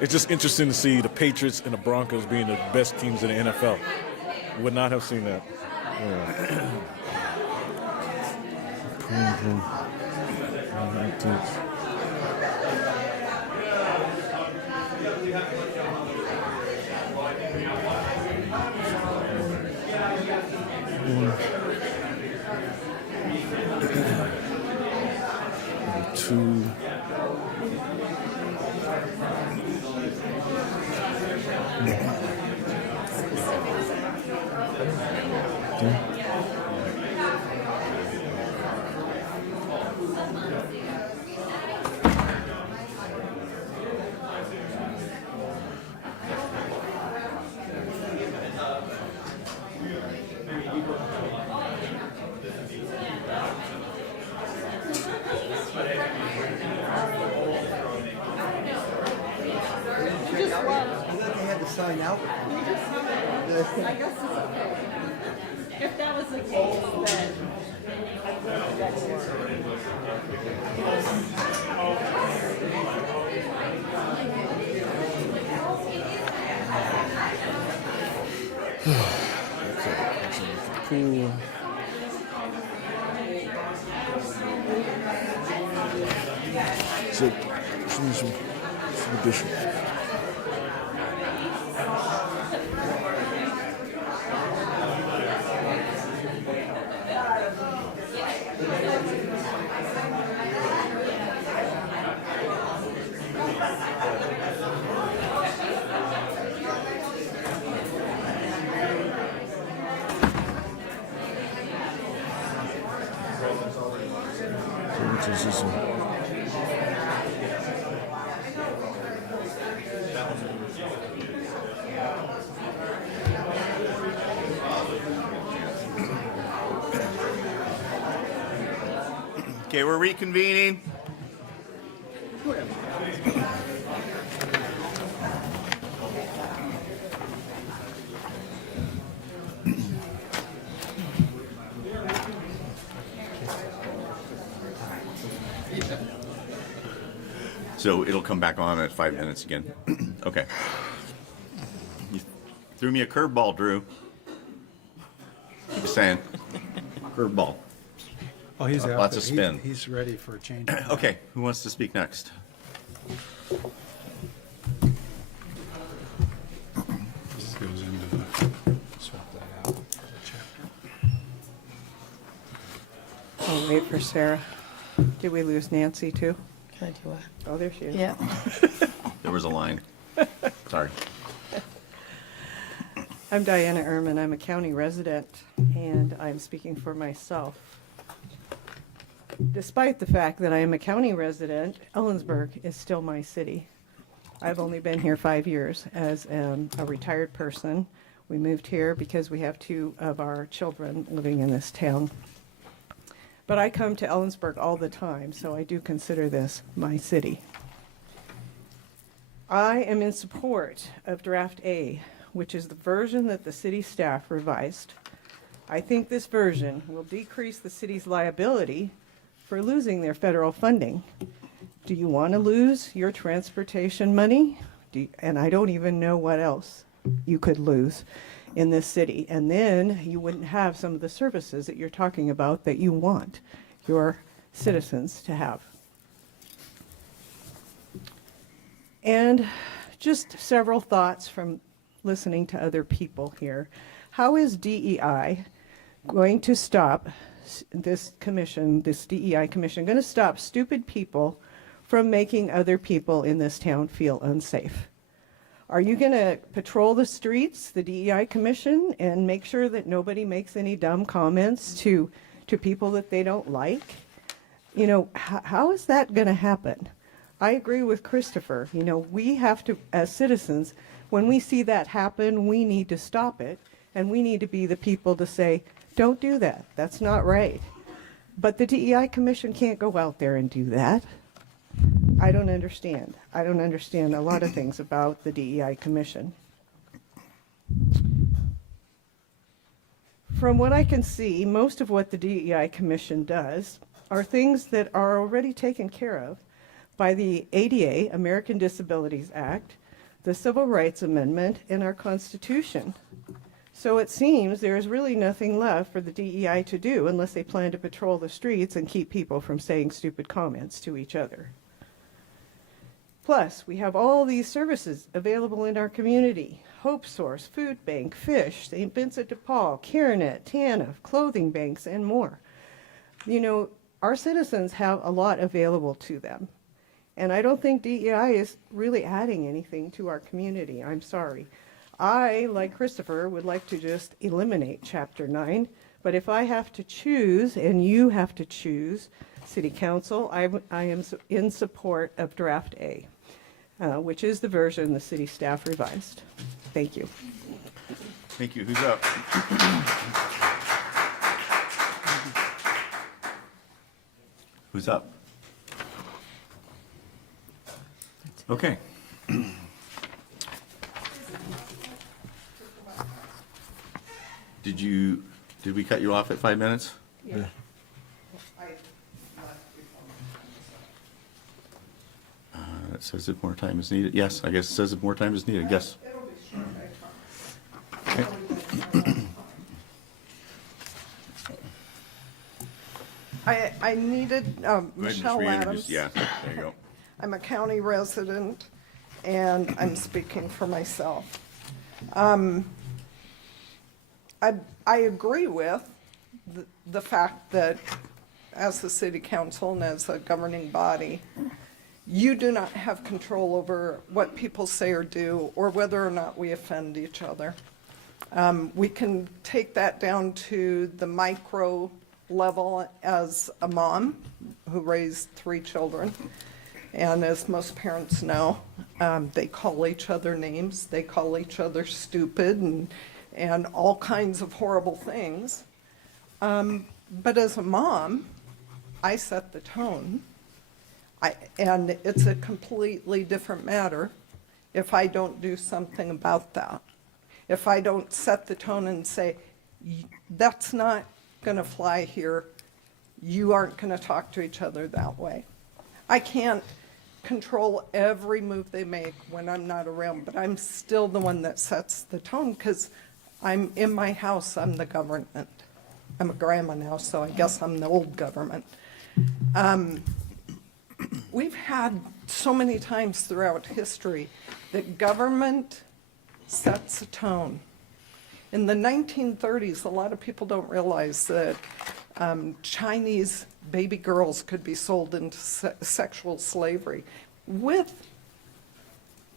It's just interesting to see the Patriots and the Broncos being the best teams in the NFL. Would not have seen that. Two. Sign out. I guess it's okay. If that was the case, then I'd love that Cool. So, Addition. Which is this one? Okay, we're reconvening. So it'll come back on at 5 minutes again. Okay. You threw me a curveball, Drew. Just saying. Curveball. Oh, he's out Lots there. of spin. He's ready for a change. Okay, who wants to speak next? This goes into the, swap that out. Oh, wait for Sarah. Did we lose Nancy too? Can I do it? Oh, there she is. Yeah. There was a line. Sorry. I'm Diana Ehrman. I'm a county resident, and I'm speaking for myself. Despite the fact that I am a county resident, Ellensburg is still my city. I've only been here 5 years as a retired person. We moved here because we have 2 of our children living in this town. But I come to Ellensburg all the time, so I do consider this my city. I am in support of Draft A, which is the version that the city staff revised. I think this version will decrease the city's liability for losing their federal funding. Do you want to lose your transportation money? And I don't even know what else you could lose in this city. And then you wouldn't have some of the services that you're talking about that you want your citizens to have. And just several thoughts from listening to other people here. How is DEI going to stop this commission, this DEI commission, going to stop stupid people from making other people in this town feel unsafe? Are you going to patrol the streets, the DEI commission, and make sure that nobody makes any dumb comments to people that they don't like? You know, how is that going to happen? I agree with Christopher. You know, we have to, as citizens, when we see that happen, we need to stop it, and we need to be the people to say, don't do that. That's not right. But the DEI commission can't go out there and do that. I don't understand. I don't understand a lot of things about the DEI commission. From what I can see, most of what the DEI commission does are things that are already taken care of by the ADA, American Disabilities Act, the Civil Rights Amendment, and our Constitution. So it seems there's really nothing left for the DEI to do unless they plan to patrol the streets and keep people from saying stupid comments to each other. Plus, we have all these services available in our community: Hope Source, Food Bank, Fish, St. Vincent de Paul, CareNet, TANF, clothing banks, and more. You know, our citizens have a lot available to them. And I don't think DEI is really adding anything to our community. I'm sorry. I, like Christopher, would like to just eliminate Chapter 9. But if I have to choose, and you have to choose, City Council, I am in support of Draft A, which is the version the city staff revised. Thank you. Thank you. Who's up? Who's up? Okay. Did we cut you off at 5 minutes? Yeah. It says if more time is needed. Yes, I guess it says if more time is needed. Yes. Okay. I needed Go ahead and just Michelle reintroduce. Adams. Yeah, there you go. I'm a county resident, and I'm speaking for myself. I agree with the fact that as the city council and as a governing body, you do not have control over what people say or do or whether or not we offend each other. We can take that down to the micro level as a mom who raised 3 children. And as most parents know, they call each other names. They call each other stupid and all kinds of horrible things. But as a mom, I set the tone. And it's a completely different matter if I don't do something about that. If I don't set the tone and say, that's not going to fly here, you aren't going to talk to each other that way. I can't control every move they make when I'm not around, but I'm still the one that sets the tone because I'm in my house, I'm the government. I'm a grandma now, so I guess I'm the old government. We've had so many times throughout history that government sets a tone. In the 1930s, a lot of people don't realize that Chinese baby girls could be sold into sexual slavery with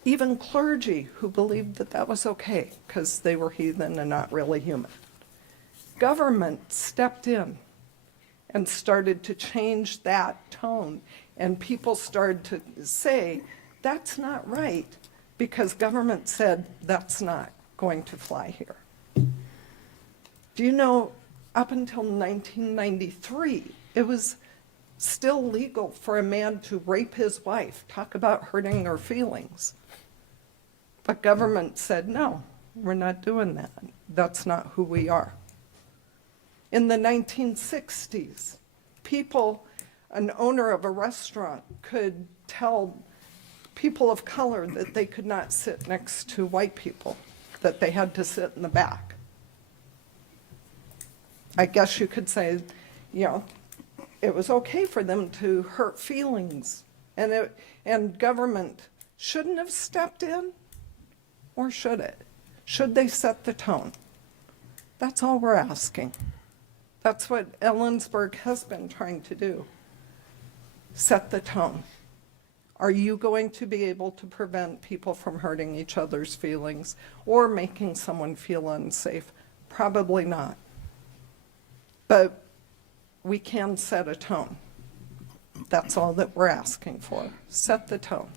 even clergy who believed that that was okay because they were heathen and not really human. Government stepped in and started to change that tone, and people started to say, that's not right, because government said that's not going to fly here. Do you know, up until 1993, it was still legal for a man to rape his wife, talk about hurting her feelings. But government said, no, we're not doing that. That's not who we are. In the 1960s, an owner of a restaurant could tell people of color that they could not sit next to white people, that they had to sit in the back. I guess you could say, it was okay for them to hurt feelings, and government shouldn't have stepped in, or should it? Should they set the tone? That's all we're asking. That's what Ellensburg has been trying to do. Set the tone. Are you going to be able to prevent people from hurting each other's feelings or making someone feel unsafe? Probably not. But we can set a tone. That's all that we're asking for. Set the tone.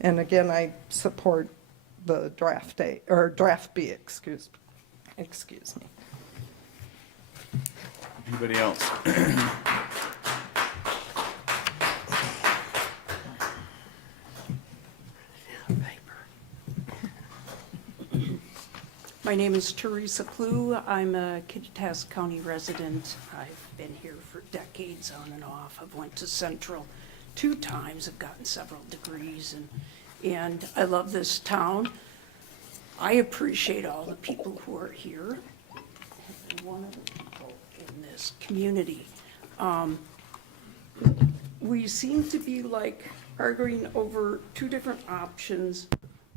And again, I support the draft A, or draft B, excuse me. Anybody else? My name is Teresa Clue. I'm a Kittitas County resident. I've been here for decades on and off. I've went to Central 2 times. I've gotten several degrees, and I love this town. I appreciate all the people who are here. And one of the people in this community. We seem to be like arguing over 2 different options,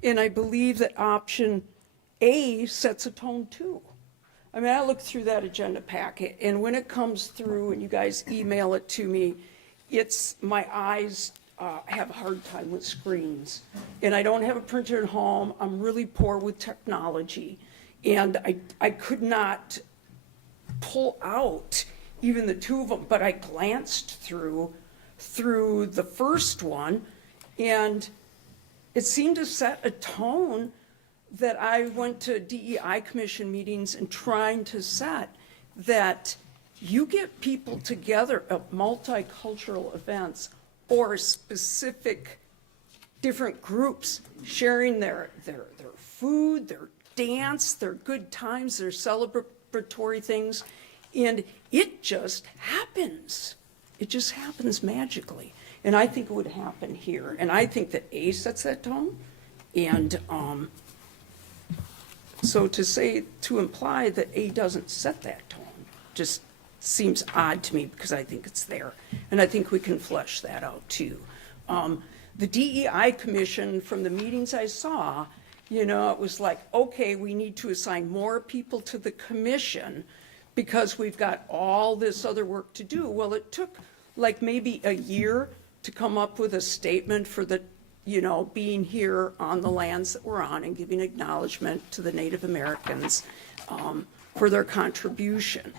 and I believe that option A sets a tone too. I mean, I looked through that agenda packet, and when it comes through and you guys email it to me, my eyes have a hard time with screens. And I don't have a printer at home. I'm really poor with technology. And I could not pull out even the 2 of them, but I glanced through the first one, and it seemed to set a tone that I went to DEI commission meetings and trying to set, that you get people together at multicultural events or specific different groups sharing their food, their dance, their good times, their celebratory things, and it just happens. It just happens magically. And I think it would happen here. And I think that A sets that tone, and so to imply that A doesn't set that tone just seems odd to me, because I think it's there. And I think we can flesh that out too. The DEI commission, from the meetings I saw, you know, it was like, okay, we need to assign more people to the commission because we've got all this other work to do. Well, it took like maybe a year to come up with a statement for the, you know, being here on the lands that we're on and giving acknowledgement to the Native Americans for their contribution.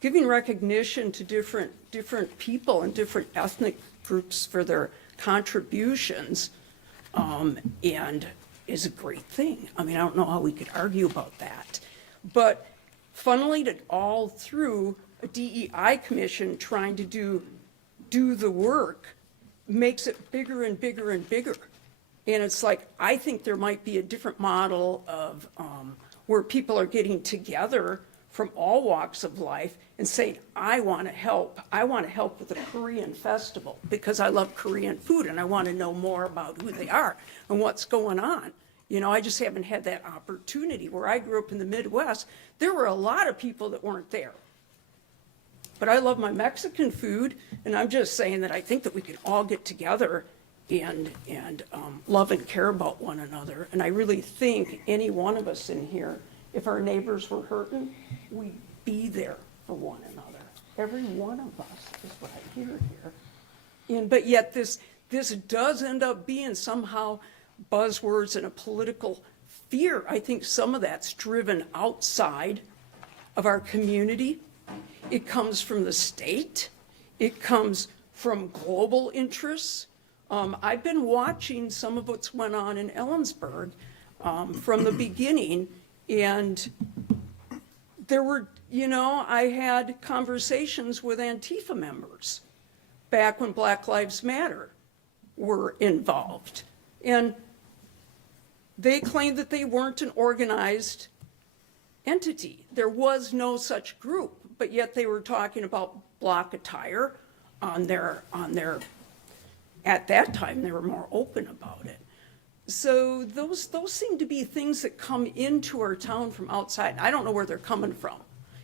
Giving recognition to different people and different ethnic groups for their contributions and is a great thing. I mean, I don't know how we could argue about that. But funneling it all through a DEI commission trying to do the work makes it bigger and bigger and bigger. And it's like, I think there might be a different model of where people are getting together from all walks of life and saying, I want to help. I want to help with the Korean festival because I love Korean food and I want to know more about who they are and what's going on. You know, I just haven't had that opportunity. Where I grew up in the Midwest, there were a lot of people that weren't there. But I love my Mexican food, and I'm just saying that I think that we can all get together and love and care about one another. And I really think any one of us in here, if our neighbors were hurting, we'd be there for one another. Every one of us is what I hear here. But yet this does end up being somehow buzzwords and a political fear. I think some of that's driven outside of our community. It comes from the state. It comes from global interests. I've been watching some of what's went on in Ellensburg from the beginning, and there were, you know, I had conversations with Antifa members back when Black Lives Matter were involved. And they claimed that they weren't an organized entity. There was no such group, but yet they were talking about block attire on their, at that time, they were more open about it. So those seem to be things that come into our town from outside. I don't know where they're coming from,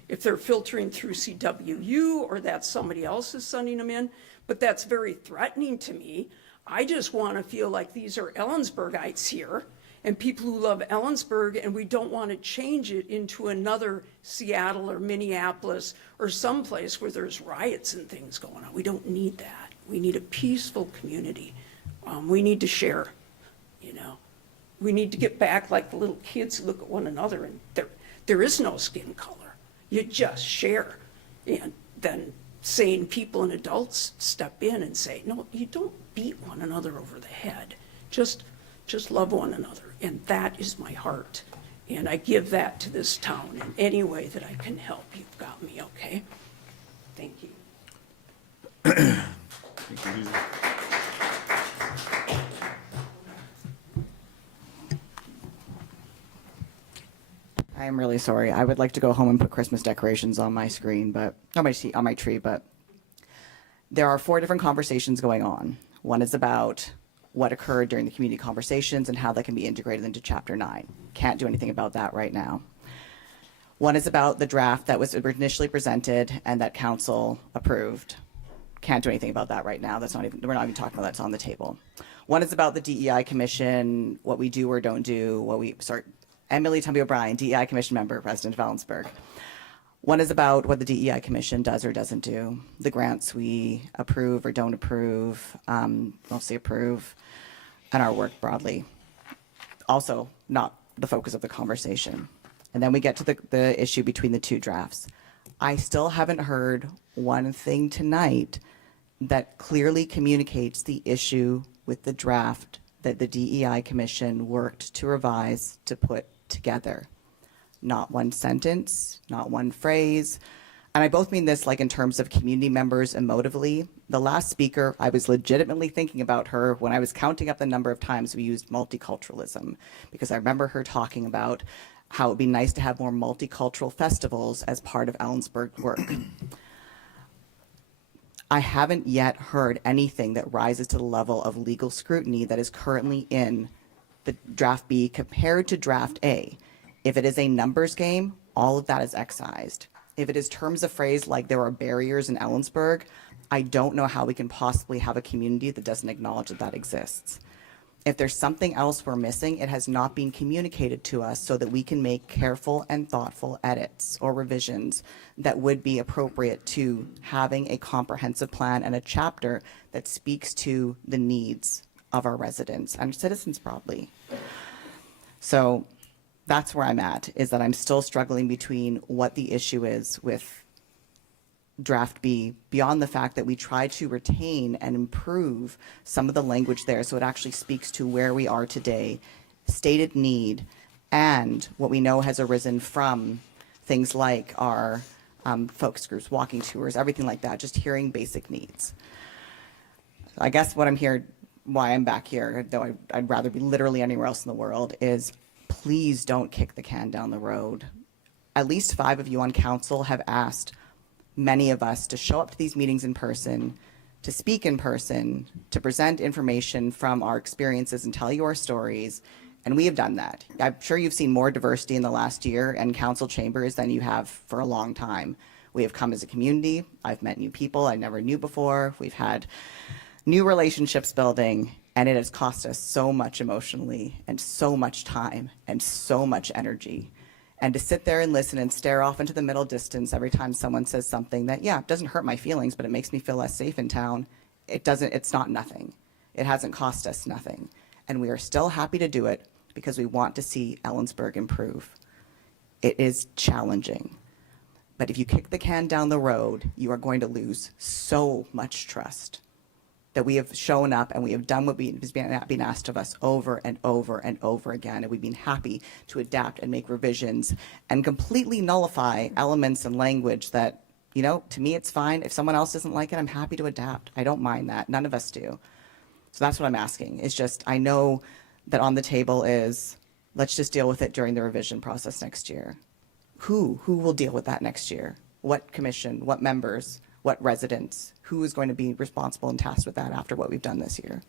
if they're filtering through CWU or that somebody else is sending them in, but that's very threatening to me. I just want to feel like these are Ellensburgites here and people who love Ellensburg, and we don't want to change it into another Seattle or Minneapolis or someplace where there's riots and things going on. We don't need that. We need a peaceful community. We need to share, you know. We need to get back like the little kids who look at one another, and there is no skin color. You just share. And then sane people and adults step in and say, no, you don't beat one another over the head. Just love one another. And that is my heart. And I give that to this town in any way that I can help. You've got me, okay? Thank you. Thank you, Lisa. I am really sorry. I would like to go home and put Christmas decorations on my screen, but on my tree, but there are 4 different conversations going on. One is about what occurred during the community conversations and how that can be integrated into Chapter 9. Can't do anything about that right now. One is about the draft that was initially presented and that council approved. Can't do anything about that right now. We're not even talking about that's on the table. One is about the DEI Commission, what we do or don't do, Emily Tumby O'Brien, DEI Commission member, President of Ellensburg. One is about what the DEI Commission does or doesn't do, the grants we approve or don't approve, mostly approve, and our work broadly. Also, not the focus of the conversation. And then we get to the issue between the 2 drafts. I still haven't heard one thing tonight that clearly communicates the issue with the draft that the DEI Commission worked to revise to put together. Not one sentence, not one phrase. And I both mean this like in terms of community members emotively. The last speaker, I was legitimately thinking about her when I was counting up the number of times we used multiculturalism, because I remember her talking about how it would be nice to have more multicultural festivals as part of Ellensburg's work. I haven't yet heard anything that rises to the level of legal scrutiny that is currently in the draft B compared to draft A. If it is a numbers game, all of that is excised. If it is terms of phrase like there are barriers in Ellensburg, I don't know how we can possibly have a community that doesn't acknowledge that that exists. If there's something else we're missing, it has not been communicated to us so that we can make careful and thoughtful edits or revisions that would be appropriate to having a comprehensive plan and a chapter that speaks to the needs of our residents and citizens broadly. So that's where I'm at, is that I'm still struggling between what the issue is with draft B, beyond the fact that we try to retain and improve some of the language there so it actually speaks to where we are today, stated need, and what we know has arisen from things like our focus groups, walking tours, everything like that, just hearing basic needs. I guess what I'm here, why I'm back here, though I'd rather be literally anywhere else in the world, is please don't kick the can down the road. At least 5 of you on council have asked many of us to show up to these meetings in person, to speak in person, to present information from our experiences and tell you our stories, and we have done that. I'm sure you've seen more diversity in the last year in council chambers than you have for a long time. We have come as a community. I've met new people I never knew before. We've had new relationships building, and it has cost us so much emotionally and so much time and so much energy. And to sit there and listen and stare off into the middle distance every time someone says something that, yeah, it doesn't hurt my feelings, but it makes me feel less safe in town, it's not nothing. It hasn't cost us nothing. And we are still happy to do it because we want to see Ellensburg improve. It is challenging. But if you kick the can down the road, you are going to lose so much trust that we have shown up and we have done what has been asked of us over and over and over again. And we've been happy to adapt and make revisions and completely nullify elements and language that, you know, to me it's fine. If someone else doesn't like it, I'm happy to adapt. I don't mind that. None of us do. So that's what I'm asking. It's just, I know that on the table is, let's just deal with it during the revision process next year. Who will deal with that next year? What commission, what members, what residents, who is going to be responsible and tasked with that after what we've done this year?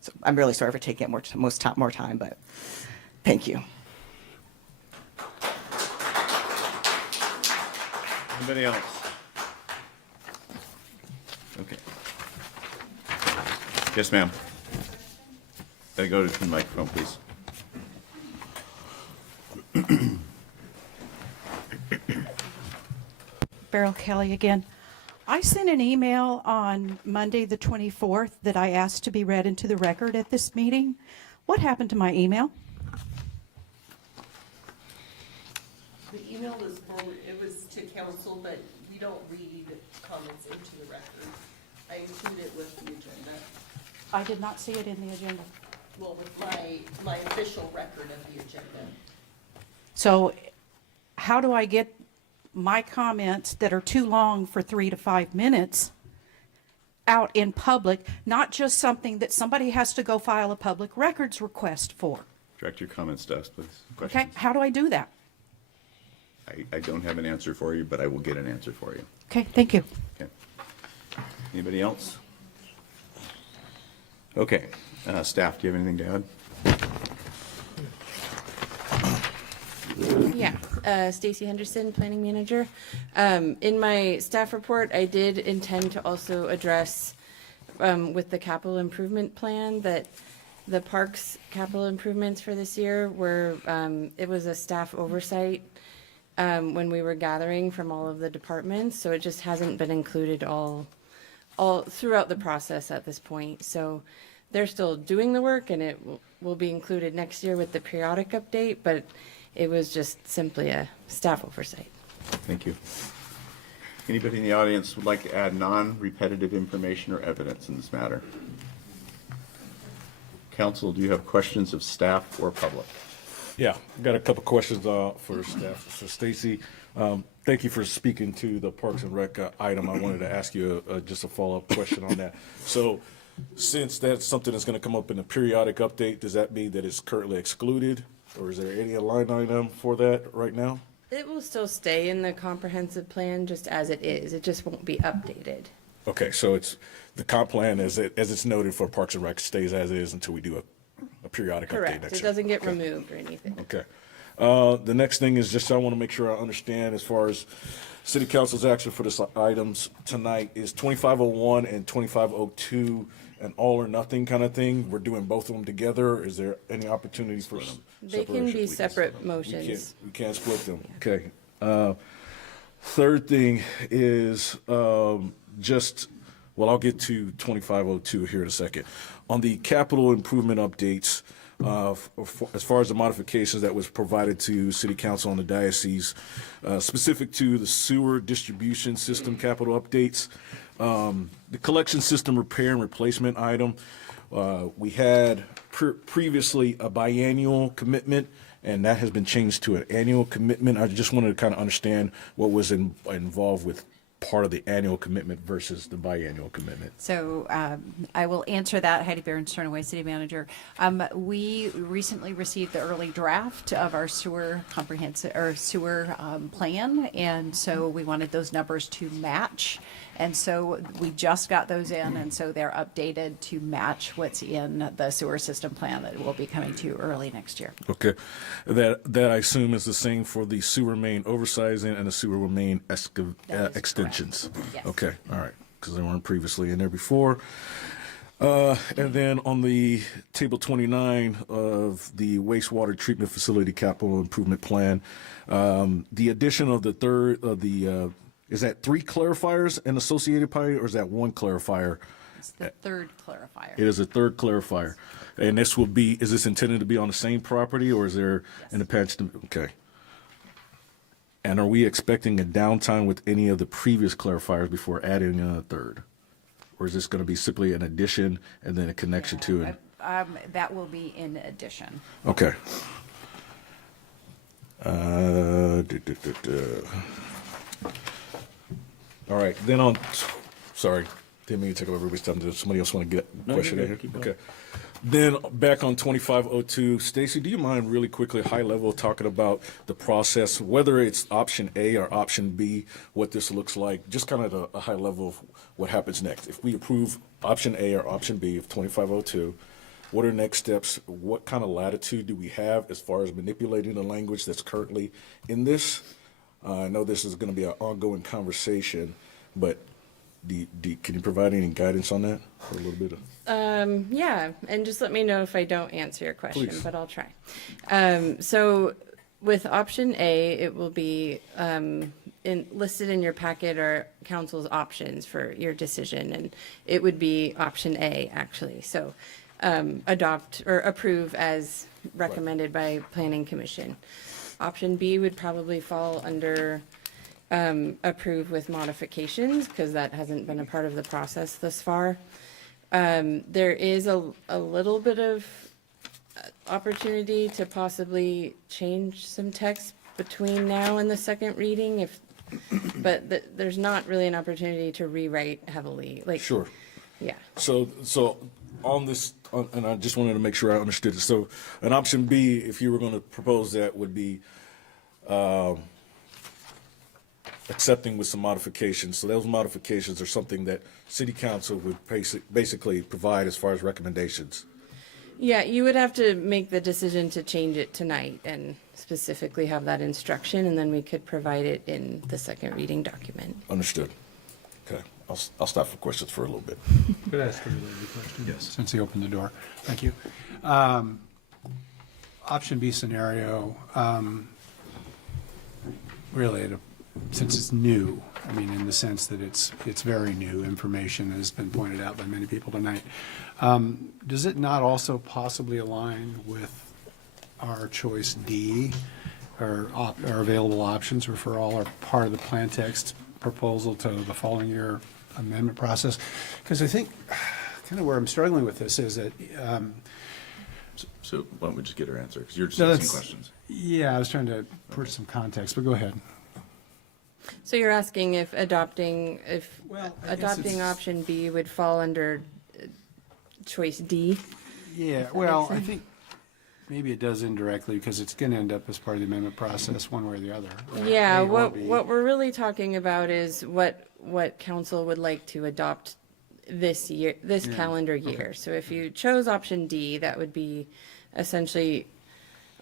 So I'm really sorry for taking it more time, but thank you. Anybody else? Okay. Yes, ma'am. Gotta go to the microphone, please. Beryl Kelly again. I sent an email on Monday, the 24th, that I asked to be read into the record at this meeting. What happened to my email? The email was forwarded, it was to council, but we don't read comments into the record. I include it with the agenda. I did not see it in the agenda. Well, with my official record of the agenda. So how do I get my comments that are too long for 3 to 5 minutes out in public, not just something that somebody has to go file a public records request for? Direct your comments to us, please. Okay, Questions? how do I do that? I don't have an answer for you, but I will get an answer for you. Okay, thank you. Okay. Anybody else? Okay. Staff, do you have anything to add? Yeah, Stacy Henderson, Planning Manager. In my staff report, I did intend to also address with the capital improvement plan that the parks capital improvements for this year were, it was a staff oversight when we were gathering from all of the departments, so it just hasn't been included all throughout the process at this point. So they're still doing the work, and it will be included next year with the periodic update, but it was just simply a staff oversight. Thank you. Anybody in the audience would like to add non-repetitive information or evidence in this matter? Council, do you have questions of staff or public? Yeah, I've got a couple questions for staff. So Stacy, thank you for speaking to the Parks and Rec item. I wanted to ask you just a follow-up question on that. So since that's something that's going to come up in the periodic update, does that mean that it's currently excluded? Or is there any line item for that right now? It will still stay in the comprehensive plan just as it is. It just won't be updated. Okay, so it's the comp plan as it's noted for Parks and Rec stays as is until we do a periodic update Correct. next It year. doesn't get Okay. removed or anything. Okay. The next thing is just I want to make sure I understand as far as City Council's action for this items tonight is 2501 and 2502 an all or nothing kind of thing. We're doing both of them together. Is there any opportunity for They can be separate motions. We can't split them. Okay. Third thing is just, well, I'll get to 2502 here in a second. On the capital improvement updates, as far as the modifications that was provided to City Council on the diocese, specific to the sewer distribution system capital updates, the collection system repair and replacement item, we had previously a biannual commitment, and that has been changed to an annual commitment. I just wanted to kind of understand what was involved with part of the annual commitment versus the biannual commitment. So I will answer that. Heidi Barron-Sternaway, City Manager. We recently received the early draft of our sewer comprehensive or sewer plan, and so we wanted those numbers to match. And so we just got those in, and so they're updated to match what's in the sewer system plan that will be coming to you early next year. Okay, that I assume is the same for the sewer main oversizing and the sewer main extensions. Yes. Okay, all right, because they weren't previously in there before. And then on the table 29 of the wastewater treatment facility capital improvement plan, the addition of the third of the is that 3 clarifiers and associated party, or is that 1 clarifier? It's the third clarifier. It is a third clarifier. And this will be, is this intended to be on the same property, or is there an patch? Okay. And are we expecting a downtime with any of the previous clarifiers before adding a third? Or is this going to be simply an addition and then a connection to it? That will be in addition. Okay. All right, then on, sorry, didn't mean to take up everybody's time. Does somebody else want to get a question in here? Okay. Then back on 2502, Stacy, do you mind really quickly, high level, talking about the process, whether it's option A or option B, what this looks like, just kind of a high level of what happens next. If we approve option A or option B of 2502, what are next steps? What kind of latitude do we have as far as manipulating the language that's currently in this? I know this is going to be an ongoing conversation, but can you provide any guidance on that for a little bit of? Yeah, and just let me know if I don't answer your question, Please. but I'll try. So with option A, it will be listed in your packet are council's options for your decision, and it would be option A, actually. So adopt or approve as recommended by Planning Commission. Option B would probably fall under approve with modifications, because that hasn't been a part of the process thus far. There is a little bit of opportunity to possibly change some text between now and the second reading, but there's not really an opportunity to rewrite heavily. Like, Sure. Yeah. So on this, and I just wanted to make sure I understood it. So an option B, if you were going to propose that, would be accepting with some modifications. So those modifications are something that City Council would basically provide as far as recommendations. Yeah, you would have to make the decision to change it tonight and specifically have that instruction, and then we could provide it in the second reading document. Understood. Okay, I'll stop for questions for a little bit. Could I ask a related question? Yes. Since he opened the door. Thank you. Option B scenario, really, since it's new, I mean, in the sense that it's very new information, as has been pointed out by many people tonight, does it not also possibly align with our choice D, or our available options, referral, or part of the plan text proposal to the following year amendment process? Because I think kind of where I'm struggling with this is that So why don't we just get her answer, because you're just No, asking that's- questions. Yeah, I was trying to put some context, but go ahead. So you're asking if adopting I guess it's- option B would fall under choice D? Yeah, that well, make I sense? think maybe it does indirectly, because it's going to end up as part of the amendment process one way or the other. right? Yeah, A or what B. we're really talking about is what council would like to adopt this year, this Yeah, calendar okay. year. So if you chose option D, that would be essentially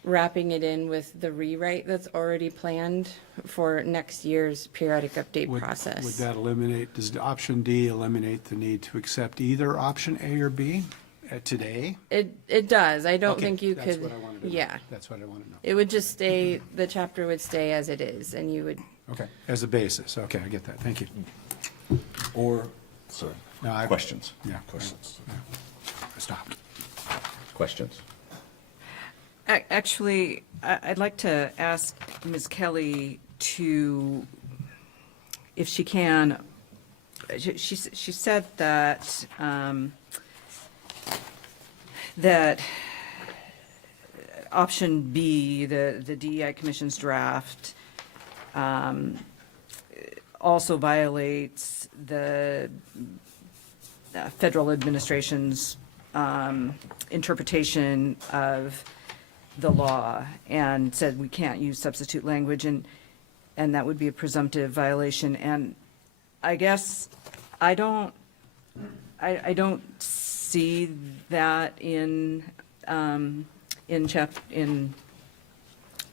wrapping it in with the rewrite that's already planned for next year's periodic update process. Would that eliminate, does option D eliminate the need to accept either option A or B today? It does. I don't Okay, think you that's could. what I wanted to know. Yeah. That's what I want to know. It would just stay, the chapter would stay as it is, and you would. Okay, as a basis. Okay, I get that. Thank you. Or, sorry, No, I- Questions? Yeah. questions? yeah. I stopped. Questions? Actually, I'd like to ask Ms. Kelly to, if she can, she said that, that option B, the DEI Commission's draft, also violates the federal administration's interpretation of the law, and said we can't use substitute language, and that would be a presumptive violation. And I guess I don't see that in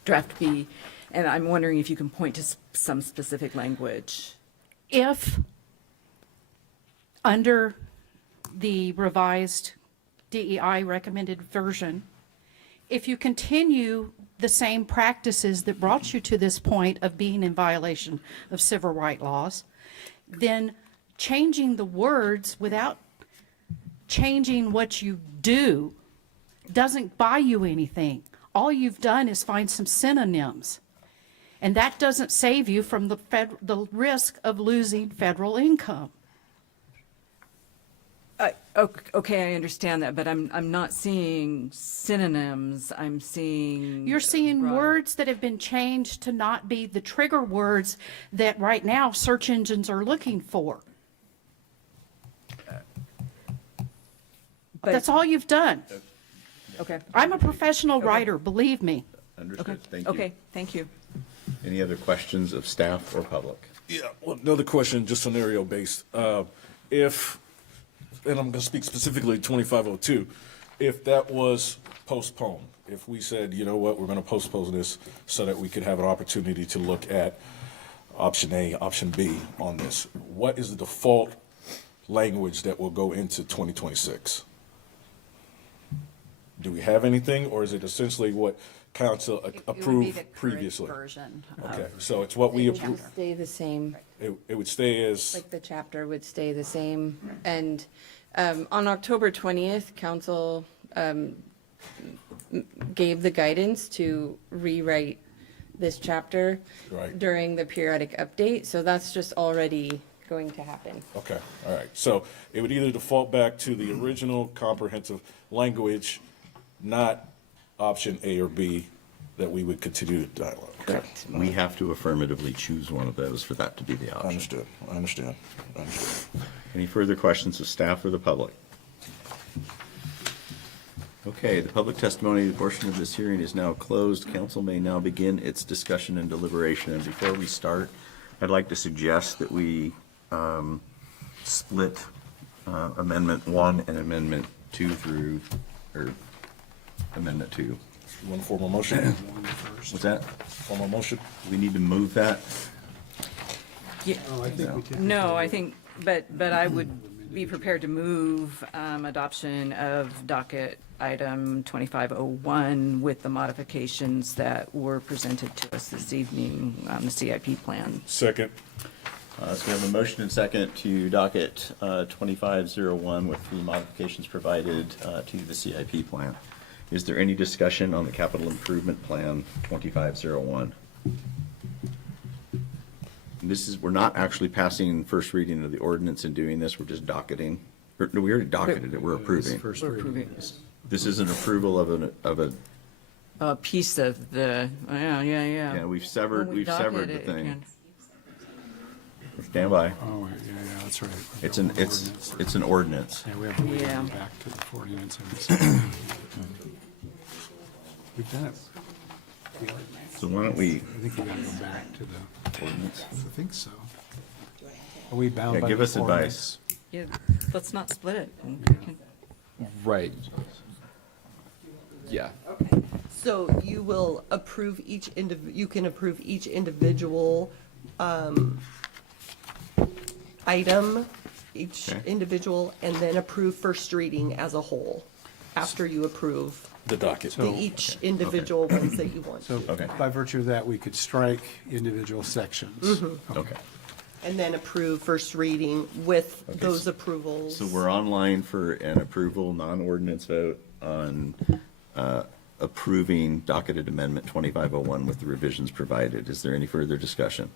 draft B, and I'm wondering if you can point to some specific language. If, under the revised DEI recommended version, if you continue the same practices that brought you to this point of being in violation of civil rights laws, then changing the words without changing what you do doesn't buy you anything. All you've done is find some synonyms. And that doesn't save you from the risk of losing federal income. Okay, I understand that, but I'm not seeing synonyms. I'm seeing. You're seeing words that have been changed to not be the trigger words that right now search engines are looking for. That's all you've done. Okay. I'm a professional writer, believe me. Understood. Thank you. Okay, thank you. Any other questions of staff or public? Yeah, well, another question, just scenario-based. If, and I'm going to speak specifically 2502, if that was postponed, if we said, you know what, we're going to postpone this so that we could have an opportunity to look at option A, option B on this, what is the default language that will go into 2026? Do we have anything, or is it essentially what council approved previously? Version. Okay, so it's what we It would approved. stay the same. It would stay as, Like the chapter would stay the same. And on October 20th, council gave the guidance to rewrite this chapter Right. during the periodic update. So that's just already going to happen. okay, all right. So it would either default back to the original comprehensive language, not option A or B, that we would continue the dialogue. Correct. We have to affirmatively choose one of those for that to be the option. Understood, I understand. Any further questions of staff or the public? Okay, the public testimony portion of this hearing is now closed. Council may now begin its discussion and deliberation. And before we start, I'd like to suggest that we split Amendment 1 and Amendment 2 through, or Amendment 2. You want a formal motion? What's that? Formal motion? We need to move that? Oh, I think we did. No, I think, but I would be prepared to move adoption of docket item 2501 with the modifications that were presented to us this evening on the CIP plan. Second. So we have a motion and second to docket 2501 with the modifications provided to the CIP plan. Is there any discussion on the capital improvement plan 2501? This is, we're not actually passing first reading of the ordinance and doing this, we're just docketing. No, we already docketed it, we're approving. First We're reading. approving This is an approval of a, a piece of the, yeah. yeah, we've severed When we the docket it, thing. can- Stand by. Oh, yeah, that's right. It's an ordinance. Yeah, we have to wait Yeah. back to the ordinance. We've done it. So why don't we, I think we gotta go back to the ordinance? I think so. Are we bound Yeah, by give the us advice. Yeah, let's not split it. Right. Yeah. So you will approve you can approve each individual item, each individual, and then approve first reading as a whole after you approve the docket. each individual ones that you want So to. by virtue of that, we could strike individual sections. Mhm. Okay. And then approve first reading with Okay, those so- approvals. So we're online for an approval, non-ordinance vote on approving docketed amendment 2501 with the revisions provided. Is there any further discussion?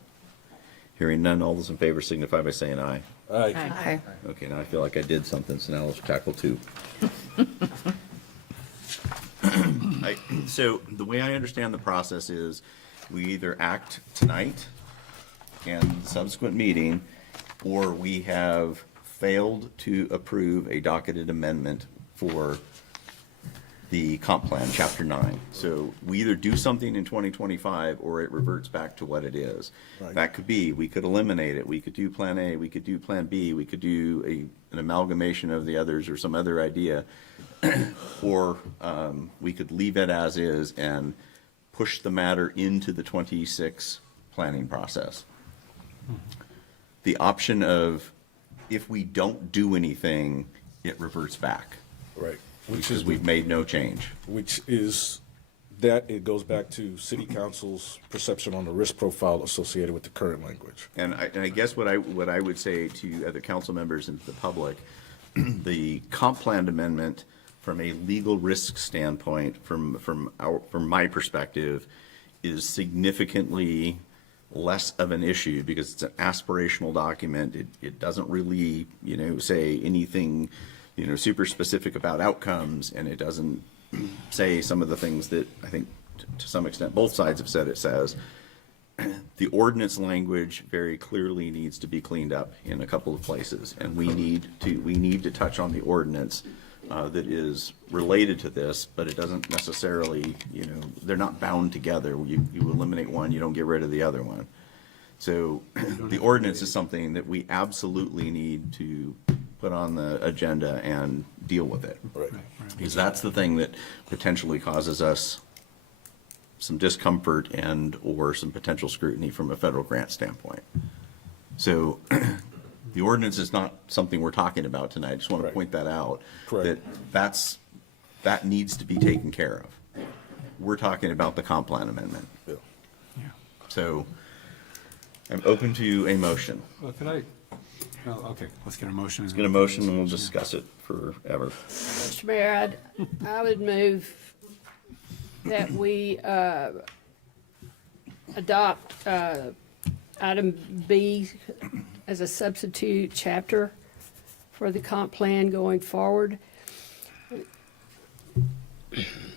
Hearing none, all those in favor signify by saying aye. Aye. Aye. Okay, now I feel like I did something, so now let's tackle two. So the way I understand the process is we either act tonight and subsequent meeting, or we have failed to approve a docketed amendment for the comp plan, chapter 9. So we either do something in 2025 or it reverts back to what it is. Right. That could be, we could eliminate it, we could do plan A, we could do plan B, we could do an amalgamation of the others or some other idea. Or we could leave it as is and push the matter into the 26 planning process. The option of, if we don't do anything, it reverts back. Right. Because we've made no change. Which is, that it goes back to city council's perception on the risk profile associated with the current language. And I guess what I would say to other council members and to the public, the comp plan amendment, from a legal risk standpoint, from my perspective, is significantly less of an issue because it's an aspirational document. It doesn't really, say anything, super specific about outcomes, and it doesn't say some of the things that I think to some extent both sides have said it says. The ordinance language very clearly needs to be cleaned up in a couple of places, and we need to touch on the ordinance that is related to this, but it doesn't necessarily, they're not bound together. You eliminate one, you don't get rid of the other one. So the ordinance is something that we absolutely need to put on the agenda and deal with it. Right. Because that's the thing that potentially causes us some discomfort and or some potential scrutiny from a federal grant standpoint. So the ordinance is not something we're talking about tonight. I just want to point that out. Correct. That needs to be taken care of. We're talking about the comp plan amendment. Yeah. So I'm open to a motion. Well, okay, let's get a motion. Let's get a motion and we'll discuss it forever. Mr. Mayor, I would move that we adopt item B as a substitute chapter for the comp plan going forward.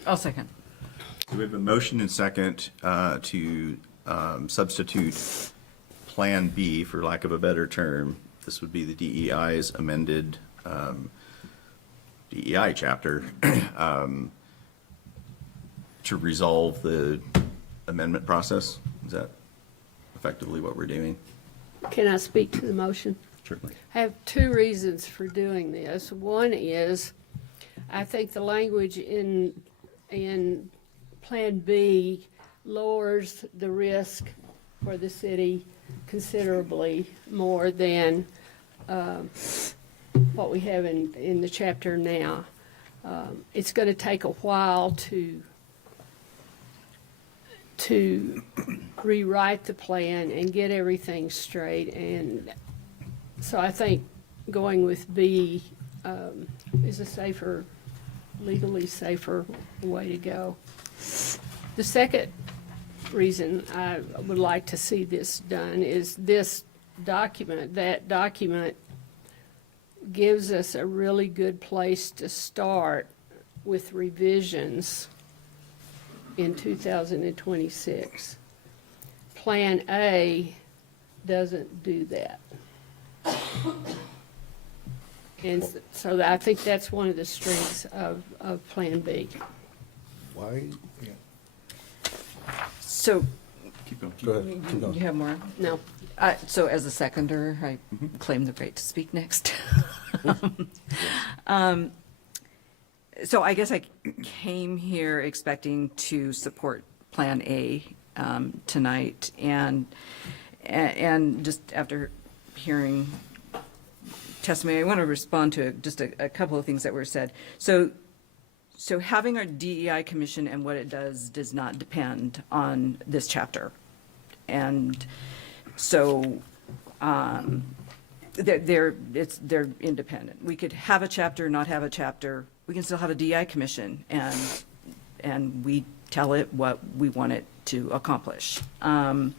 I'll second. We have a motion and second to substitute Plan B, for lack of a better term. This would be the DEI's amended DEI chapter to resolve the amendment process. Is that effectively what we're doing? Can I speak to the motion? Certainly. I have two reasons for doing this. One is, I think the language in Plan B lowers the risk for the city considerably more than what we have in the chapter now. It's going to take a while to rewrite the plan and get everything straight, and so I think going with B is a safer, legally safer way to go. The second reason I would like to see this done is this document. That document gives us a really good place to start with revisions in 2026. Plan A doesn't do that. And so I think that's one of the strengths of Plan B. Why? Yeah. So, Keep going. Go ahead. Keep going. you have more? No. So as a seconder, I claim the right to speak next. So I guess I came here expecting to support Plan A tonight, and just after hearing testimony, I want to respond to just a couple of things that were said. So having our DEI commission and what it does not depend on this chapter, and so they're independent. We could have a chapter, not have a chapter. We can still have a DEI commission, and we tell it what we want it to accomplish. I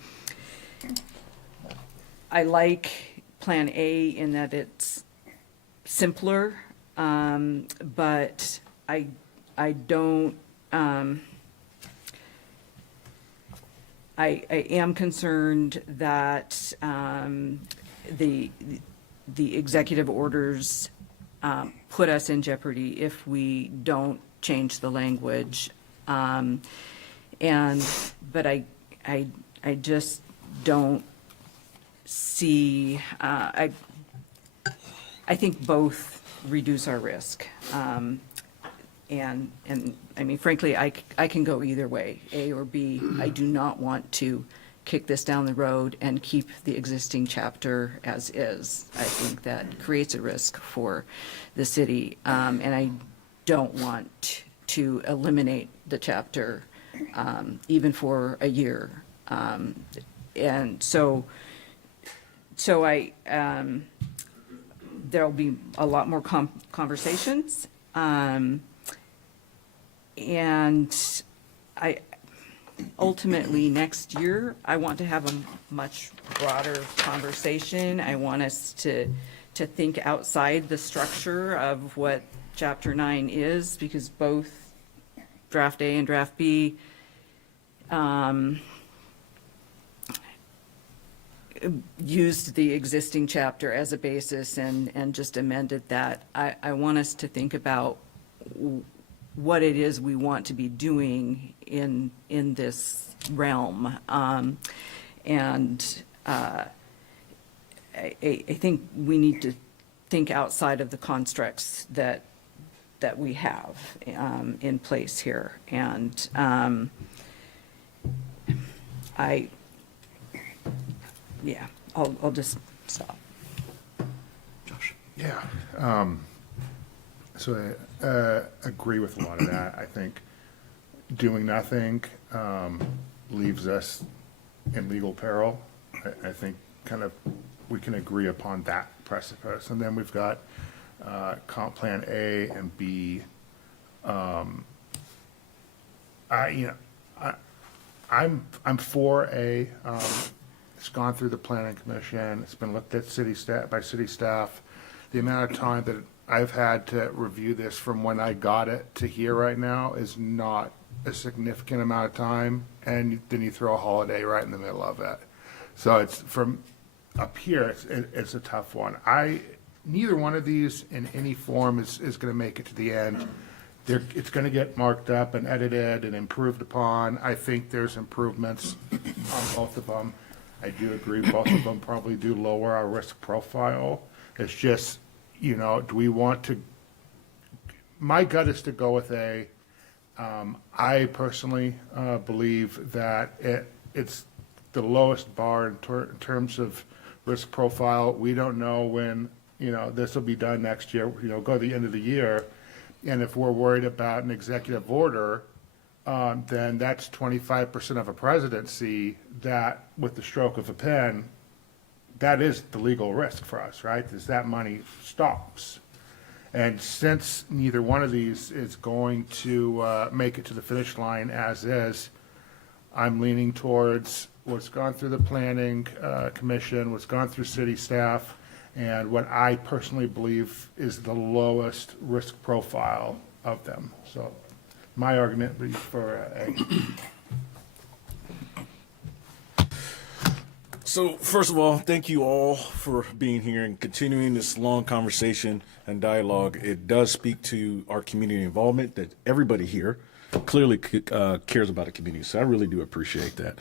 like Plan A in that it's simpler, but I don't. I am concerned that the executive orders put us in jeopardy if we don't change the language, but I just don't see. I think both reduce our risk. And I mean, frankly, I can go either way, A or B. I do not want to kick this down the road and keep the existing chapter as is. I think that creates a risk for the city, and I don't want to eliminate the chapter even for a year. And so I there'll be a lot more conversations. And I ultimately next year, I want to have a much broader conversation. I want us to think outside the structure of what Chapter 9 is, because both Draft A and Draft B used the existing chapter as a basis and just amended that. I want us to think about what it is we want to be doing in this realm. I think we need to think outside of the constructs that we have in place here. And I'll just stop. Yeah. So I agree with a lot of that. I think doing nothing leaves us in legal peril. I think kind of we can agree upon that precipice. And then we've got comp plan A and B. I'm for A. It's gone through the planning commission. It's been looked at by city staff. The amount of time that I've had to review this from when I got it to here right now is not a significant amount of time, and then you throw a holiday right in the middle of it. So it's from up here, it's a tough one. Neither one of these in any form is going to make it to the end. It's going to get marked up and edited and improved upon. I think there's improvements on both of them. I do agree both of them probably do lower our risk profile. It's just, do we want to, my gut is to go with A. I personally believe that it's the lowest bar in terms of risk profile. We don't know when, this will be done next year, go to the end of the year. And if we're worried about an executive order, then that's 25% of a presidency that, with the stroke of a pen, that is the legal risk for us, right? Is that money stops. And since neither one of these is going to make it to the finish line as is, I'm leaning towards what's gone through the planning commission, what's gone through city staff, and what I personally believe is the lowest risk profile of them. So my argument would be for A. So first of all, thank you all for being here and continuing this long conversation and dialogue. It does speak to our community involvement that everybody here clearly cares about the community. So I really do appreciate that.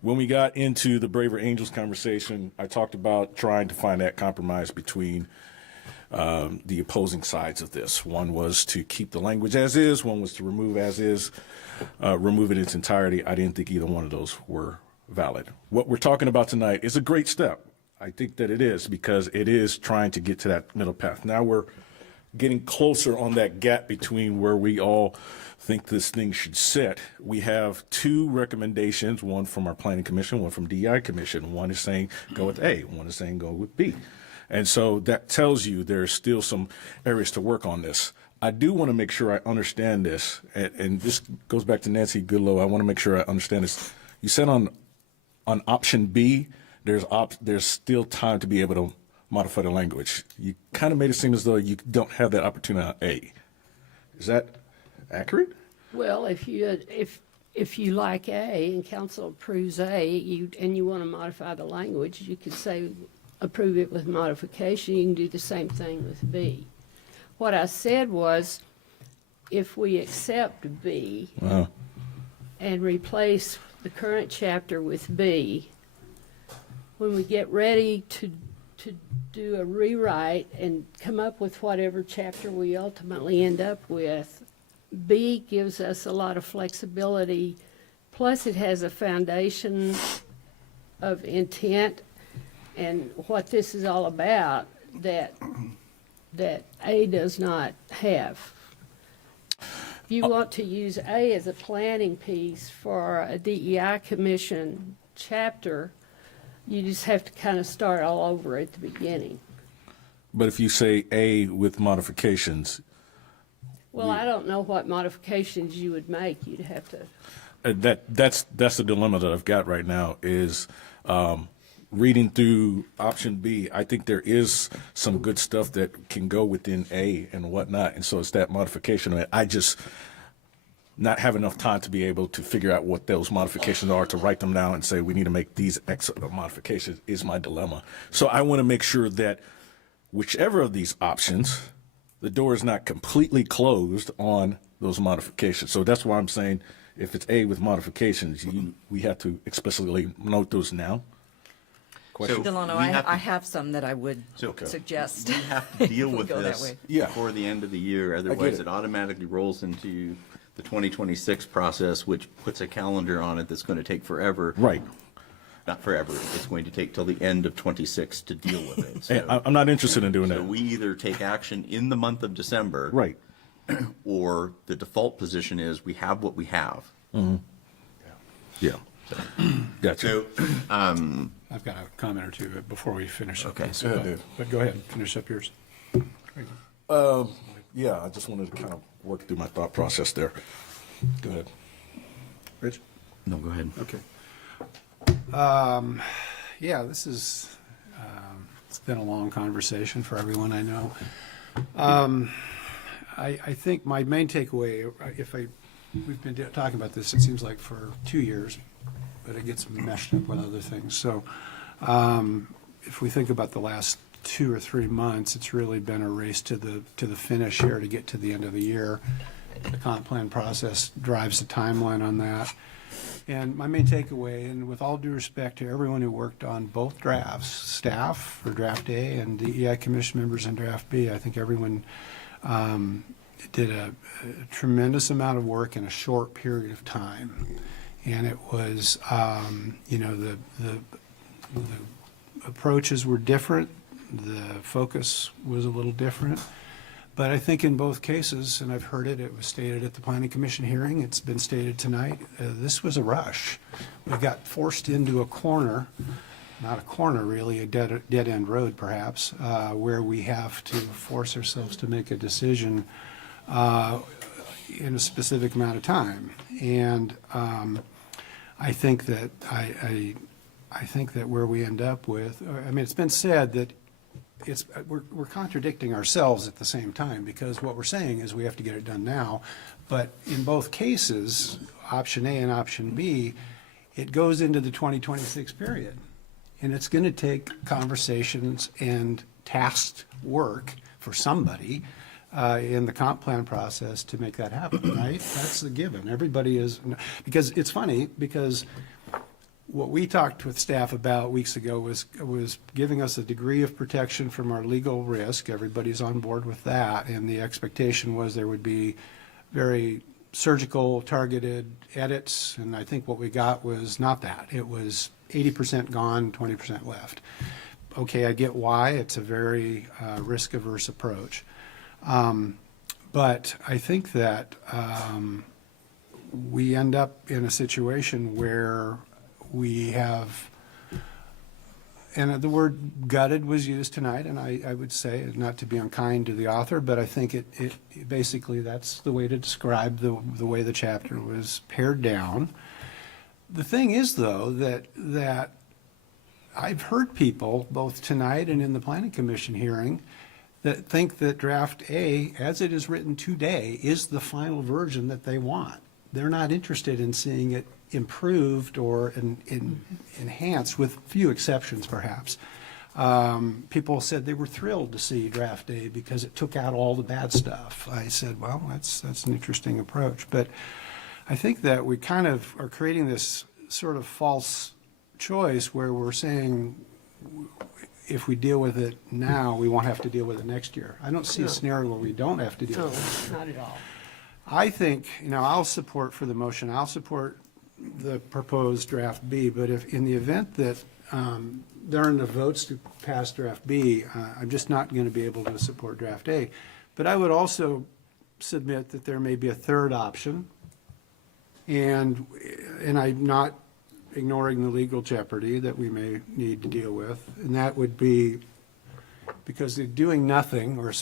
When we got into the Braver Angels conversation, I talked about trying to find that compromise between the opposing sides of this. One was to keep the language as is. One was to remove as is, remove it in its entirety. I didn't think either one of those were valid. What we're talking about tonight is a great step. I think that it is, because it is trying to get to that middle path. Now we're getting closer on that gap between where we all think this thing should sit. We have two recommendations, one from our Planning Commission, one from DEI Commission. One is saying go with A, one is saying go with B. And so that tells you there's still some areas to work on this. I do want to make sure I understand this, and this goes back to Nancy Goodlow. I want to make sure I understand this. You said on option B, there's still time to be able to modify the language. You kind of made it seem as though you don't have that opportunity on A. Is that accurate? Well, if you like A and council approves A, and you want to modify the language, you could say approve it with modification. You can do the same thing with B. What I said was, if we accept B and replace the current chapter with B, when we get ready to do a rewrite and come up with whatever chapter we ultimately end up with, B gives us a lot of flexibility, plus it has a foundation of intent and what this is all about that A does not have. If you want to use A as a planning piece for a DEI commission chapter, you just have to kind of start all over at the beginning. But if you say A with modifications. Well, I don't know what modifications you would make. You'd have to. That's the dilemma that I've got right now is reading through option B. I think there is some good stuff that can go within A and whatnot. And so it's that modification of it. I just not have enough time to be able to figure out what those modifications are, to write them down and say we need to make these X modifications is my dilemma. So I want to make sure that whichever of these options, the door is not completely closed on those modifications. So that's why I'm saying if it's A with modifications, we have to explicitly note those now. So Delano, I have some that I would suggest. We have to deal if we with go that this way. before the end of the year, otherwise it automatically rolls into the 2026 process, which puts a calendar on it that's going to take forever. Right. Not forever. It's going to take till the end of 26 to deal with it. So, Hey, I'm not interested in doing so that. we either take action in the month of December, Right. or the default position is we have what we have. Mm-hmm. Yeah. Gotcha. So, I've got a comment or two before we finish up. Okay. this. Go ahead, Dave. But go ahead, finish up yours. Yeah, I just wanted to kind of work through my thought process there. Go ahead. Rich? no, go ahead. Okay. Yeah, this is, it's been a long conversation for everyone I know. I think my main takeaway, we've been talking about this, it seems like for 2 years, but it gets meshed up with other things. So if we think about the last 2 or 3 months, it's really been a race to the finish here to get to the end of the year. The comp plan process drives the timeline on that. And my main takeaway, and with all due respect to everyone who worked on both drafts, staff for draft A and DEI commission members in draft B, I think everyone did a tremendous amount of work in a short period of time. And it was, the approaches were different, the focus was a little different. But I think in both cases, and I've heard it, it was stated at the Planning Commission hearing, it's been stated tonight, this was a rush. We got forced into a corner, not a corner really, a dead-end road perhaps, where we have to force ourselves to make a decision in a specific amount of time. And I think that I think that where we end up with, I mean, it's been said that we're contradicting ourselves at the same time, because what we're saying is we have to get it done now. But in both cases, option A and option B, it goes into the 2026 period. And it's going to take conversations and tasked work for somebody in the comp plan process to make that happen, right? That's the given. Everybody is, because it's funny, because what we talked with staff about weeks ago was giving us a degree of protection from our legal risk. Everybody's on board with that, and the expectation was there would be very surgical, targeted edits, and I think what we got was not that. It was 80% gone, 20% left. Okay, I get why. It's a very risk-averse approach. But I think that we end up in a situation where we have, and the word gutted was used tonight, and I would say, not to be unkind to the author, but I think it basically that's the way to describe the way the chapter was pared down. The thing is, though, that I've heard people, both tonight and in the Planning Commission hearing, that think that draft A, as it is written today, is the final version that they want. They're not interested in seeing it improved or enhanced, with few exceptions, perhaps. People said they were thrilled to see draft A because it took out all the bad stuff. I said, well, that's an interesting approach. But I think that we kind of are creating this sort of false choice where we're saying if we deal with it now, we won't have to deal with it next year. I don't see a scenario where we don't have to deal with it. Not at all. I think, I'll support for the motion, I'll support the proposed draft B, but if in the event that there aren't enough votes to pass draft B, I'm just not going to be able to support draft A. But I would also submit that there may be a third option, and I'm not ignoring the legal jeopardy that we may need to deal with, and that would be because doing nothing or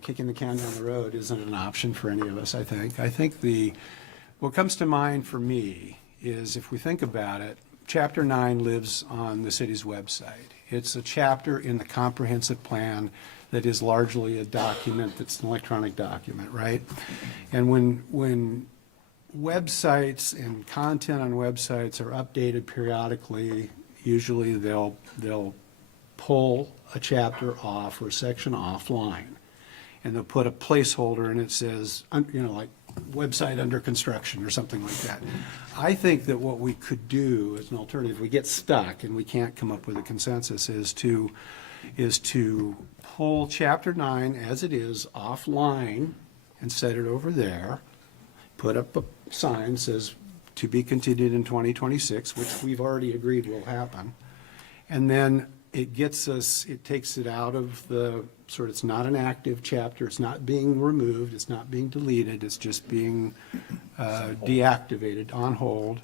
kicking the can down the road isn't an option for any of us, I think. I think what comes to mind for me is, if we think about it, Chapter 9 lives on the city's website. It's a chapter in the comprehensive plan that is largely a document that's an electronic document, right? And when websites and content on websites are updated periodically, usually they'll pull a chapter off or a section offline, and they'll put a placeholder and it says, like website under construction or something like that. I think that what we could do as an alternative, if we get stuck and we can't come up with a consensus, is to pull Chapter 9 as it is offline and set it over there, put up a sign that says to be continued in 2026, which we've already agreed will happen, and then it takes it out of it's not an active chapter, it's not being removed, it's not being deleted, it's just being deactivated, on hold.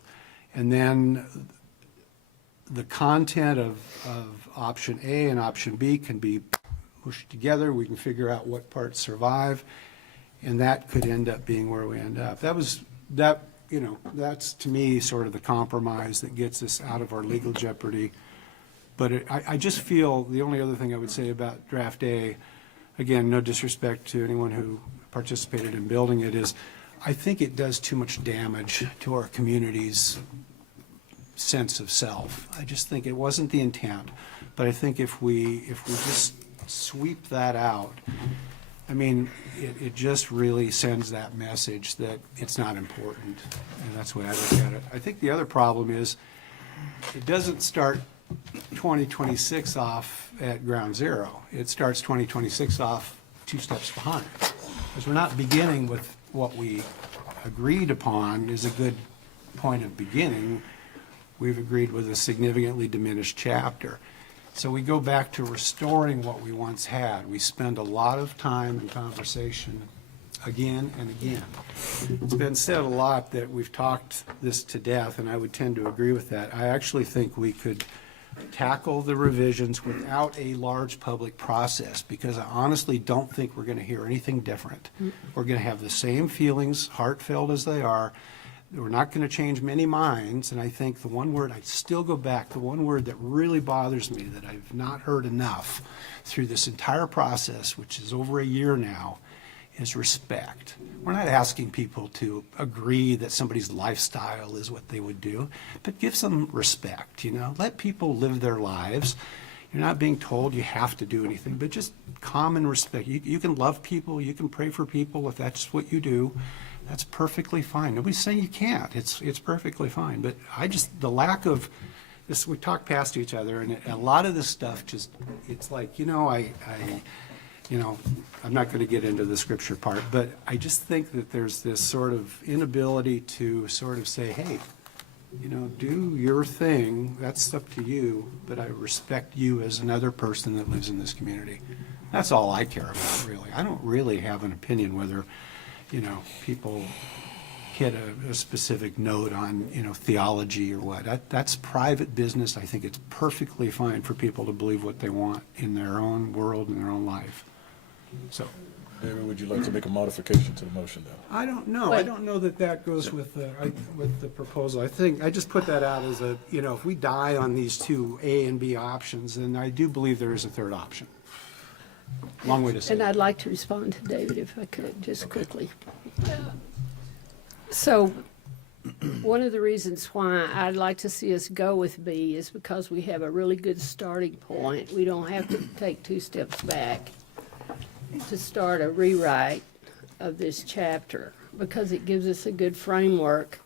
And then the content of option A and option B can be pushed together, we can figure out what parts survive, and that could end up being where we end up. That's to me sort of the compromise that gets us out of our legal jeopardy. But I just feel the only other thing I would say about draft A, again, no disrespect to anyone who participated in building it, is I think it does too much damage to our community's sense of self. I just think it wasn't the intent, but I think if we just sweep that out, it just really sends that message that it's not important, and that's the way I look at it. I think the other problem is it doesn't start 2026 off at ground zero. It starts 2026 off 2 steps behind, because we're not beginning with what we agreed upon is a good point of beginning. We've agreed with a significantly diminished chapter. So we go back to restoring what we once had. We spend a lot of time and conversation again and again. It's been said a lot that we've talked this to death, and I would tend to agree with that. I actually think we could tackle the revisions without a large public process, because I honestly don't think we're going to hear anything different. We're going to have the same feelings, heartfelt as they are. We're not going to change many minds, and I think the one word, I still go back, the one word that really bothers me, that I've not heard enough through this entire process, which is over a year now, is respect. We're not asking people to agree that somebody's lifestyle is what they would do, but give some respect, Let people live their lives. You're not being told you have to do anything, but just common respect. You can love people, you can pray for people if that's what you do. That's perfectly fine. Nobody's saying you can't. It's perfectly fine. But the lack of this, we talk past each other, and a lot of this stuff just, it's like, I'm not going to get into the scripture part, but I just think that there's this sort of inability to sort of say, hey, do your thing, that's up to you, but I respect you as another person that lives in this community. That's all I care about, really. I don't really have an opinion whether, people hit a specific note on, theology or what. That's private business. I think it's perfectly fine for people to believe what they want in their own world, in their own life. So, David, would you like to make a modification to the motion, then? I don't know. I don't know that goes with the proposal. I think, I just put that out as a, if we die on these two A and B options, then I do believe there is a third option. Long way to say. And I'd like to respond to David if I could, just quickly. So, one of the reasons why I'd like to see us go with B is because we have a really good starting point. We don't have to take 2 steps back to start a rewrite of this chapter, because it gives us a good framework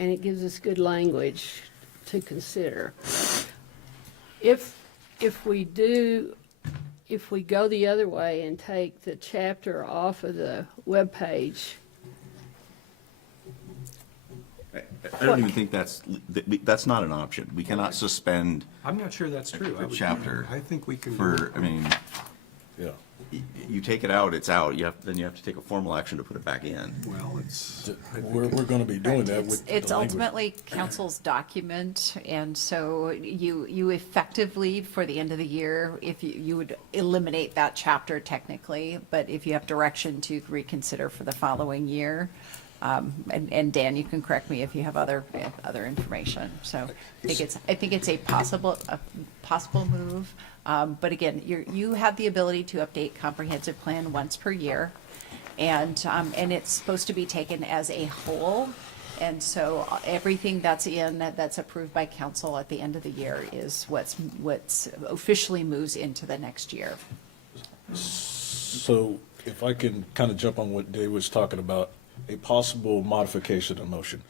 and it gives us good language to consider. If we go the other way and take the chapter off of the webpage, I don't even think that's not an option. We cannot suspend I'm not sure that's true. a chapter. I think we can. Yeah. You take it out, it's out. Then you have to take a formal action to put it back in. Well, it's. We're going to be doing that with the It's language. ultimately council's document, and so you effectively, for the end of the year, if you would eliminate that chapter technically, but if you have direction to reconsider for the following year, and Dan, you can correct me if you have other information. So I think it's a possible move. But again, you have the ability to update comprehensive plan once per year, and it's supposed to be taken as a whole. And so everything that's approved by council at the end of the year is what's officially moves into the next year. So if I can kind of jump on what Dave was talking about, a possible modification of motion,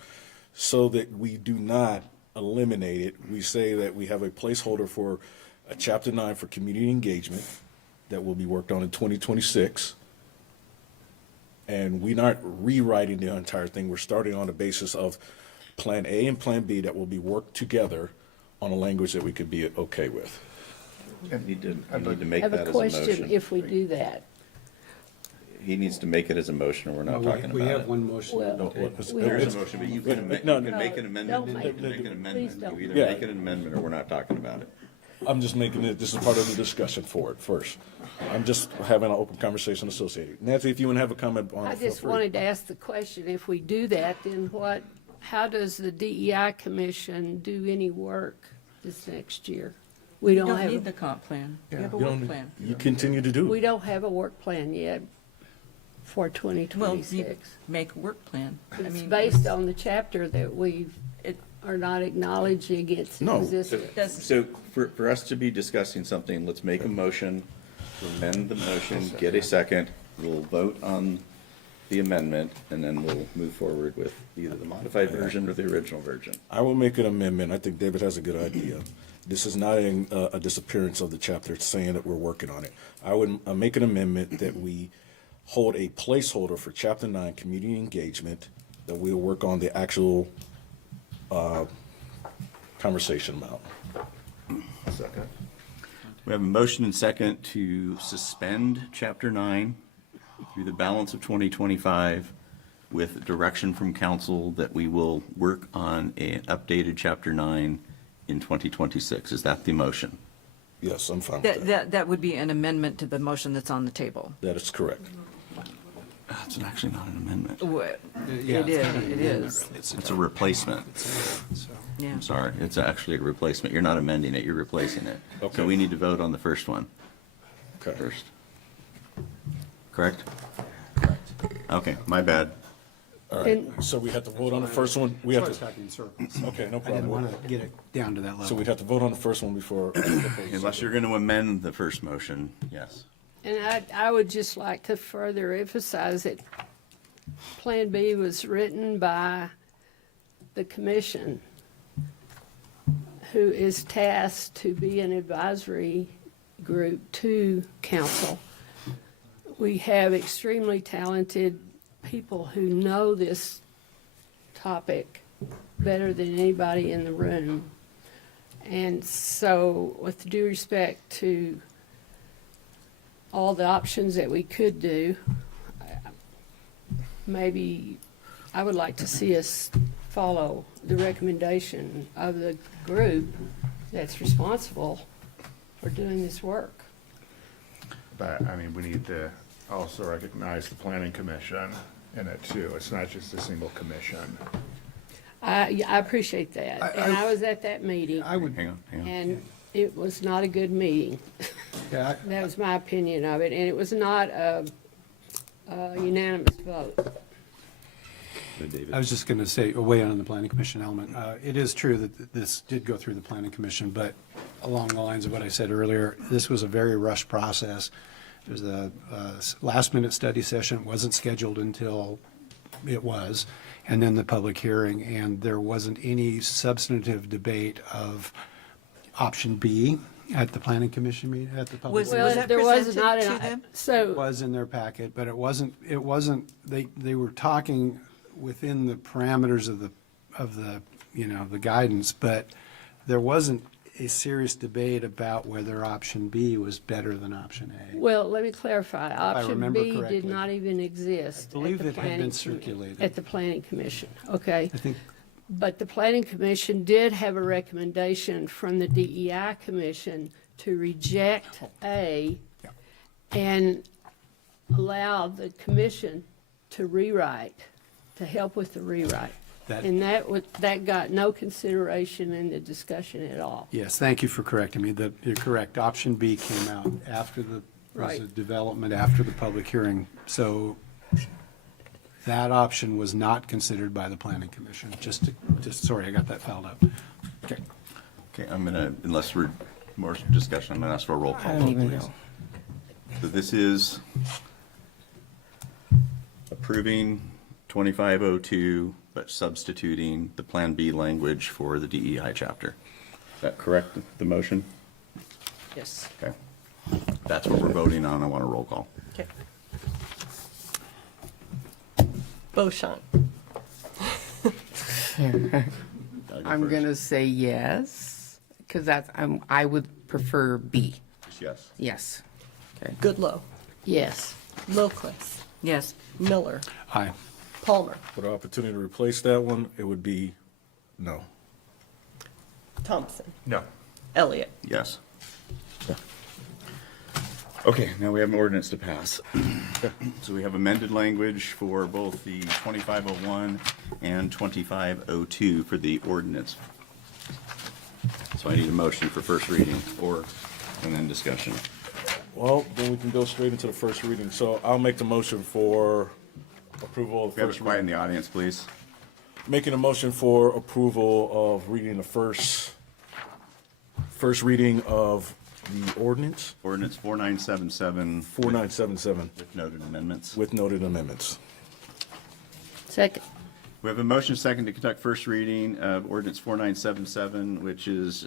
so that we do not eliminate it. We say that we have a placeholder for a Chapter 9 for community engagement that will be worked on in 2026. And we're not rewriting the entire thing. We're starting on the basis of Plan A and Plan B that will be worked together on a language that we could be okay with. You need to make I have that a as a question motion. if we do that. He needs to make it as a motion, or we're not talking about it. We have one motion. Well, There's a motion, but you can make an amendment. don't You make can make an amendment. You either Yeah. make an amendment or we're not talking about it. I'm just making it, this is part of the discussion for it first. I'm just having an open conversation associated. Nancy, if you want to have a comment on it, I feel just free. wanted to ask the question, if we do that, then how does the DEI Commission do any work this next year? We You don't don't have, need the comp plan. You have a You work don't- plan. You continue to do we it. don't have a work plan yet for Well, 2026. you make a work plan. It's based on the chapter that we are not acknowledging its No. existence. So for us to be discussing something, let's make a motion, amend the motion, get a second. We'll vote on the amendment, and then we'll move forward with either the modified version or the original version. I will make an amendment. I think David has a good idea. This is not a disappearance of the chapter. It's saying that we're working on it. I would make an amendment that we hold a placeholder for Chapter 9 community engagement, that we'll work on the actual conversation about. Second. We have a motion and second to suspend Chapter 9 through the balance of 2025 with direction from council that we will work on an updated Chapter 9 in 2026. Is that the motion? Yes, I'm fine with that. That would be an amendment to the motion that's on the table. That is correct. It's actually not an amendment. It is. It's a replacement. Yeah. I'm sorry, it's actually a replacement. You're not amending it, you're replacing it. Okay. So we need to vote on the first one Okay. first. Correct? Okay, my bad. All right. So we have to vote on the first one? We have Sorry, to. talking in circles. Okay, no I didn't problem. want to get it down to that level. So we'd have to vote on the first one before. Unless you're going to amend the first motion, yes. And I would just like to further emphasize that Plan B was written by the commission, who is tasked to be an advisory group to council. We have extremely talented people who know this topic better than anybody in the room. And so, with due respect to all the options that we could do, maybe I would like to see us follow the recommendation of the group that's responsible for doing this work. But, I mean, we need to also recognize the planning commission in it too. It's not just a single commission. I appreciate that, and I was at that meeting. Hang on. And it was not a good meeting. Yeah, That was my opinion of it, and it was not a unanimous vote. I was just going to say, weigh in on the planning commission element. It is true that this did go through the planning commission, but along the lines of what I said earlier, this was a very rushed process. There was a last-minute study session, wasn't scheduled until it was, and then the public hearing, and there wasn't any substantive debate of option B at the planning commission meeting, at the public. Was Well, that there was presented not to an, them? so. It was in their packet, but it wasn't, they were talking within the parameters of the, the guidance, but there wasn't a serious debate about whether option B was better than option A. Well, let me clarify. Option remember B correctly. did not even exist. I believe at the it had planning been commi- circulated. At the planning commission, okay? I think, But the planning commission did have a recommendation from the DEI commission to reject A and allow the commission to rewrite, to help with the rewrite. That- And that got no consideration in the discussion at all. yes, thank you for correcting me, that you're correct. Option B came out after was a Right. development after the public hearing. So that option was not considered by the planning commission. Sorry, I got that fouled up. Okay. Okay, I'm gonna, unless we're more discussion, I'm gonna ask for a roll call. I don't even please. know. So this is approving 2502, but substituting the Plan B language for the DEI chapter. Is that correct, the motion? Yes. Okay. That's what we're voting on. I want a roll call. Okay. Beauchamp. I'm gonna say yes, because I would prefer B. Yes. Yes. Okay. Goodloe. Yes. Lilquist. Yes. Miller. Aye. Palmer. For the opportunity to replace that one, it would be no. Thompson. No. Elliott. Yes. Okay, now we have an ordinance to pass. So we have amended language for both the 2501 and 2502 for the ordinance. So I need a motion for first reading and then discussion. Well, then we can go straight into the first reading. So I'll make the motion for approval of If you have first it quiet in reading. the audience, please. Making a motion for approval of reading the first reading of the ordinance, Ordinance 4977 4977, with noted amendments. with noted amendments. Second. We have a motion second to conduct first reading of ordinance 4977, which is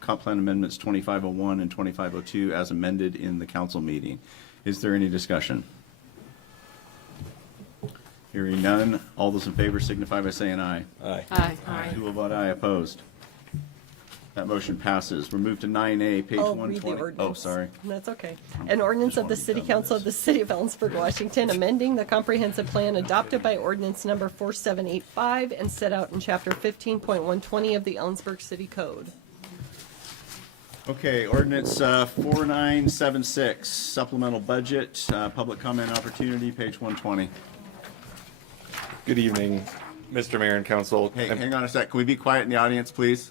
comp plan amendments 2501 and 2502 as amended in the council meeting. Is there any discussion? Hearing none, all those in favor signify by saying aye. Aye. Aye. Who will vote aye? Opposed? That motion passes. We're moved to 9A, page I'll read the 120. ordinance. Oh, sorry. That's okay. An ordinance of the City Council of the City of Ellensburg, Washington, amending the comprehensive plan adopted by ordinance number 4785 and set out in chapter 15.120 of the Ellensburg City Code. Okay, ordinance 4976, supplemental budget, public comment opportunity, page 120. Good evening, Mr. Mayor and Council. Hey, hang on a sec. Can we be quiet in the audience, please?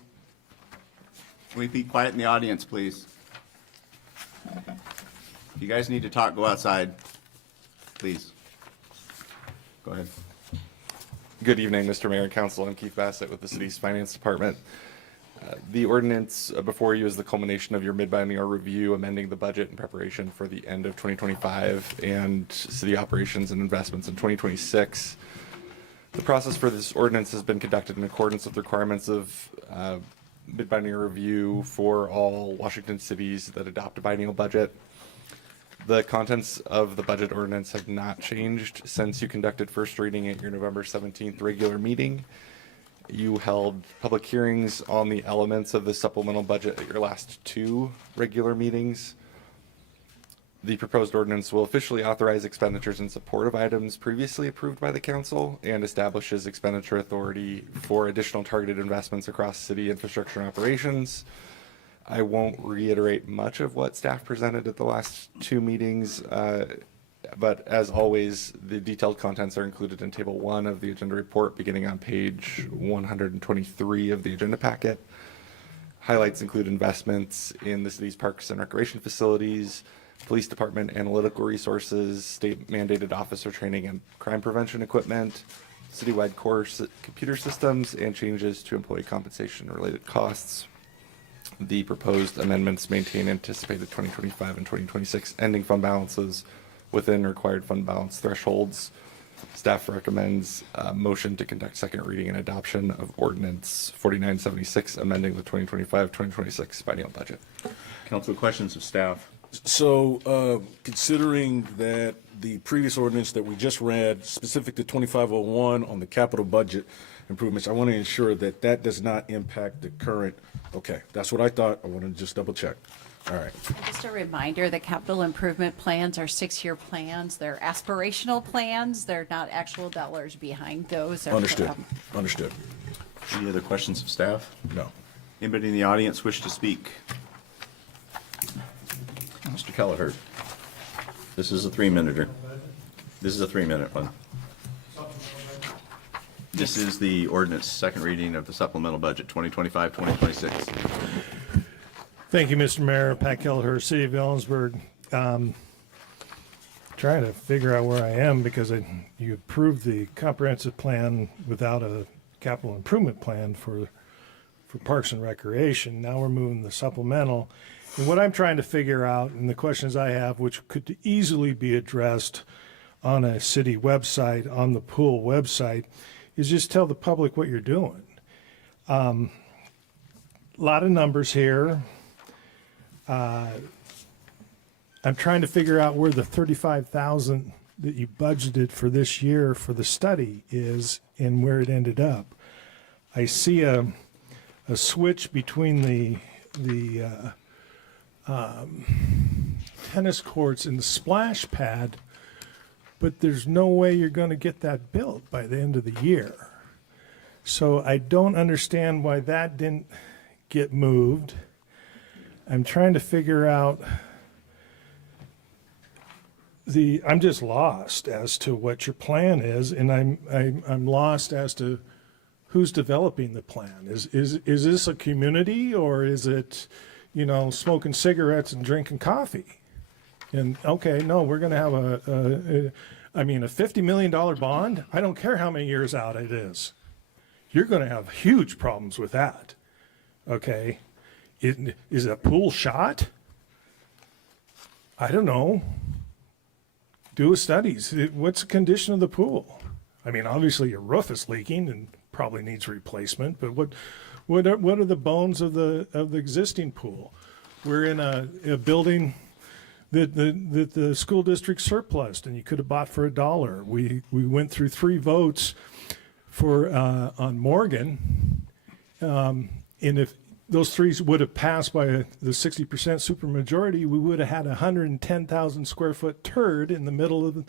Can we be quiet in the audience, please? If you guys need to talk, go outside, please. Go ahead. Good evening, Mr. Mayor and Council. I'm Keith Bassett with the city's finance department. The ordinance before you is the culmination of your mid-biennial review, amending the budget in preparation for the end of 2025 and city operations and investments in 2026. The process for this ordinance has been conducted in accordance with requirements of mid-biennial review for all Washington cities that adopt a biennial budget. The contents of the budget ordinance have not changed since you conducted first reading at your November 17th regular meeting. You held public hearings on the elements of the supplemental budget at your last two regular meetings. The proposed ordinance will officially authorize expenditures in support of items previously approved by the council and establishes expenditure authority for additional targeted investments across city infrastructure and operations. I won't reiterate much of what staff presented at the last two meetings, but as always, the detailed contents are included in Table 1 of the agenda report beginning on page 123 of the agenda packet. Highlights include investments in the city's parks and recreation facilities, police department analytical resources, state mandated officer training and crime prevention equipment, citywide core computer systems, and changes to employee compensation related costs. The proposed amendments maintain anticipated 2025 and 2026 ending fund balances within required fund balance thresholds. Staff recommends a motion to conduct second reading and adoption of ordinance 4976, amending the 2025-2026 biennial budget. Council, questions of staff? So, considering that the previous ordinance that we just read, specific to 2501 on the capital budget improvements, I want to ensure that that does not impact the current, okay, that's what I thought. I want to just double check. All right. Just a reminder, the capital improvement plans are 6-year plans. They're aspirational plans. They're not actual dollars behind those. Understood. Understood. Any other questions of staff? No. Anybody in the audience wish to speak? Mr. Kelleher. This is a 3-minuter. This is a 3-minute one. This is the ordinance second reading of the supplemental budget 2025-2026. Thank you, Mr. Mayor. Pat Kelleher, City of Ellensburg. Trying to figure out where I am because you approved the comprehensive plan without a capital improvement plan for Parks and Recreation. Now we're moving the supplemental. And what I'm trying to figure out, and the questions I have, which could easily be addressed on a city website, on the pool website, is just tell the public what you're doing. A lot of numbers here. I'm trying to figure out where the $35,000 that you budgeted for this year for the study is and where it ended up. I see a switch between the tennis courts and the splash pad, but there's no way you're going to get that built by the end of the year. So I don't understand why that didn't get moved. I'm trying to figure out I'm just lost as to what your plan is, and I'm lost as to who's developing the plan. Is this a community, or is it, smoking cigarettes and drinking coffee? And okay, no, we're going to have a $50 million bond. I don't care how many years out it is. You're going to have huge problems with that. Okay, is a pool shot? I don't know. Do a studies. What's the condition of the pool? I mean, obviously your roof is leaking and probably needs replacement. But what are the bones of the existing pool? We're in a building that the school district surplused, and you could have bought for $1. We went through 3 votes for on Morgan, and if those 3 would have passed by the 60% supermajority, we would have had a 110,000 square foot turd in the middle of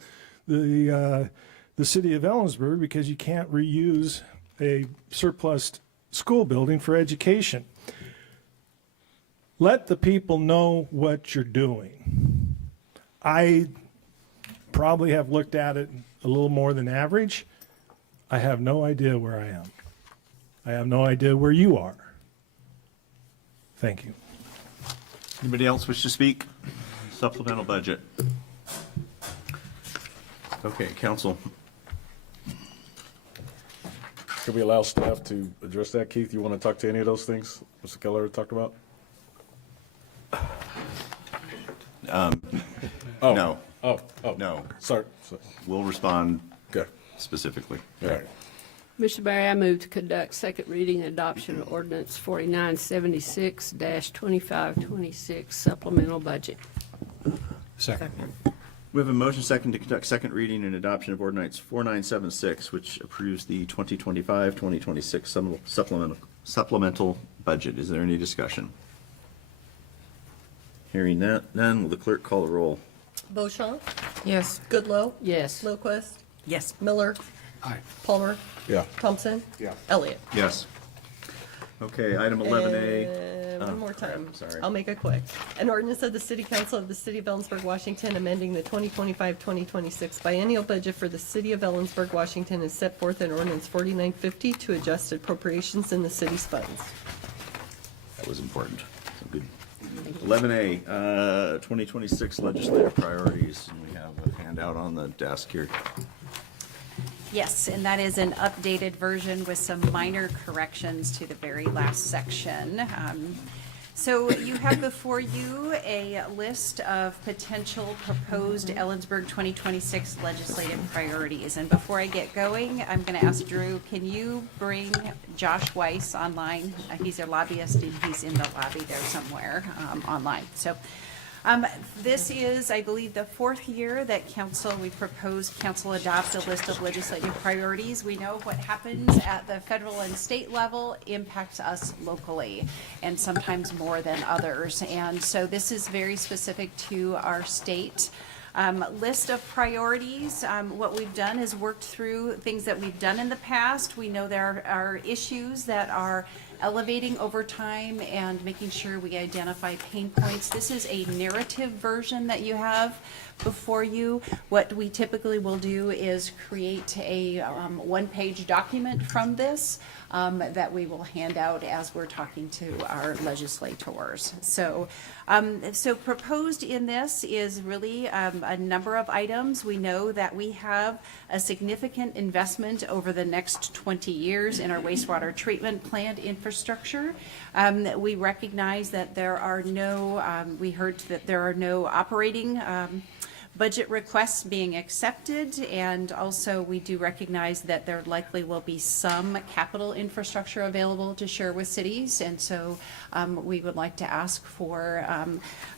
the city of Ellensburg, because you can't reuse a surplus school building for education. Let the people know what you're doing. I probably have looked at it a little more than average. I have no idea where I am. I have no idea where you are. Thank you. Anybody else wish to speak? Supplemental budget. Okay, council. Can we allow staff to address that? Keith, you want to talk to any of those things Mr. Keller talked about? No. Oh, no. Sorry. We'll respond Okay. specifically. All right. Mr. Barry, I move to conduct second reading and adoption of ordinance 4976-2526 supplemental budget. Second. We have a motion second to conduct second reading and adoption of ordinance 4976, which approves the 2025-2026 supplemental budget. Is there any discussion? Hearing none, will the clerk call the roll? Beauchamp? Yes. Goodloe? Yes. Lowquist? Yes. Miller? Aye. Palmer? Yeah. Thompson? Yeah. Elliott? Yes. Okay, item 11A. One more time. Sorry. I'll make it quick. An ordinance of the City Council of the City of Ellensburg, Washington, amending the 2025-2026 biennial budget for the City of Ellensburg, Washington, is set forth in ordinance 4950 to adjust appropriations in the city's funds. That was important. So good. 11A, 2026 legislative priorities. And we have a handout on the desk here. Yes, and that is an updated version with some minor corrections to the very last section. So you have before you a list of potential proposed Ellensburg 2026 legislative priorities. And before I get going, I'm going to ask Drew, can you bring Josh Weiss online? He's a lobbyist and he's in the lobby there somewhere online. So this is, I believe, the fourth year that we proposed council adopt a list of legislative priorities. We know what happens at the federal and state level impacts us locally, and sometimes more than others. And so this is very specific to our state. List of priorities. What we've done is worked through things that we've done in the past. We know there are issues that are elevating over time and making sure we identify pain points. This is a narrative version that you have before you. What we typically will do is create a one-page document from this that we will hand out as we're talking to our legislators. So proposed in this is really a number of items. We know that we have a significant investment over the next 20 years in our wastewater treatment plant infrastructure. We recognize that there are no, we heard that there are no operating budget requests being accepted, and also we do recognize that there likely will be some capital infrastructure available to share with cities, and so we would like to ask for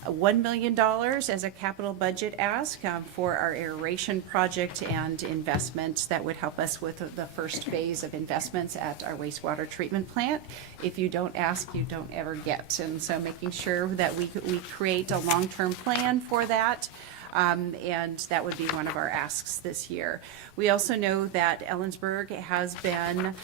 $1 million as a capital budget ask for our aeration project and investments that would help us with the first phase of investments at our wastewater treatment plant. If you don't ask, you don't ever get, and so making sure that we create a long-term plan for that. And that would be one of our asks this year. We also know that Ellensburg has been,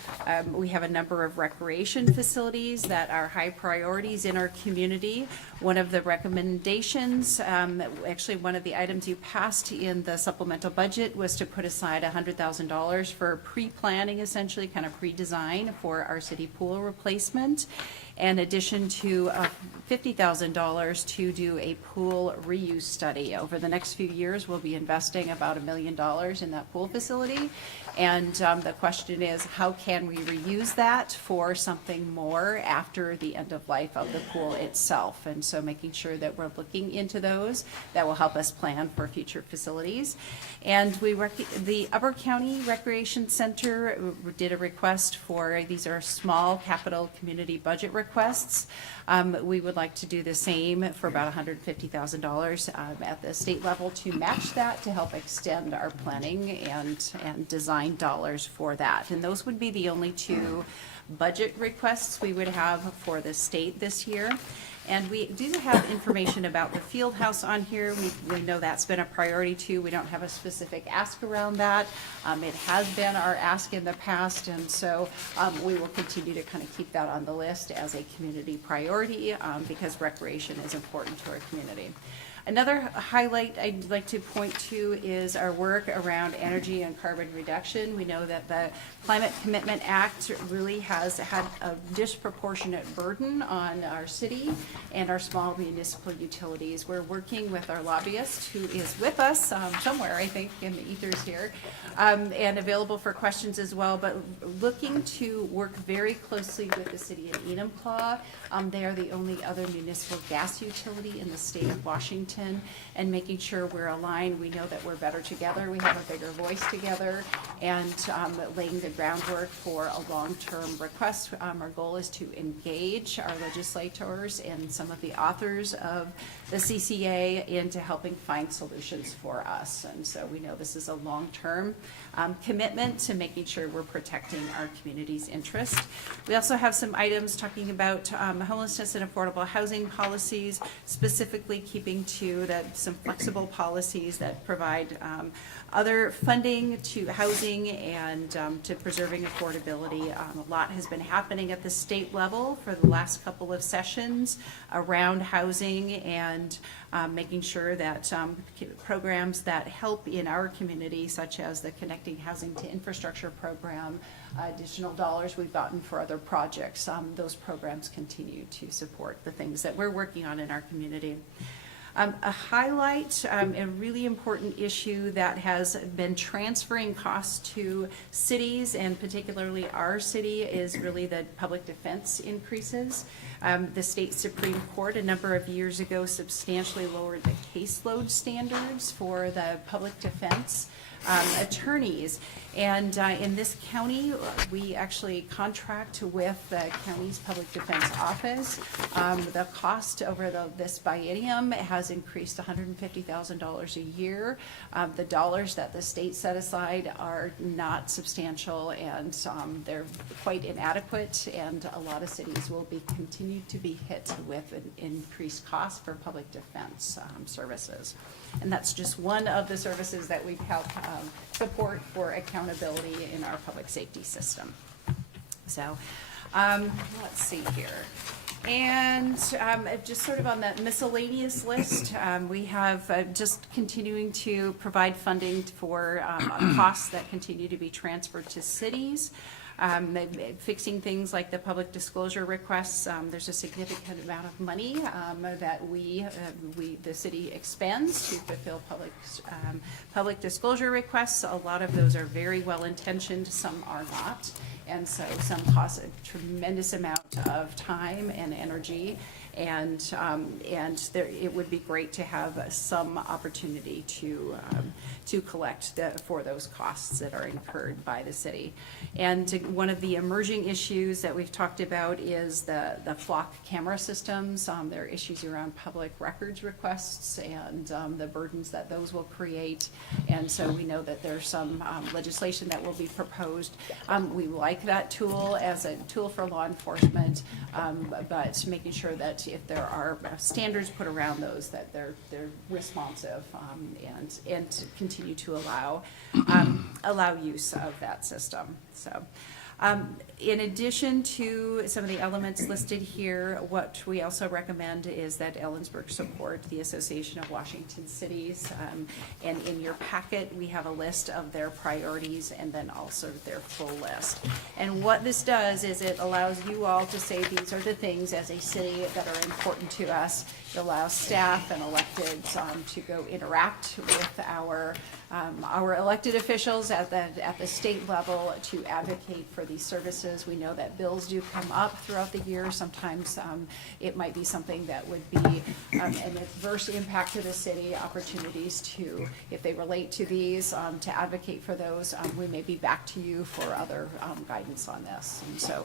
we have a number of recreation facilities that are high priorities in our community. One of the recommendations, actually one of the items you passed in the supplemental budget was to put aside $100,000 for pre-planning, essentially kind of pre-design for our city pool replacement. In addition to $50,000 to do a pool reuse study. Over the next few years, we'll be investing about $1 million in that pool facility. And the question is, how can we reuse that for something more after the end of life of the pool itself? And so making sure that we're looking into those, that will help us plan for future facilities. And the Upper County Recreation Center did a request for, these are small capital community budget requests. We would like to do the same for about $150,000 at the state level to match that, to help extend our planning and design dollars for that. And those would be the only two budget requests we would have for the state this year. And we do have information about the field house on here. We know that's been a priority too. We don't have a specific ask around that. It has been our ask in the past, and so we will continue to kind of keep that on the list as a community priority because recreation is important to our community. Another highlight I'd like to point to is our work around energy and carbon reduction. We know that the Climate Commitment Act really has had a disproportionate burden on our city. and our small municipal utilities. We're working with our lobbyist, who is with us somewhere, I think, in the ethers here, and available for questions as well, but looking to work very closely with the city of Enumclaw. They are the only other municipal gas utility in the state of Washington, and making sure we're aligned. We know that we're better together, we have a bigger voice together, and laying the groundwork for a long-term request. Our goal is to engage our legislators and some of the authors of the CCA into helping find solutions for us. And so we know this is a long-term commitment to making sure we're protecting our community's interest. We also have some items talking about homelessness and affordable housing policies, specifically keeping to some flexible policies that provide other funding to housing and to preserving affordability. A lot has been happening at the state level for the last couple of sessions around housing and making sure that programs that help in our community, such as the Connecting Housing to Infrastructure program, additional dollars we've gotten for other projects, those programs continue to support the things that we're working on in our community. A highlight, a really important issue that has been transferring costs to cities, and particularly our city, is really the public defense increases. The state Supreme Court a number of years ago substantially lowered the caseload standards for the public defense attorneys. And in this county, we actually contract with the county's public defense office. The cost over this biennium has increased $150,000 a year. The dollars that the state set aside are not substantial, and they're quite inadequate, and a lot of cities will be continued to be hit with an increased cost for public defense services. And that's just one of the services that we help support for accountability in our public safety system. So let's see here. And just sort of on that miscellaneous list, we have just continuing to provide funding for costs that continue to be transferred to cities. Fixing things like the public disclosure requests. There's a significant amount of money that the city expends to fulfill public disclosure requests. A lot of those are very well intentioned, some are not, and so some cost a tremendous amount of time and energy. And it would be great to have some opportunity to collect for those costs that are incurred by the city. And one of the emerging issues that we've talked about is the flock camera systems. There are issues around public records requests and the burdens that those will create. And so we know that there's some legislation that will be proposed. We like that tool as a tool for law enforcement, but making sure that if there are standards put around those, that they're responsive and continue to allow use of that system. So in addition to some of the elements listed here, what we also recommend is that Ellensburg support the Association of Washington Cities. And in your packet, we have a list of their priorities and then also their full list. And what this does is it allows you all to say these are the things as a city that are important to us. It allows staff and electeds to go interact with our elected officials at the state level to advocate for these services. We know that bills do come up throughout the year. Sometimes it might be something that would be an adverse impact to the city. Opportunities to, if they relate to these, to advocate for those. We may be back to you for other guidance on this. And so,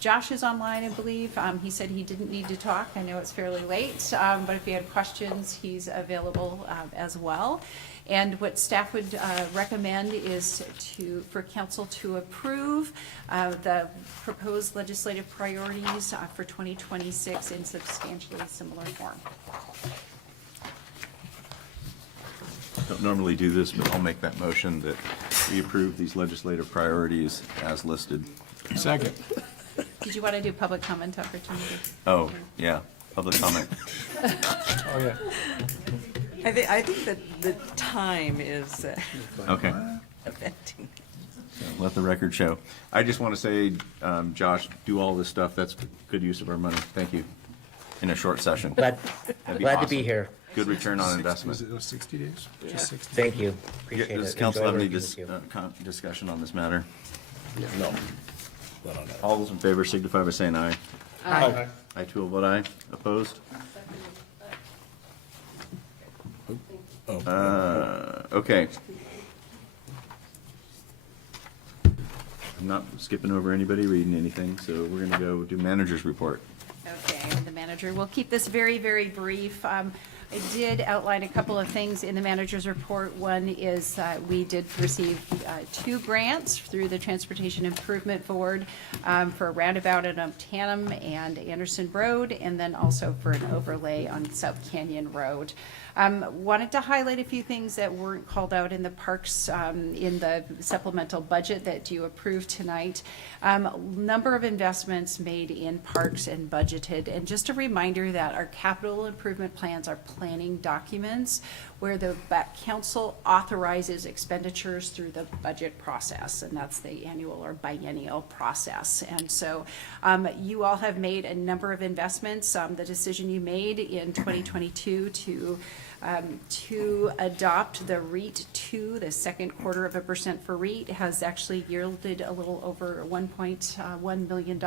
Josh is online, I believe. He said he didn't need to talk. I know it's fairly late, but if you had questions, he's available as well. And what staff would recommend is for council to approve the proposed legislative priorities for 2026 in substantially similar form. Don't normally do this, but I'll make that motion that we approve these legislative priorities as listed. Second. Did you want to do public comment opportunity? Oh, yeah, public comment. Oh, yeah. I think that the time is Okay. affecting. So let the record show. I just want to say, Josh, do all this stuff. That's good use of our money. Thank you. In a short session. Glad That'd to awesome. be here. Good return on investment. Was it those 60 days? Just 60? Thank you. Appreciate it. Does council Enjoy have any working with you. discussion on this matter? No. Not on that. All those in favor signify by saying aye. Aye. I too will vote aye. Opposed? Okay. I'm not skipping over anybody, reading anything, so we're gonna go do manager's report. Okay, the manager. We'll keep this very, very brief. I did outline a couple of things in the manager's report. One is we did receive 2 grants through the Transportation Improvement Board for a roundabout at Tannum and Anderson Road, and then also for an overlay on South Canyon Road. Wanted to highlight a few things that weren't called out in the parks in the supplemental budget that you approved tonight. Number of investments made in parks and budgeted, and just a reminder that our capital improvement plans are planning documents where the council authorizes expenditures through the budget process, and that's the annual or biennial process. And so you all have made a number of investments. The decision you made in 2022 to adopt the REIT 2, the 2.25% for REIT, has actually yielded a little over $1.1 million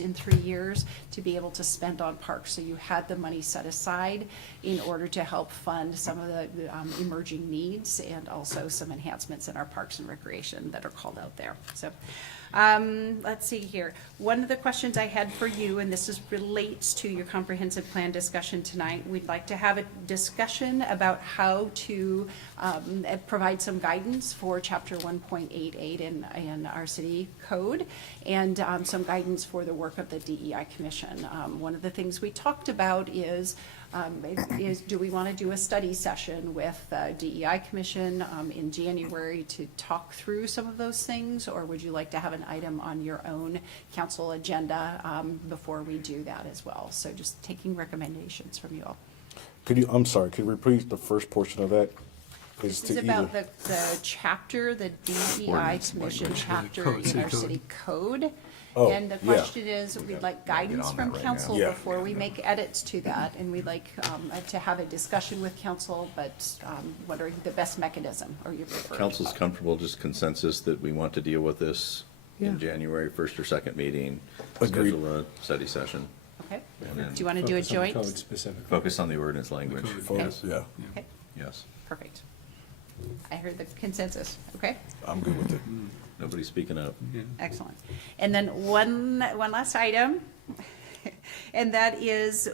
in 3 years to be able to spend on parks. So you had the money set aside in order to help fund some of the emerging needs and also some enhancements in our parks and recreation that are called out there. So let's see here. One of the questions I had for you, and this relates to your comprehensive plan discussion tonight, we'd like to have a discussion about how to provide some guidance for Chapter 1.88 in our city code, and some guidance for the work of the DEI Commission. One of the things we talked about is do we want to do a study session with the DEI Commission in January to talk through some of those things, or would you like to have an item on your own council agenda before we do that as well? So just taking recommendations from you all. I'm sorry, could you repeat the first portion of that? This is about the chapter, the DEI Commission chapter in our city code. Oh, And the yeah. question is, we'd like guidance from council Yeah. before we make edits to that, and we'd like to have a discussion with council, but wondering the best mechanism, or your preferred. Council's comfortable, just consensus that we want to deal with this Yeah. in January, first or second meeting. Agreed. Schedule a study session. Okay. And then Do you want to do a Focus on the joint? code specifically. Focus on the ordinance language. Focus, yeah. Okay, Yes. perfect. I heard the consensus, okay? I'm good with it. Nobody's speaking up. Excellent. And then one last item, and that is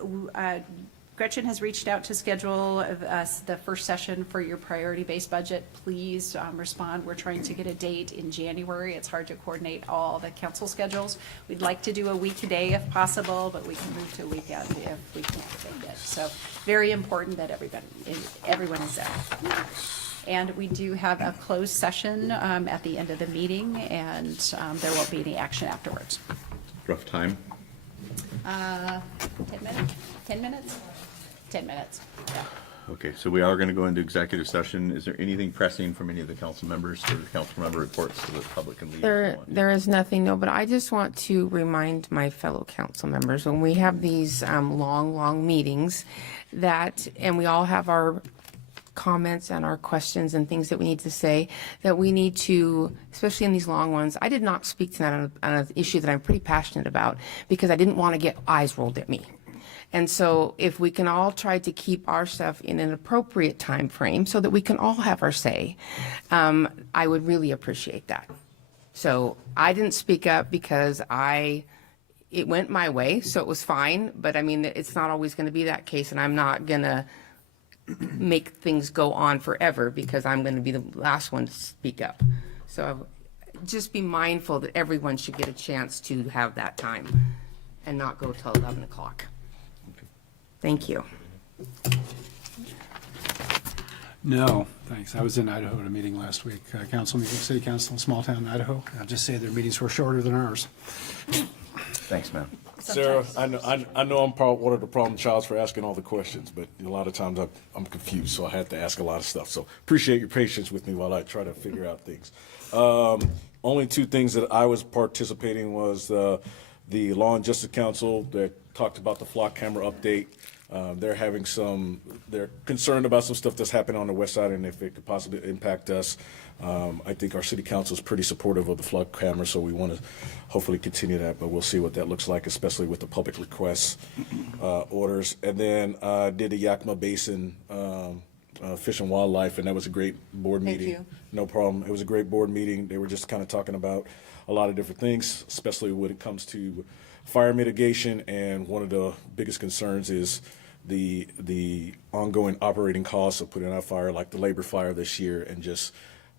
Gretchen has reached out to schedule the first session for your priority-based budget. Please respond. We're trying to get a date in January. It's hard to coordinate all the council schedules. We'd like to do a weekday if possible, but we can move to a weekend if we can't make it. So very important that everyone is there. And we do have a closed session at the end of the meeting, and there won't be any action afterwards. Rough time. 10 minutes? 10 minutes? 10 minutes, yeah. Okay, so we are going to go into executive session. Is there anything pressing from any of the council members or council member reports so that the public can leave? There is nothing, no, but I just want to remind my fellow council members, when we have these long meetings, and we all have our comments and our questions and things that we need to say, that we need to, especially in these long ones, I did not speak tonight on an issue that I'm pretty passionate about because I didn't want to get eyes rolled at me. And so if we can all try to keep our stuff in an appropriate time frame so that we can all have our say, I would really appreciate that. So I didn't speak up because it went my way, so it was fine. But I mean, it's not always going to be that case, and I'm not going to make things go on forever because I'm going to be the last one to speak up. So just be mindful that everyone should get a chance to have that time and not go till 11 o'clock. Thank you. No, thanks. I was in Idaho at a meeting last week, city council in small town Idaho. I'll just say their meetings were shorter than ours. Thanks, man. Sarah, I know I'm probably one of the problem childs for asking all the questions, but a lot of times I'm confused, so I had to ask a lot of stuff. So appreciate your patience with me while I try to figure out things. Only two things that I was participating was the Law and Justice Council that talked about the flock camera update. They're concerned about some stuff that's happening on the west side and if it could possibly impact us. I think our city council is pretty supportive of the flood camera, so we want to hopefully continue that, but we'll see what that looks like, especially with the public requests, orders. And then did the Yakima Basin Fish and Wildlife, and that was a great board meeting. you. No problem. It was a great board meeting. They were just kind of talking about a lot of different things, especially when it comes to fire mitigation, and one of the biggest concerns is the ongoing operating costs of putting out a fire, like the labor fire this year, and just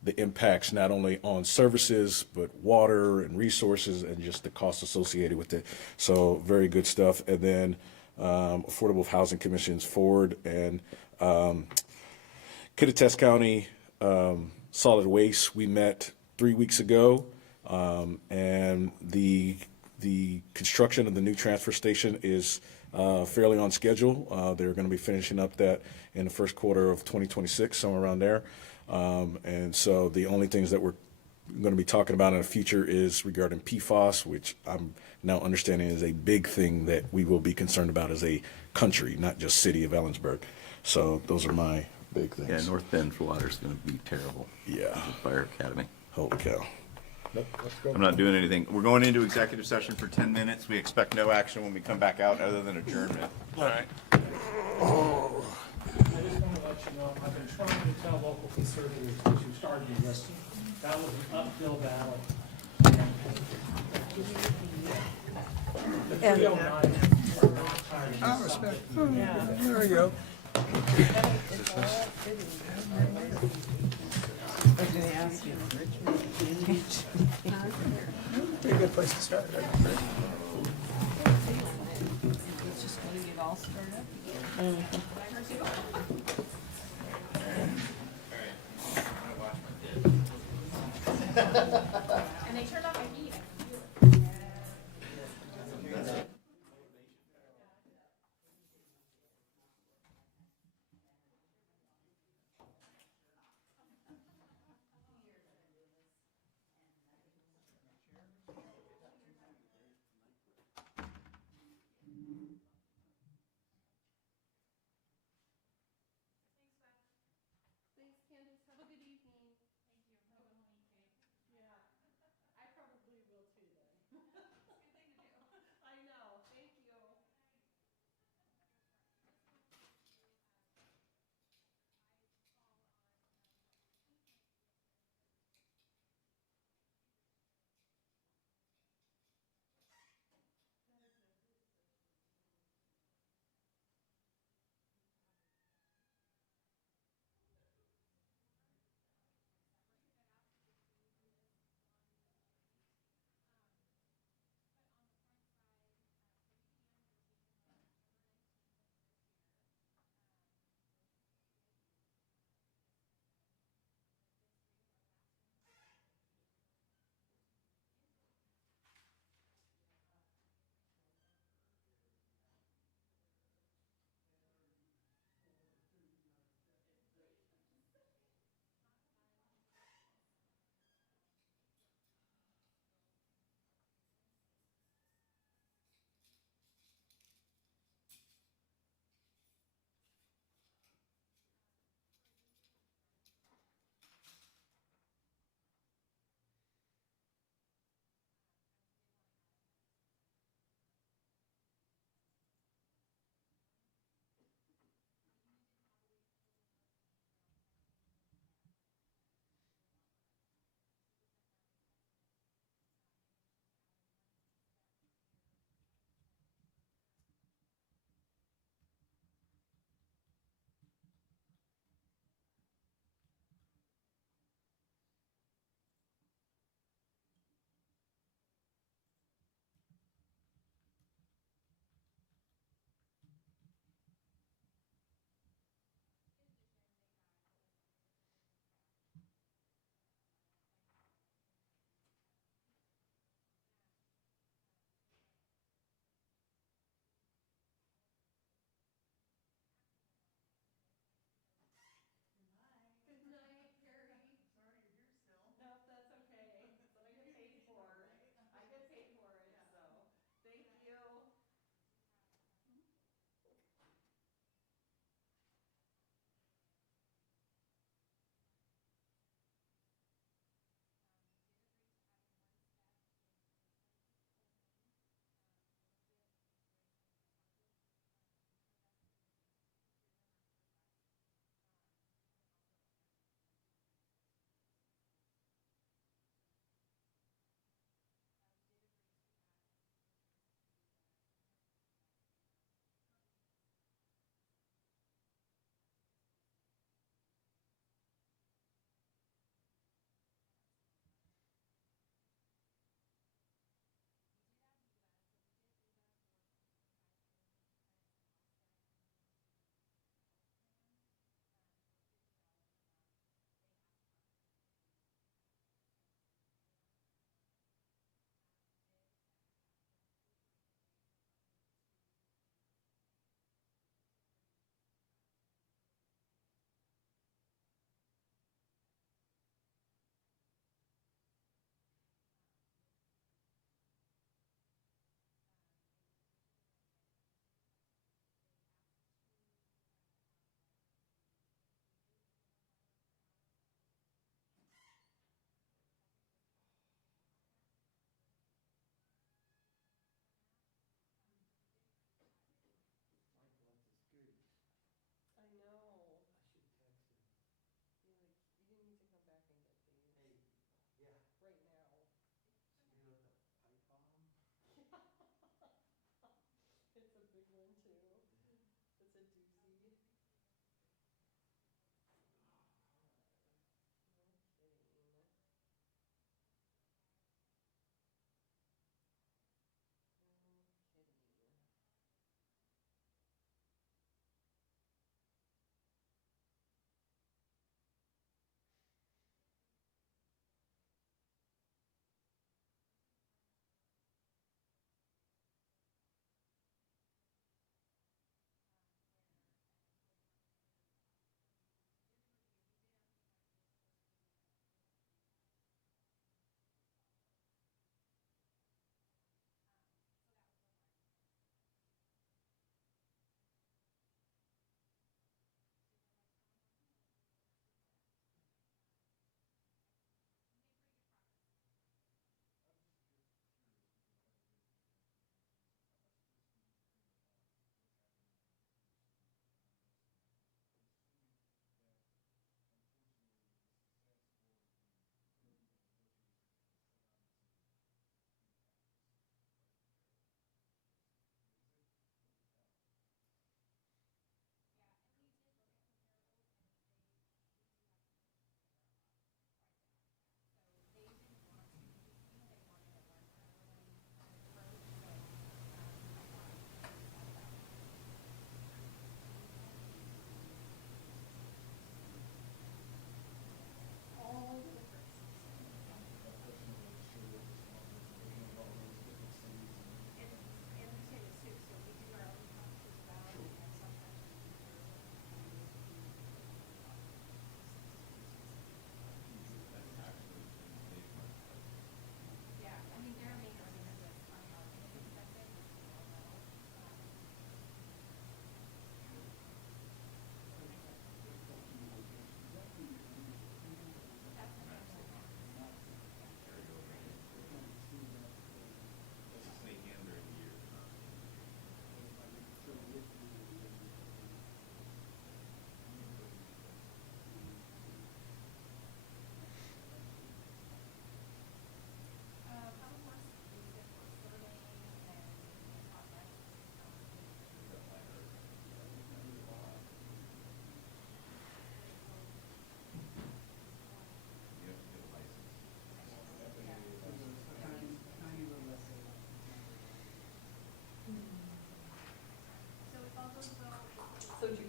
the impacts not only on services, but water and resources and just the costs associated with it. So very good stuff. And then Affordable Housing Commission's Ford and Kittitas County Solid Waste, we met 3 weeks ago, and the construction of the new transfer station is fairly on schedule. They're going to be finishing up that in the first quarter of 2026, somewhere around there. And so the only things that we're going to be talking about in the future is regarding PFAS, which I'm now understanding is a big thing that we will be concerned about as a country, not just city of Ellensburg. So those are my big things. Yeah, North Bend water is going to be terrible. Yeah. Fire Academy. Holy cow. I'm not doing anything. We're going into executive session for 10 minutes. We expect no action when we come back out other than adjournment. All right. I just want to let you know, I've been trying to tell local conservatives that you started to listen. That was an uphill battle. The 309 are not tired of I this respect. subject. There we go. Pretty good place to start. And they turned off my heat.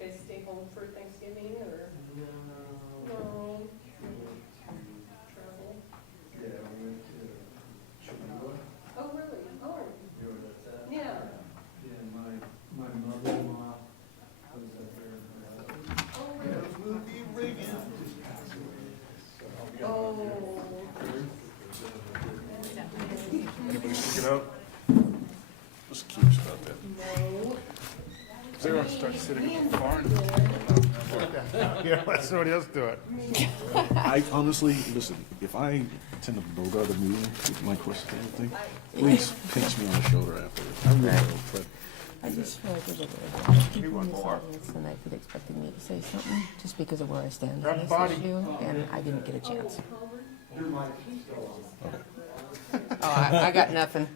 guys stay home for Thanksgiving or? No. Travel? Yeah, I went to Chihuahua. Oh, really? Oh. You know where that's at? Yeah. Yeah, my mother-in-law was up there and her husband. Oh, really? Movie Reagan just passed away. So I'll be Oh. Anybody stick it out? Just curious about that. No. They're gonna start sitting in the barn. Yeah, let somebody else do it. I honestly, listen, if I attend a Boga the meeting with my question and everything, please pinch me on the shoulder afterwards. I really will, but. I just feel like there's a little bit of one more tonight for expecting me to say something, just because of where I stand on this issue, and I didn't get a chance. Oh, I got nothing.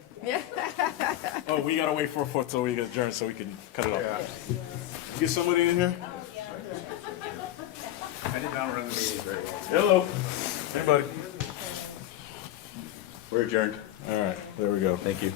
Oh, we gotta wait for a fourth till we get adjourned so we can cut it off. Get somebody in here? I did not run the meeting very well. Hello. Anybody? We're adjourned. All right, there we go. Thank you.